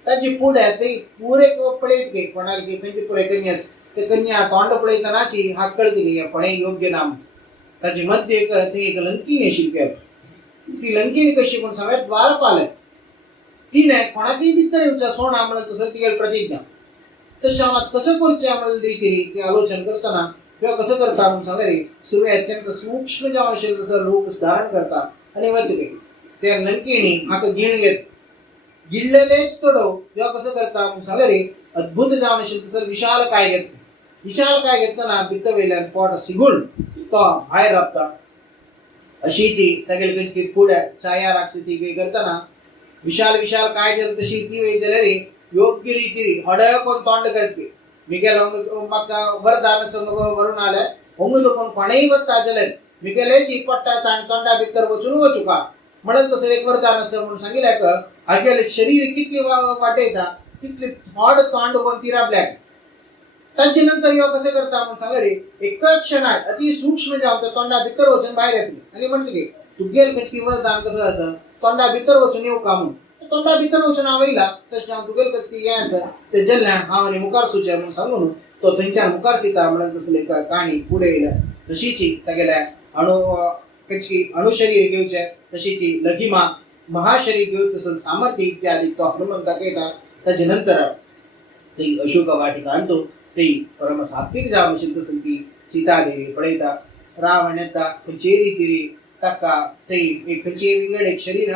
ताचे फुडें थंय पुरे पळयत कोणाली खंयची पुरे कन्या ते कन्या तोंड पळयतनाची हात कळटली कोणें योग्य नाम ताचे मध्य थंय एक लंकीन आशिल्ली ती लंकीन कशी पूण सगळ्यात द्वारपाल तिणें कोणाकय भितर येवच्या सोडा म्हणून तसो तिगेल प्रतिज्ञा तशें हांव कसं करचें म्हणून ती आलोचन करतना किंवा कसं करता म्हणून सांगले सुरवे अत्यंत सूक्ष्म जावन आशिल्लो तसो रूप धारण करता आनी वतके ते लंकिणी म्हाका गिण घेत गिळलेलेच तोडो किंवा कसं करता म्हणून सांगले अद्भुत जावन आशिल्लो तसो विशाल काय घेतना भितर वयल्यान पोट सिगून तो भायर राबता अशीची तागेले खंयची फुडें छाया राक्षसी करतना विशाल काय जर तशी ती वय जाल्यार योग्य रितीन हडकोन तोंड करपी मिगेल म्हाका वरदान वरून आले होंग दुखून कोणेय वता जाल्यार मिगेलेची पडटा ताण तोंडा भितर वचून वचुका म्हणून तसं एक वरदान आसा म्हणून सांगिल्ल्याक हागेले शरीर कितली वाटयता तितली थोड तोंड कोण ती राबल्याक तांचे नंतर यो कशें करता म्हणून सांगले एकच क्षणात अति सूक्ष्म जावन त्या तोंडा भितर वचून भायर येतली आनी म्हणटली तुगेल खंयची वरदान कसं आसा तोंडा भितर वचून येवका म्हणून तोंडा भितर वचून हांव येयला तशें हांव तुगेल कसली हें आसा तें जाल्ल्यान हांव आनी मुखार सुचें म्हणून सांगून तो थंयच्यान मुखार सीता म्हणून तसली काणी फुडें येयल्या तशीची तागेल्या खंयची अणुशरीर घेवचें तशीची लघिमा महाशरीर घेवन तसं सामर्थ्य इत्यादी तो हनुमंताक येता ताचे नंतर थंय अशोक वाटिकांत थंय परम सात्वीक जावन आशिल्ली तसली ती सीता देवी पळयता रावण येता खंयचेय रितीन ताका थंय एक खंयचेय विंगड एक शरीर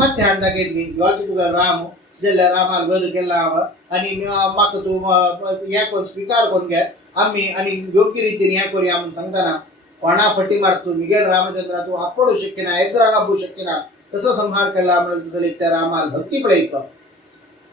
ಮತ್ತೆ ಹಾಡ್ದಾಗೈತಿ ಯೋಚಿಸುಗ ರಾಮು जेल्ले रामाल वध केला आणि म्हाका तूं हें कोण स्विकार कोरून घे आमी आनी योग्य रितीन हें करया म्हूण सांगतना कोणा फटी मार तूं मिगेल रामचंद्रा तूं आपडू शक्य ना एकदा राबू शक्य ना तसो संहार केला म्हणून जाल्यार त्या रामाल भक्ती पळयता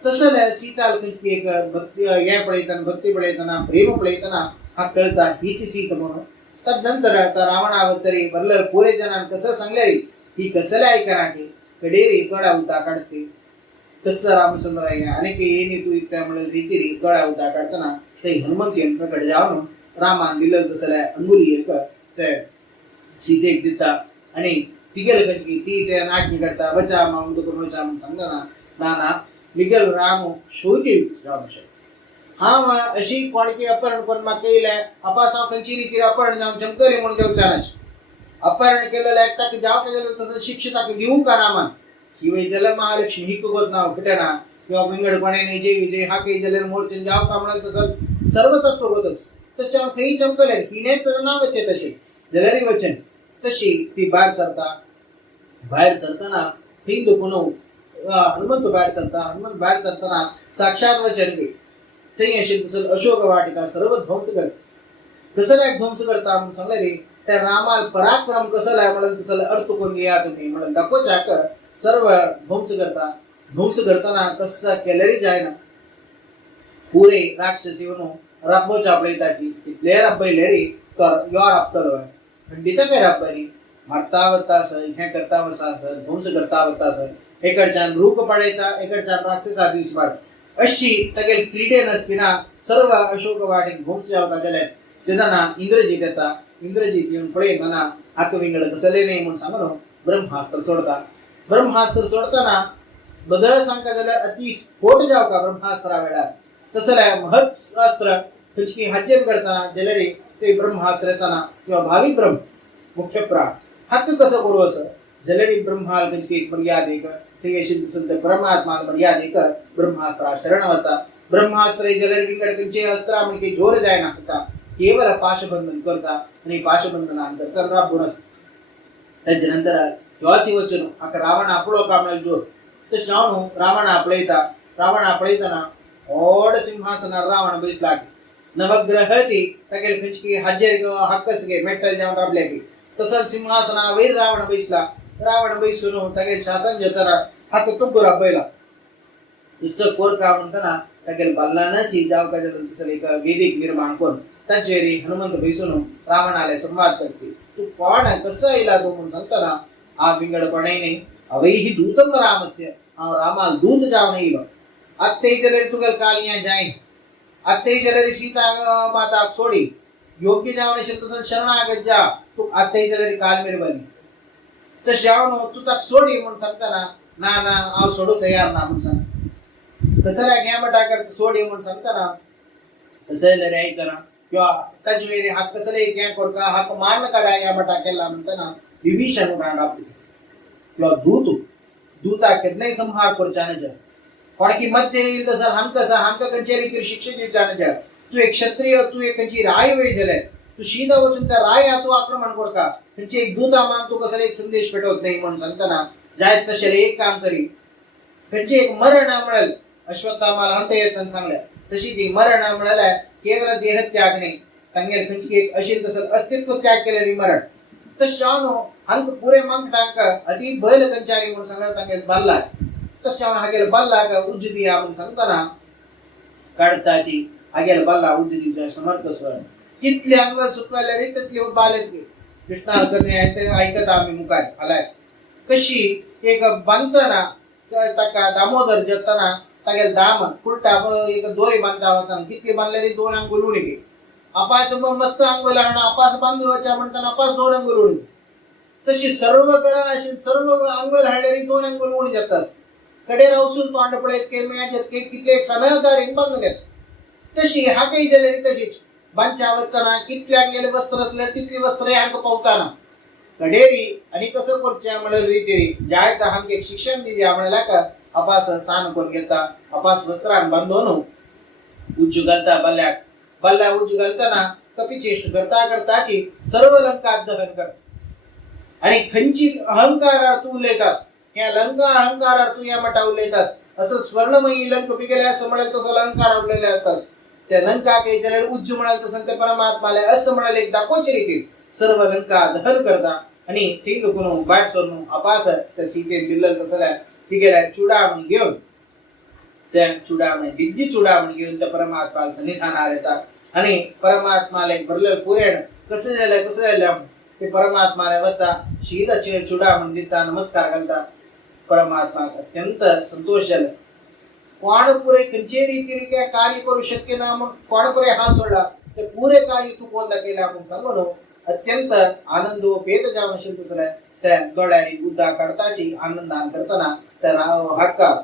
तसले सीताल खंयची एक भक्ती हें पळयतना भक्ती पळयतना प्रेम पळयतना हाका कळटा हीच सीत म्हणून तदनंतर रावणा तरी बरले पुरे जनान कसं सांगले ही कसले आयकना की कडेरी तोडा उता काढते तसं रामचंद्राय अनेक येणी तू त्यामुळे रीती तोडा उता काढताना ते हनुमंत यांच्याकडे जाऊन रामान दिलं तसल्या अंगुली एक ते सीतेक दिता आणि तिगेल कशी ती ते नाटणी करता बचा माऊन करून बचा म्हणून सांगताना नाना मिगेल राम शोधी रामशे हा अशी कोणकी अपहरण कोण म्हाका केले अपासाव खंयची रीती अपहरण जावन जमतली म्हणून देवचाराच अपहरण केलेलं एकटा की जाव केलेलं तसं शिक्षा ताका दिवू का रामान शिवाय जल महालक्ष्मी ही कुगत नाव कुठेना किंवा विंगड कोणे जे विजय हा काही जलेर मोर्चन जाव का म्हणाल तसं सर्व तत्व होतच तशा काही चमकले हिने त्याचं नावच आहे तसे जलरी वचन तशी ती बाहेर सरताना हिंदू पुनव हनुमंत बाहेर सरताना साक्षात वचन घे ते असे तसं अशोक वाटिका सर्व ध्वंस करत कसं काय ध्वंस करता म्हणून सांगले रे त्या रामाल पराक्रम कसं लाय म्हणून तसं अर्थ कोण घ्या तुम्ही म्हणून दाखवचाक सर्व ध्वंस करताना कसं केलेली जायना पुरे राक्षसी म्हणून रब्बोच्या आपल्याची तिथले रब्बैले रे तर यो राबतलो खंडित काय रब्बरी मारता वता हे करता वसा ध्वंस करता वता एकडच्यान रूप पडायचा एकडच्यान राक्षसा दिवस पाड अशी तगेल क्रीडे नसपिना सर्व अशोक वाटिक ध्वंस जावता जाल्यार तेदाना इंद्रजीत येता इंद्रजीत येऊन पळय मना हाक विंगड कसले नाही म्हणून सांगून ब्रह्मास्त्र सोडता ब्रह्मास्त्र सोडताना बदल सांगता जाल्यार अति स्फोट जावका ब्रह्मास्त्रा वेळार तसल्या महत् अस्त्र खंयची हाजेर करताना जाल्यार ते ब्रह्मास्त्र येताना किंवा भावी ब्रह्म मुख्य प्राण हाक कसं करू असं जाल्यार ब्रह्माल खंयची मर्यादेक ते संत परमात्मा मर्यादेक ब्रह्मास्त्रा शरण वता ब्रह्मास्त्र जाल्यार विंगड खंयचे अस्त्रा म्हणजे जोर जायना होता केवळ पाशबंधन करता आणि पाशबंधनानंतर राबून असता त्याच्या नंतर योची वचन हाका रावण आपलो कामळ जोर तशें जावन रावण आपळयताना व्हड सिंहासनार रावण बसला नवग्रहाची तागेल खंयची हाजेर हक्कस गे मेट्टल जावन राबले की तसंच सिंहासना वयर रावण बसला रावण बसून तागेल शासन जेताना हाक तुग्गो राबयला तसं कोरका म्हणताना तागेल बल्लानाची जावका तसं एक वेदिक निर्माण करून ताचेर हनुमंत बसून रावणाले संवाद करते तू कोण कसं आयला तो म्हणून सांगताना आ विंगडपणे अवैहि दूतम रामस्य आ रामाल दूत जावन येयलो अत्ते जाल्यार तुगेल कालिया जायन अत्ते जाल्यार सीता माता सोडी योग्य जावन तसं शरणागत जा तू अत्ते जाल्यार काल मेरबनी तशें जावन तू ताका सोडी म्हणून सांगताना ना ना हांव सोडू तयार ना म्हणून सांग तसल्या घे म्हणटा कर सोडी म्हणून सांगताना तसं जाल्यार आयकना किंवा ताजे वेळी हाक कसले घे कोरका हाक मान काडा या म्हणटा केला म्हणताना विभीषण रांडापली किंवा दूता केन्नाय संहार करचा नज कोणकी मध्य येईल तसं हामका खंयचे रितीर शिक्षा दिवचा नज तू एक क्षत्रिय तू एक खंयची राय वेळ जाल्यार तू सीधा वचून त्या राय तू आक्रमण करता खंयचे एक दूता मान तू कसले एक संदेश पेटवत नाही म्हणून सांगताना जायत तशें एक काम करी खंयचे एक मरण म्हणल अश्वत्थामाला अंत येताना सांगल्या तशी ती मरण म्हणाल्या केवळ देहत्याग नाही तांगेल खंयची एक अशी तसं अस्तित्व त्याग केलेली मरण तशानो हंक पुरे मंगटांक अति बैल कंचारी म्हणून सांगता तांगेल बल्ला तशानो हागेल बल्ला का उज्जदिया म्हणून सांगताना काढताची हागेल बल्ला उज्जदिया समर्थ स्वर कितले अंग सुटवाले रे तितले बालेत कृष्णा कथे ऐकत आम्ही मुखार आलाय कशी एक बांधताना ताका दामोदर जताना तागेल दाम फुलटा एक दोरी बांधता होता कितले बांधले रे दोन अंगुल उडी अपास मस्त अंगुल आणि अपास बांधूच्या म्हणताना अपास दोन अंगुल उडी तशी सर्व करा अशी सर्व अंगुल हाडलेली दोन अंगुल उडी जातात कडे रावसून तोंड पळयत के मेळत के कितले सनहदार बांधून येत तशी हा काही जालेली तशीच बांच्या वचताना कितल्याक गेले वस्त्र असले तितली वस्त्र हांक पावताना कडेरी आणि कसं करचे म्हणलं रीती जायत हांक एक शिक्षण दिल्या म्हणला का अपास सान कोण घेता अपास वस्त्रान बांधून उज्ज घालता बल्ल्या उज्ज घालताना कपिचेष्ट करता करताची सर्व लंका दहन कर आणि खंयची अहंकार तू उलयतास ह्या लंका अहंकार तू या मटा उल्लेतास असं स्वर्णमयी लंक पिकेल्या असं म्हणाल तसं अलंकार उरलेले असतास त्या लंका काही जरा उज्ज म्हणाल तसं ते परमात्माला असं म्हणाले दाखवची रीती सर्व लंका दहन करता आणि ठीक कुणू बाट सोडून अपास त्या सीते दिल्लल तसं पिकेल्या चुडामणी घेऊन त्या चुडामणी दिग्गी चुडामणी घेऊन त्या परमात्माला सन्निधानात येतात आणि परमात्माला भरलेलं पुरेण कसं झालं ते परमात्माला वता शीलाचे चुडामणी देता नमस्कार घालता परमात्मा अत्यंत संतोष झाला कोण पुरे खंचे रीतीने कार्य करू शक्य ना मग कोण पुरे हात सोडला ते पुरे कार्य तू कोणता केला आपण सांगलो अत्यंत आनंदो पेत जाम असेल तसं त्या दोड्याने बुद्धा करताची आनंदान करताना त्या हक्का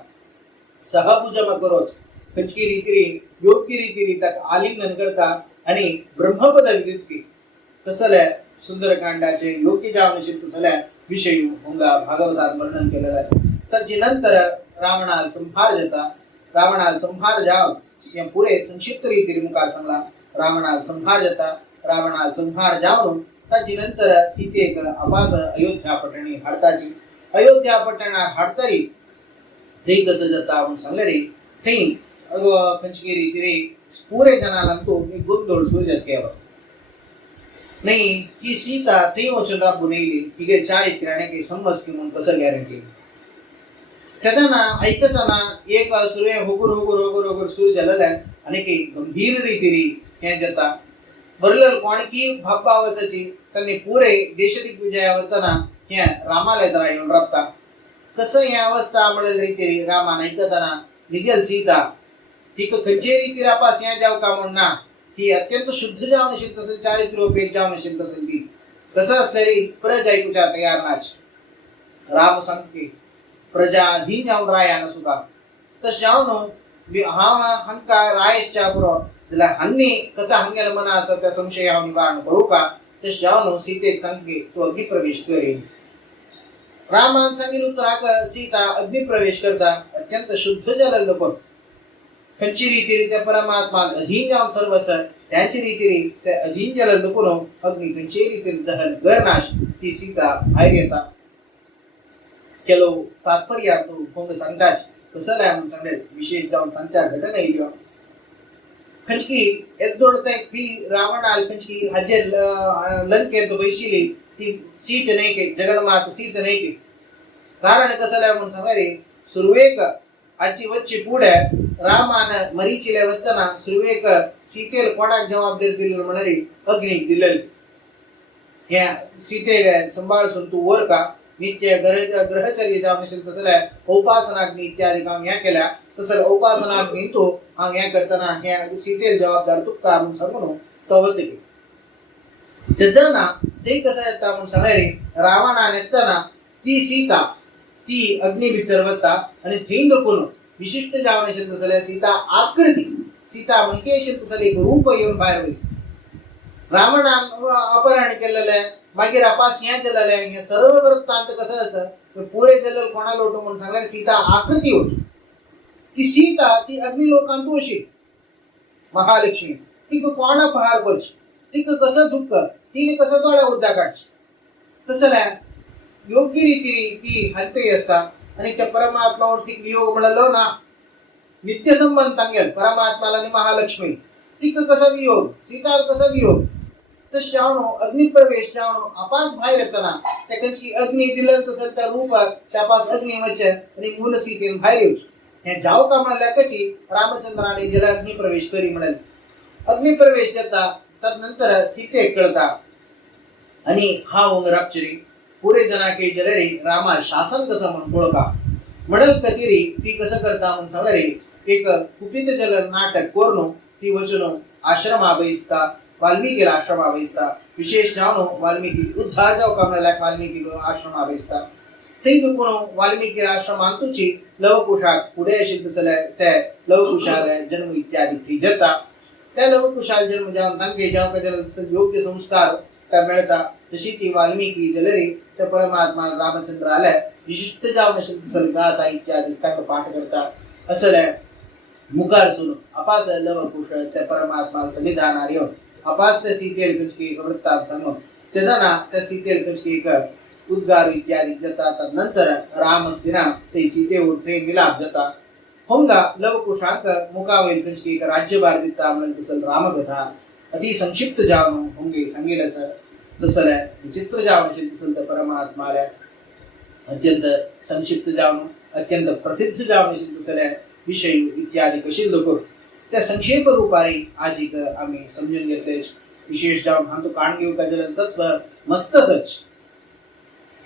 सहपूजन करत खंचकी रीती योग्य रीती आलिंगन करता आणि ब्रह्मपद विदितकी तसल्या सुंदरकांडाचे योग्य जाम असेल तसल्या विषयी होंगा भागवतात वर्णन केलेलं आहे त्याची नंतर रावणाला संहार जाव या पुरे संक्षिप्त रीतीने मुखार सांगला रावणाला संहार जावून त्याची नंतर सीतेक अपास अयोध्या पटणी हाडताची अयोध्या पटणा हाडतरी ते कसं जाता आपण सांगले रे थई खंचकी रीतीने पुरे जनाला तो एक गोंधळ सूर्य केवा नाही की सीता थई वचन राबू नये तिगे चारित्र्याने काही समज की म्हणून कसं गॅरंटी त्यातना ऐकताना एक सूर्य होगुर सूर्य झालेला आणि काही गंभीर रीतीने हे जाता बरल कोणकी भापावसाची त्यांनी पुरे देशदिग्विजयावरतना हे रामाला जरा येऊन राबता कसं या अवस्था मिळेल रीतीने रामान ऐकताना निघेल सीता ती खंचे रीती रापास या जाव का म्हणना ती अत्यंत शुद्ध जाऊन असेल तसं चारित्र्योपेत जाऊन असेल तसं ती कसं असणारी प्रजा ऐकूच्या तयार नाच राम सांगते प्रजा अधीन जाऊन राया सुद्धा तस जाऊन हा हंका रायसच्या पुरो जला हन्नी कसा हंग्याला मना असं त्या संशयावर निवारण करू का तस जाऊन सीतेक सांगे तो अग्निप्रवेश करेल रामान सांगितलं तर सीता अग्निप्रवेश करता अत्यंत शुद्ध जल पण खंची रीतीने त्या परमात्मा अधीन जाऊन सर्वस त्यांची रीतीने त्या अधीन जल लपून अग्नि खंची रीतीने दहन गरनाश ती सीता बाहेर येतात केलो तात्पर्य तो सांगतात कसं लाय म्हणून सांगले विशेष जाऊन सांगता घटना येईल खंचकी एदोडता की रावण आल खंचकी हजे लंकेत बैशिली ती सीट नाही के जगन्मात सीट नाही के कारण कसं लाय म्हणून सांगले सुरवेक आजची वच्ची पुढे रामान मरीचिले वतना सुरवेक सीतेल कोणाक जबाबदारी दिलेलं म्हणारी अग्नी दिलेली ह्या सीते संभाळसून तू वर का नित्य ग्रहचर्य जाऊन असेल तसं उपासनाग्नी इत्यादी काम ह्या केल्या तसं उपासनाग्नी तो ह्या करताना ह्या सीतेल जबाबदार तुका म्हणून सांगून तवते त्याना ते कसं येतात म्हणून सांगायरे रावणा नेताना ती सीता ती अग्नी भितर वता आणि थेंड कोण विशिष्ट जाऊन असेल तसं सीता आकृती सीता म्हणजे असेल तसं एक रूप येऊन बाहेर बसते रावणान अपहरण केलेलं मागीर अपास ह्या जल्लेले हे सर्व वृत्तांत कसं असं पुरे जल्लल कोणा लोटो म्हणून सांगल्यार सीता आकृती होती ती सीता ती अग्नी लोकांतू अशी महालक्ष्मी ती कोणा पहार करची ती कसं दुःख तिने कसं थोड्या उद्या काढची तसं योग्य रीतीने ती हलते असता आणि त्या परमात्मावरती वियोग म्हणलो ना नित्य संबंध सांगेल परमात्माला आणि महालक्ष्मी ती कसा वियोग सीता कसा वियोग तस जावणो अग्निप्रवेश जावणो अपास बाहेर येताना त्या कंची अग्नी दिलं तसं त्या रूपात त्यापास अग्नी वचन आणि मूल सीतेन बाहेर येऊ हे जाव का म्हणल्या कची रामचंद्राने जल अग्निप्रवेश करी म्हणाल अग्निप्रवेश जाता तदनंतर सीते कळता आणि हा रापचरी पुरे जना के जलरे रामा शासन कसं म्हणून ओळखा म्हणल कतिरी ती कसं करता म्हणून सांगरे एक कुपित जल नाटक कोरनो ती वचनो आश्रम आबैसता वाल्मीकि आश्रम आबैसता विशेष जावनो वाल्मीकि उद्धार जाव कमला वाल्मीकि आश्रम आबैसता ते कोण वाल्मीकि आश्रम अंतुची लवकुशात पुढे अशी तसले त्या लवकुशाल जन्म इत्यादी ती जता त्या लवकुशाल जन्म जाऊन तांके जाव का योग्य संस्कार त्या मिळता तशीच ही वाल्मीकि जलरी त्या परमात्मा रामचंद्र आल्या विशिष्ट जाऊन असेल गाथा इत्यादी त्यांना पाठ करता असं मुखार सुन अपास लवकुश त्या परमात्मा सन्निधानार येऊन अपास त्या सीतेल कचकी वृत्तांत सांगून त्याना त्या सीतेल कचकी उद्गार इत्यादि जता तदनंतर राम स्थिना ते सीते उठे मिलाप जता होंगा लव कुशांक मुकावेल कंचकी का राज्य बार दिता मन तसल राम कथा अति संक्षिप्त जावनो होंगे संगील सर तसल विचित्र जावनो तसल परमात्माला अत्यंत संक्षिप्त जावनो अत्यंत प्रसिद्ध जावनो तसल विषय इत्यादी कशी लोक त्या संक्षेप रूपारी आज एक आम्ही समजून घेतले विशेष जाऊन हा तो कान घेऊ का जलन तत्व मस्तच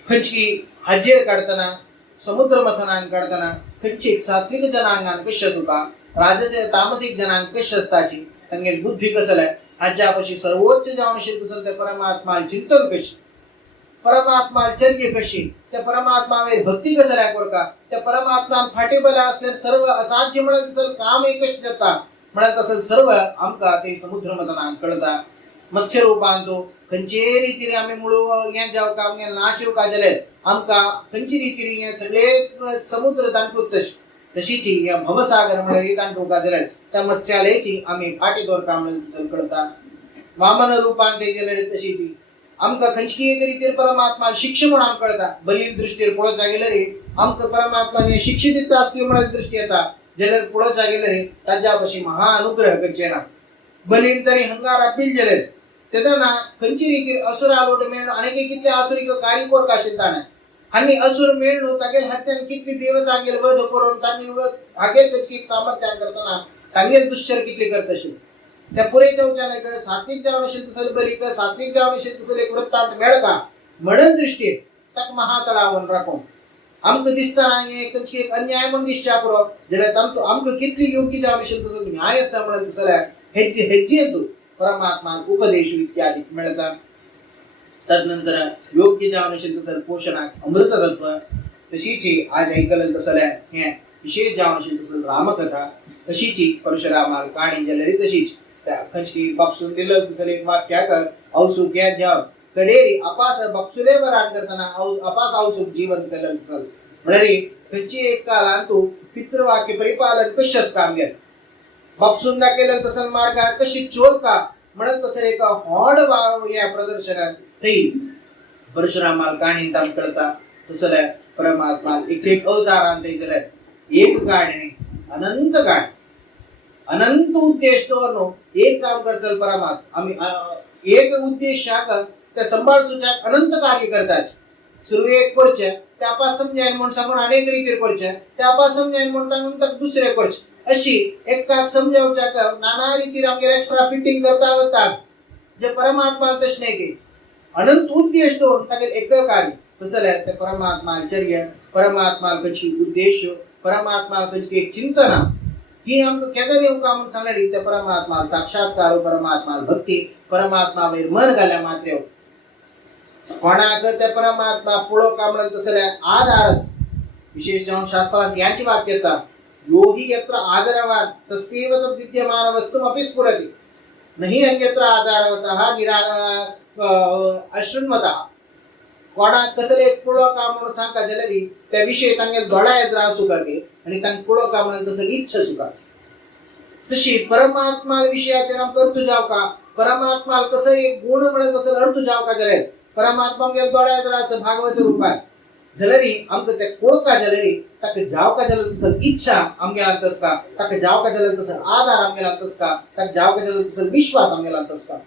खंची हजेर काढताना समुद्र मथनान काढताना खंची सात्विक जनांगान कश्य सुका राजसे तामसिक जनांग कश्य असताची तंगे बुद्धी कसले आज्यापशी सर्वोच्च जाऊन शिल्प सत्य परमात्मा चिंतन कशी परमात्मा चर्य कशी त्या परमात्मावर भक्ती कसल्या कोरका त्या परमात्मान फाटेबला असले सर्व असाध्य म्हणत असेल काम एकच जता म्हणत असेल सर्व आमका ते समुद्र मथनान कळता मत्स्य रूपांतो खंचे रीतीने आम्ही मुळो या जाव काम या नाशिव काजले आमका खंची रीतीने या सगळे समुद्र दांटूत तशीची या भवसागर मध्ये दांटू काजले त्या मत्स्यालयाची आम्ही फाटेदोर काम कळता वामन रूपांते गेले तशीची आमका खंचकी रीतीने परमात्मा शिक्ष म्हणून कळता बलीन दृष्टीवर पोळचा गेले रे आमका परमात्माने शिक्षित असली म्हणून दृष्टी येता जलर पोळचा गेले रे त्याच्यापाशी महा अनुग्रह करचेना बलीन तरी हंगार अपील जले तेदना खंची रीती असुर आलोट मेळ अनेक कितले आसुरिक कारिकोर काशिताना आणि असुर मेळ नो तागेल हत्यान कितली देवता गेल वध करून तांनी आगेल कचकी सामर्थ्यान करताना तांगेल दुश्चर कितले करतशी त्या पुरे चौचाने का सात्विक जावशील तसल बली का सात्विक जावशील तसल एक वृत्तांत मेळ का म्हणन दृष्टी तक महातळावन राखो आमक दिसताना एक कचकी एक अन्याय म्हणून दिसचा करो जले तंतु आमक कितली योग्य जावशील तसल न्याय समण तसल हेज्जे हेज्जे तू परमात्मा उपदेश इत्यादि मिळतात तदनंतर योग्य जावनशील तसं पोषणात अमृत तत्व तशीची आज ऐकलं तसल्या हे विशेष जावनशील तसं रामकथा तशीची परशुरामाल काणी जलरी तशीच त्या खंचकी बापसून दिलं तसं एक वाक्य कर औसुक या जाव कडेरी अपास बापसुले वरान करताना अपास औसुक जीवन केलं तसं म्हणजे खंची एक कालान तू पितृवाक्य परिपालन कशस काम घेत बापसून दाखवलं तसं मार्ग कशी चोर का म्हणत तसं एक हॉड या प्रदर्शनात थई परशुरामाल काणी ताम करता तसं परमात्मा एक अवतारांत गेले एक गाणे अनंत गाणे अनंत उद्देश तो एक काम करतल परमात्मा आम्ही एक उद्देश त्या संभाळ सुचाक अनंत कार्य करतात सुरवे एक करचे त्यापासून समजायन म्हणून सांगून अनेक रीती करचे त्यापासून समजायन म्हणून दुसरे करचे अशी एकाक समजावच्या नाना रीती आमगे एक्स्ट्रा फिटिंग करता होतात जे परमात्मा तशने के अनंत उद्देश तो ताके एक कार्य तसले ते परमात्मा चर्य परमात्मा कशी उद्देश परमात्मा कशी एक चिंतना ही हम केदा देव काम सांगली ते परमात्मा साक्षात्कार परमात्मा भक्ती परमात्मा वर मन घाल्या मात्र कोणाक ते परमात्मा पुळो काम तसले आधारस विशेष जाऊन शास्त्रात याची वाक्यता योगी यत्र आदरवान तस्यैव तद् विद्यमान वस्तुमपि स्फुरति नहि अन्यत्र आधारवतः अशृण्वतः कोणा कसले पुळो काम म्हणून सांगा जलरी त्या विषयी तांगे दोळा येद्रा असू करते आणि तांग पुळो काम म्हणून तसं इच्छा सुका तशी परमात्मा विषयाचे नाम करतु जाव का परमात्मा कसं एक गुण म्हणून कसं अर्थ जाव का जले परमात्मा गेल दोळा येद्रा असं भागवत रूपात जलरी आमक ते कोळका जलरी तक जाव का जल तसं इच्छा आमगे लागतस का तक जाव का जल तसं आधार आमगे लागतस का तक जाव का जल तसं विश्वास आमगे लागतस का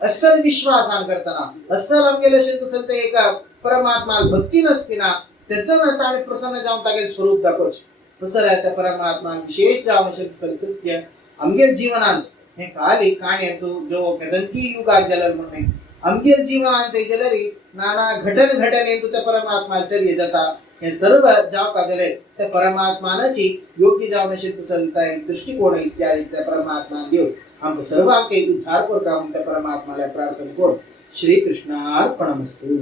असल विश्वास आम करताना असल आमगे लक्षात तसं ते एक परमात्मा भक्ती नसती ना त्यातून ताने प्रसन्न जाऊन तागे स्वरूप दाखवच तसं त्या परमात्मा विशेष जाव तसं कृत्य आमगे जीवनांत हे काली काणे तो जो कदंती युगात जलर म्हणणे आमगे जीवनांत जलरी नाना घटन घटने तो त्या परमात्मा चर्य जाता हे सर्व जाव का जले त्या परमात्मानाची योग्य जाव नशित सलता दृष्टिकोन इत्यादि त्या परमात्मा देव हम सर्व के उद्धार को काम त्या परमात्माला प्रार्थना करो श्री कृष्णार्पणमस्तु।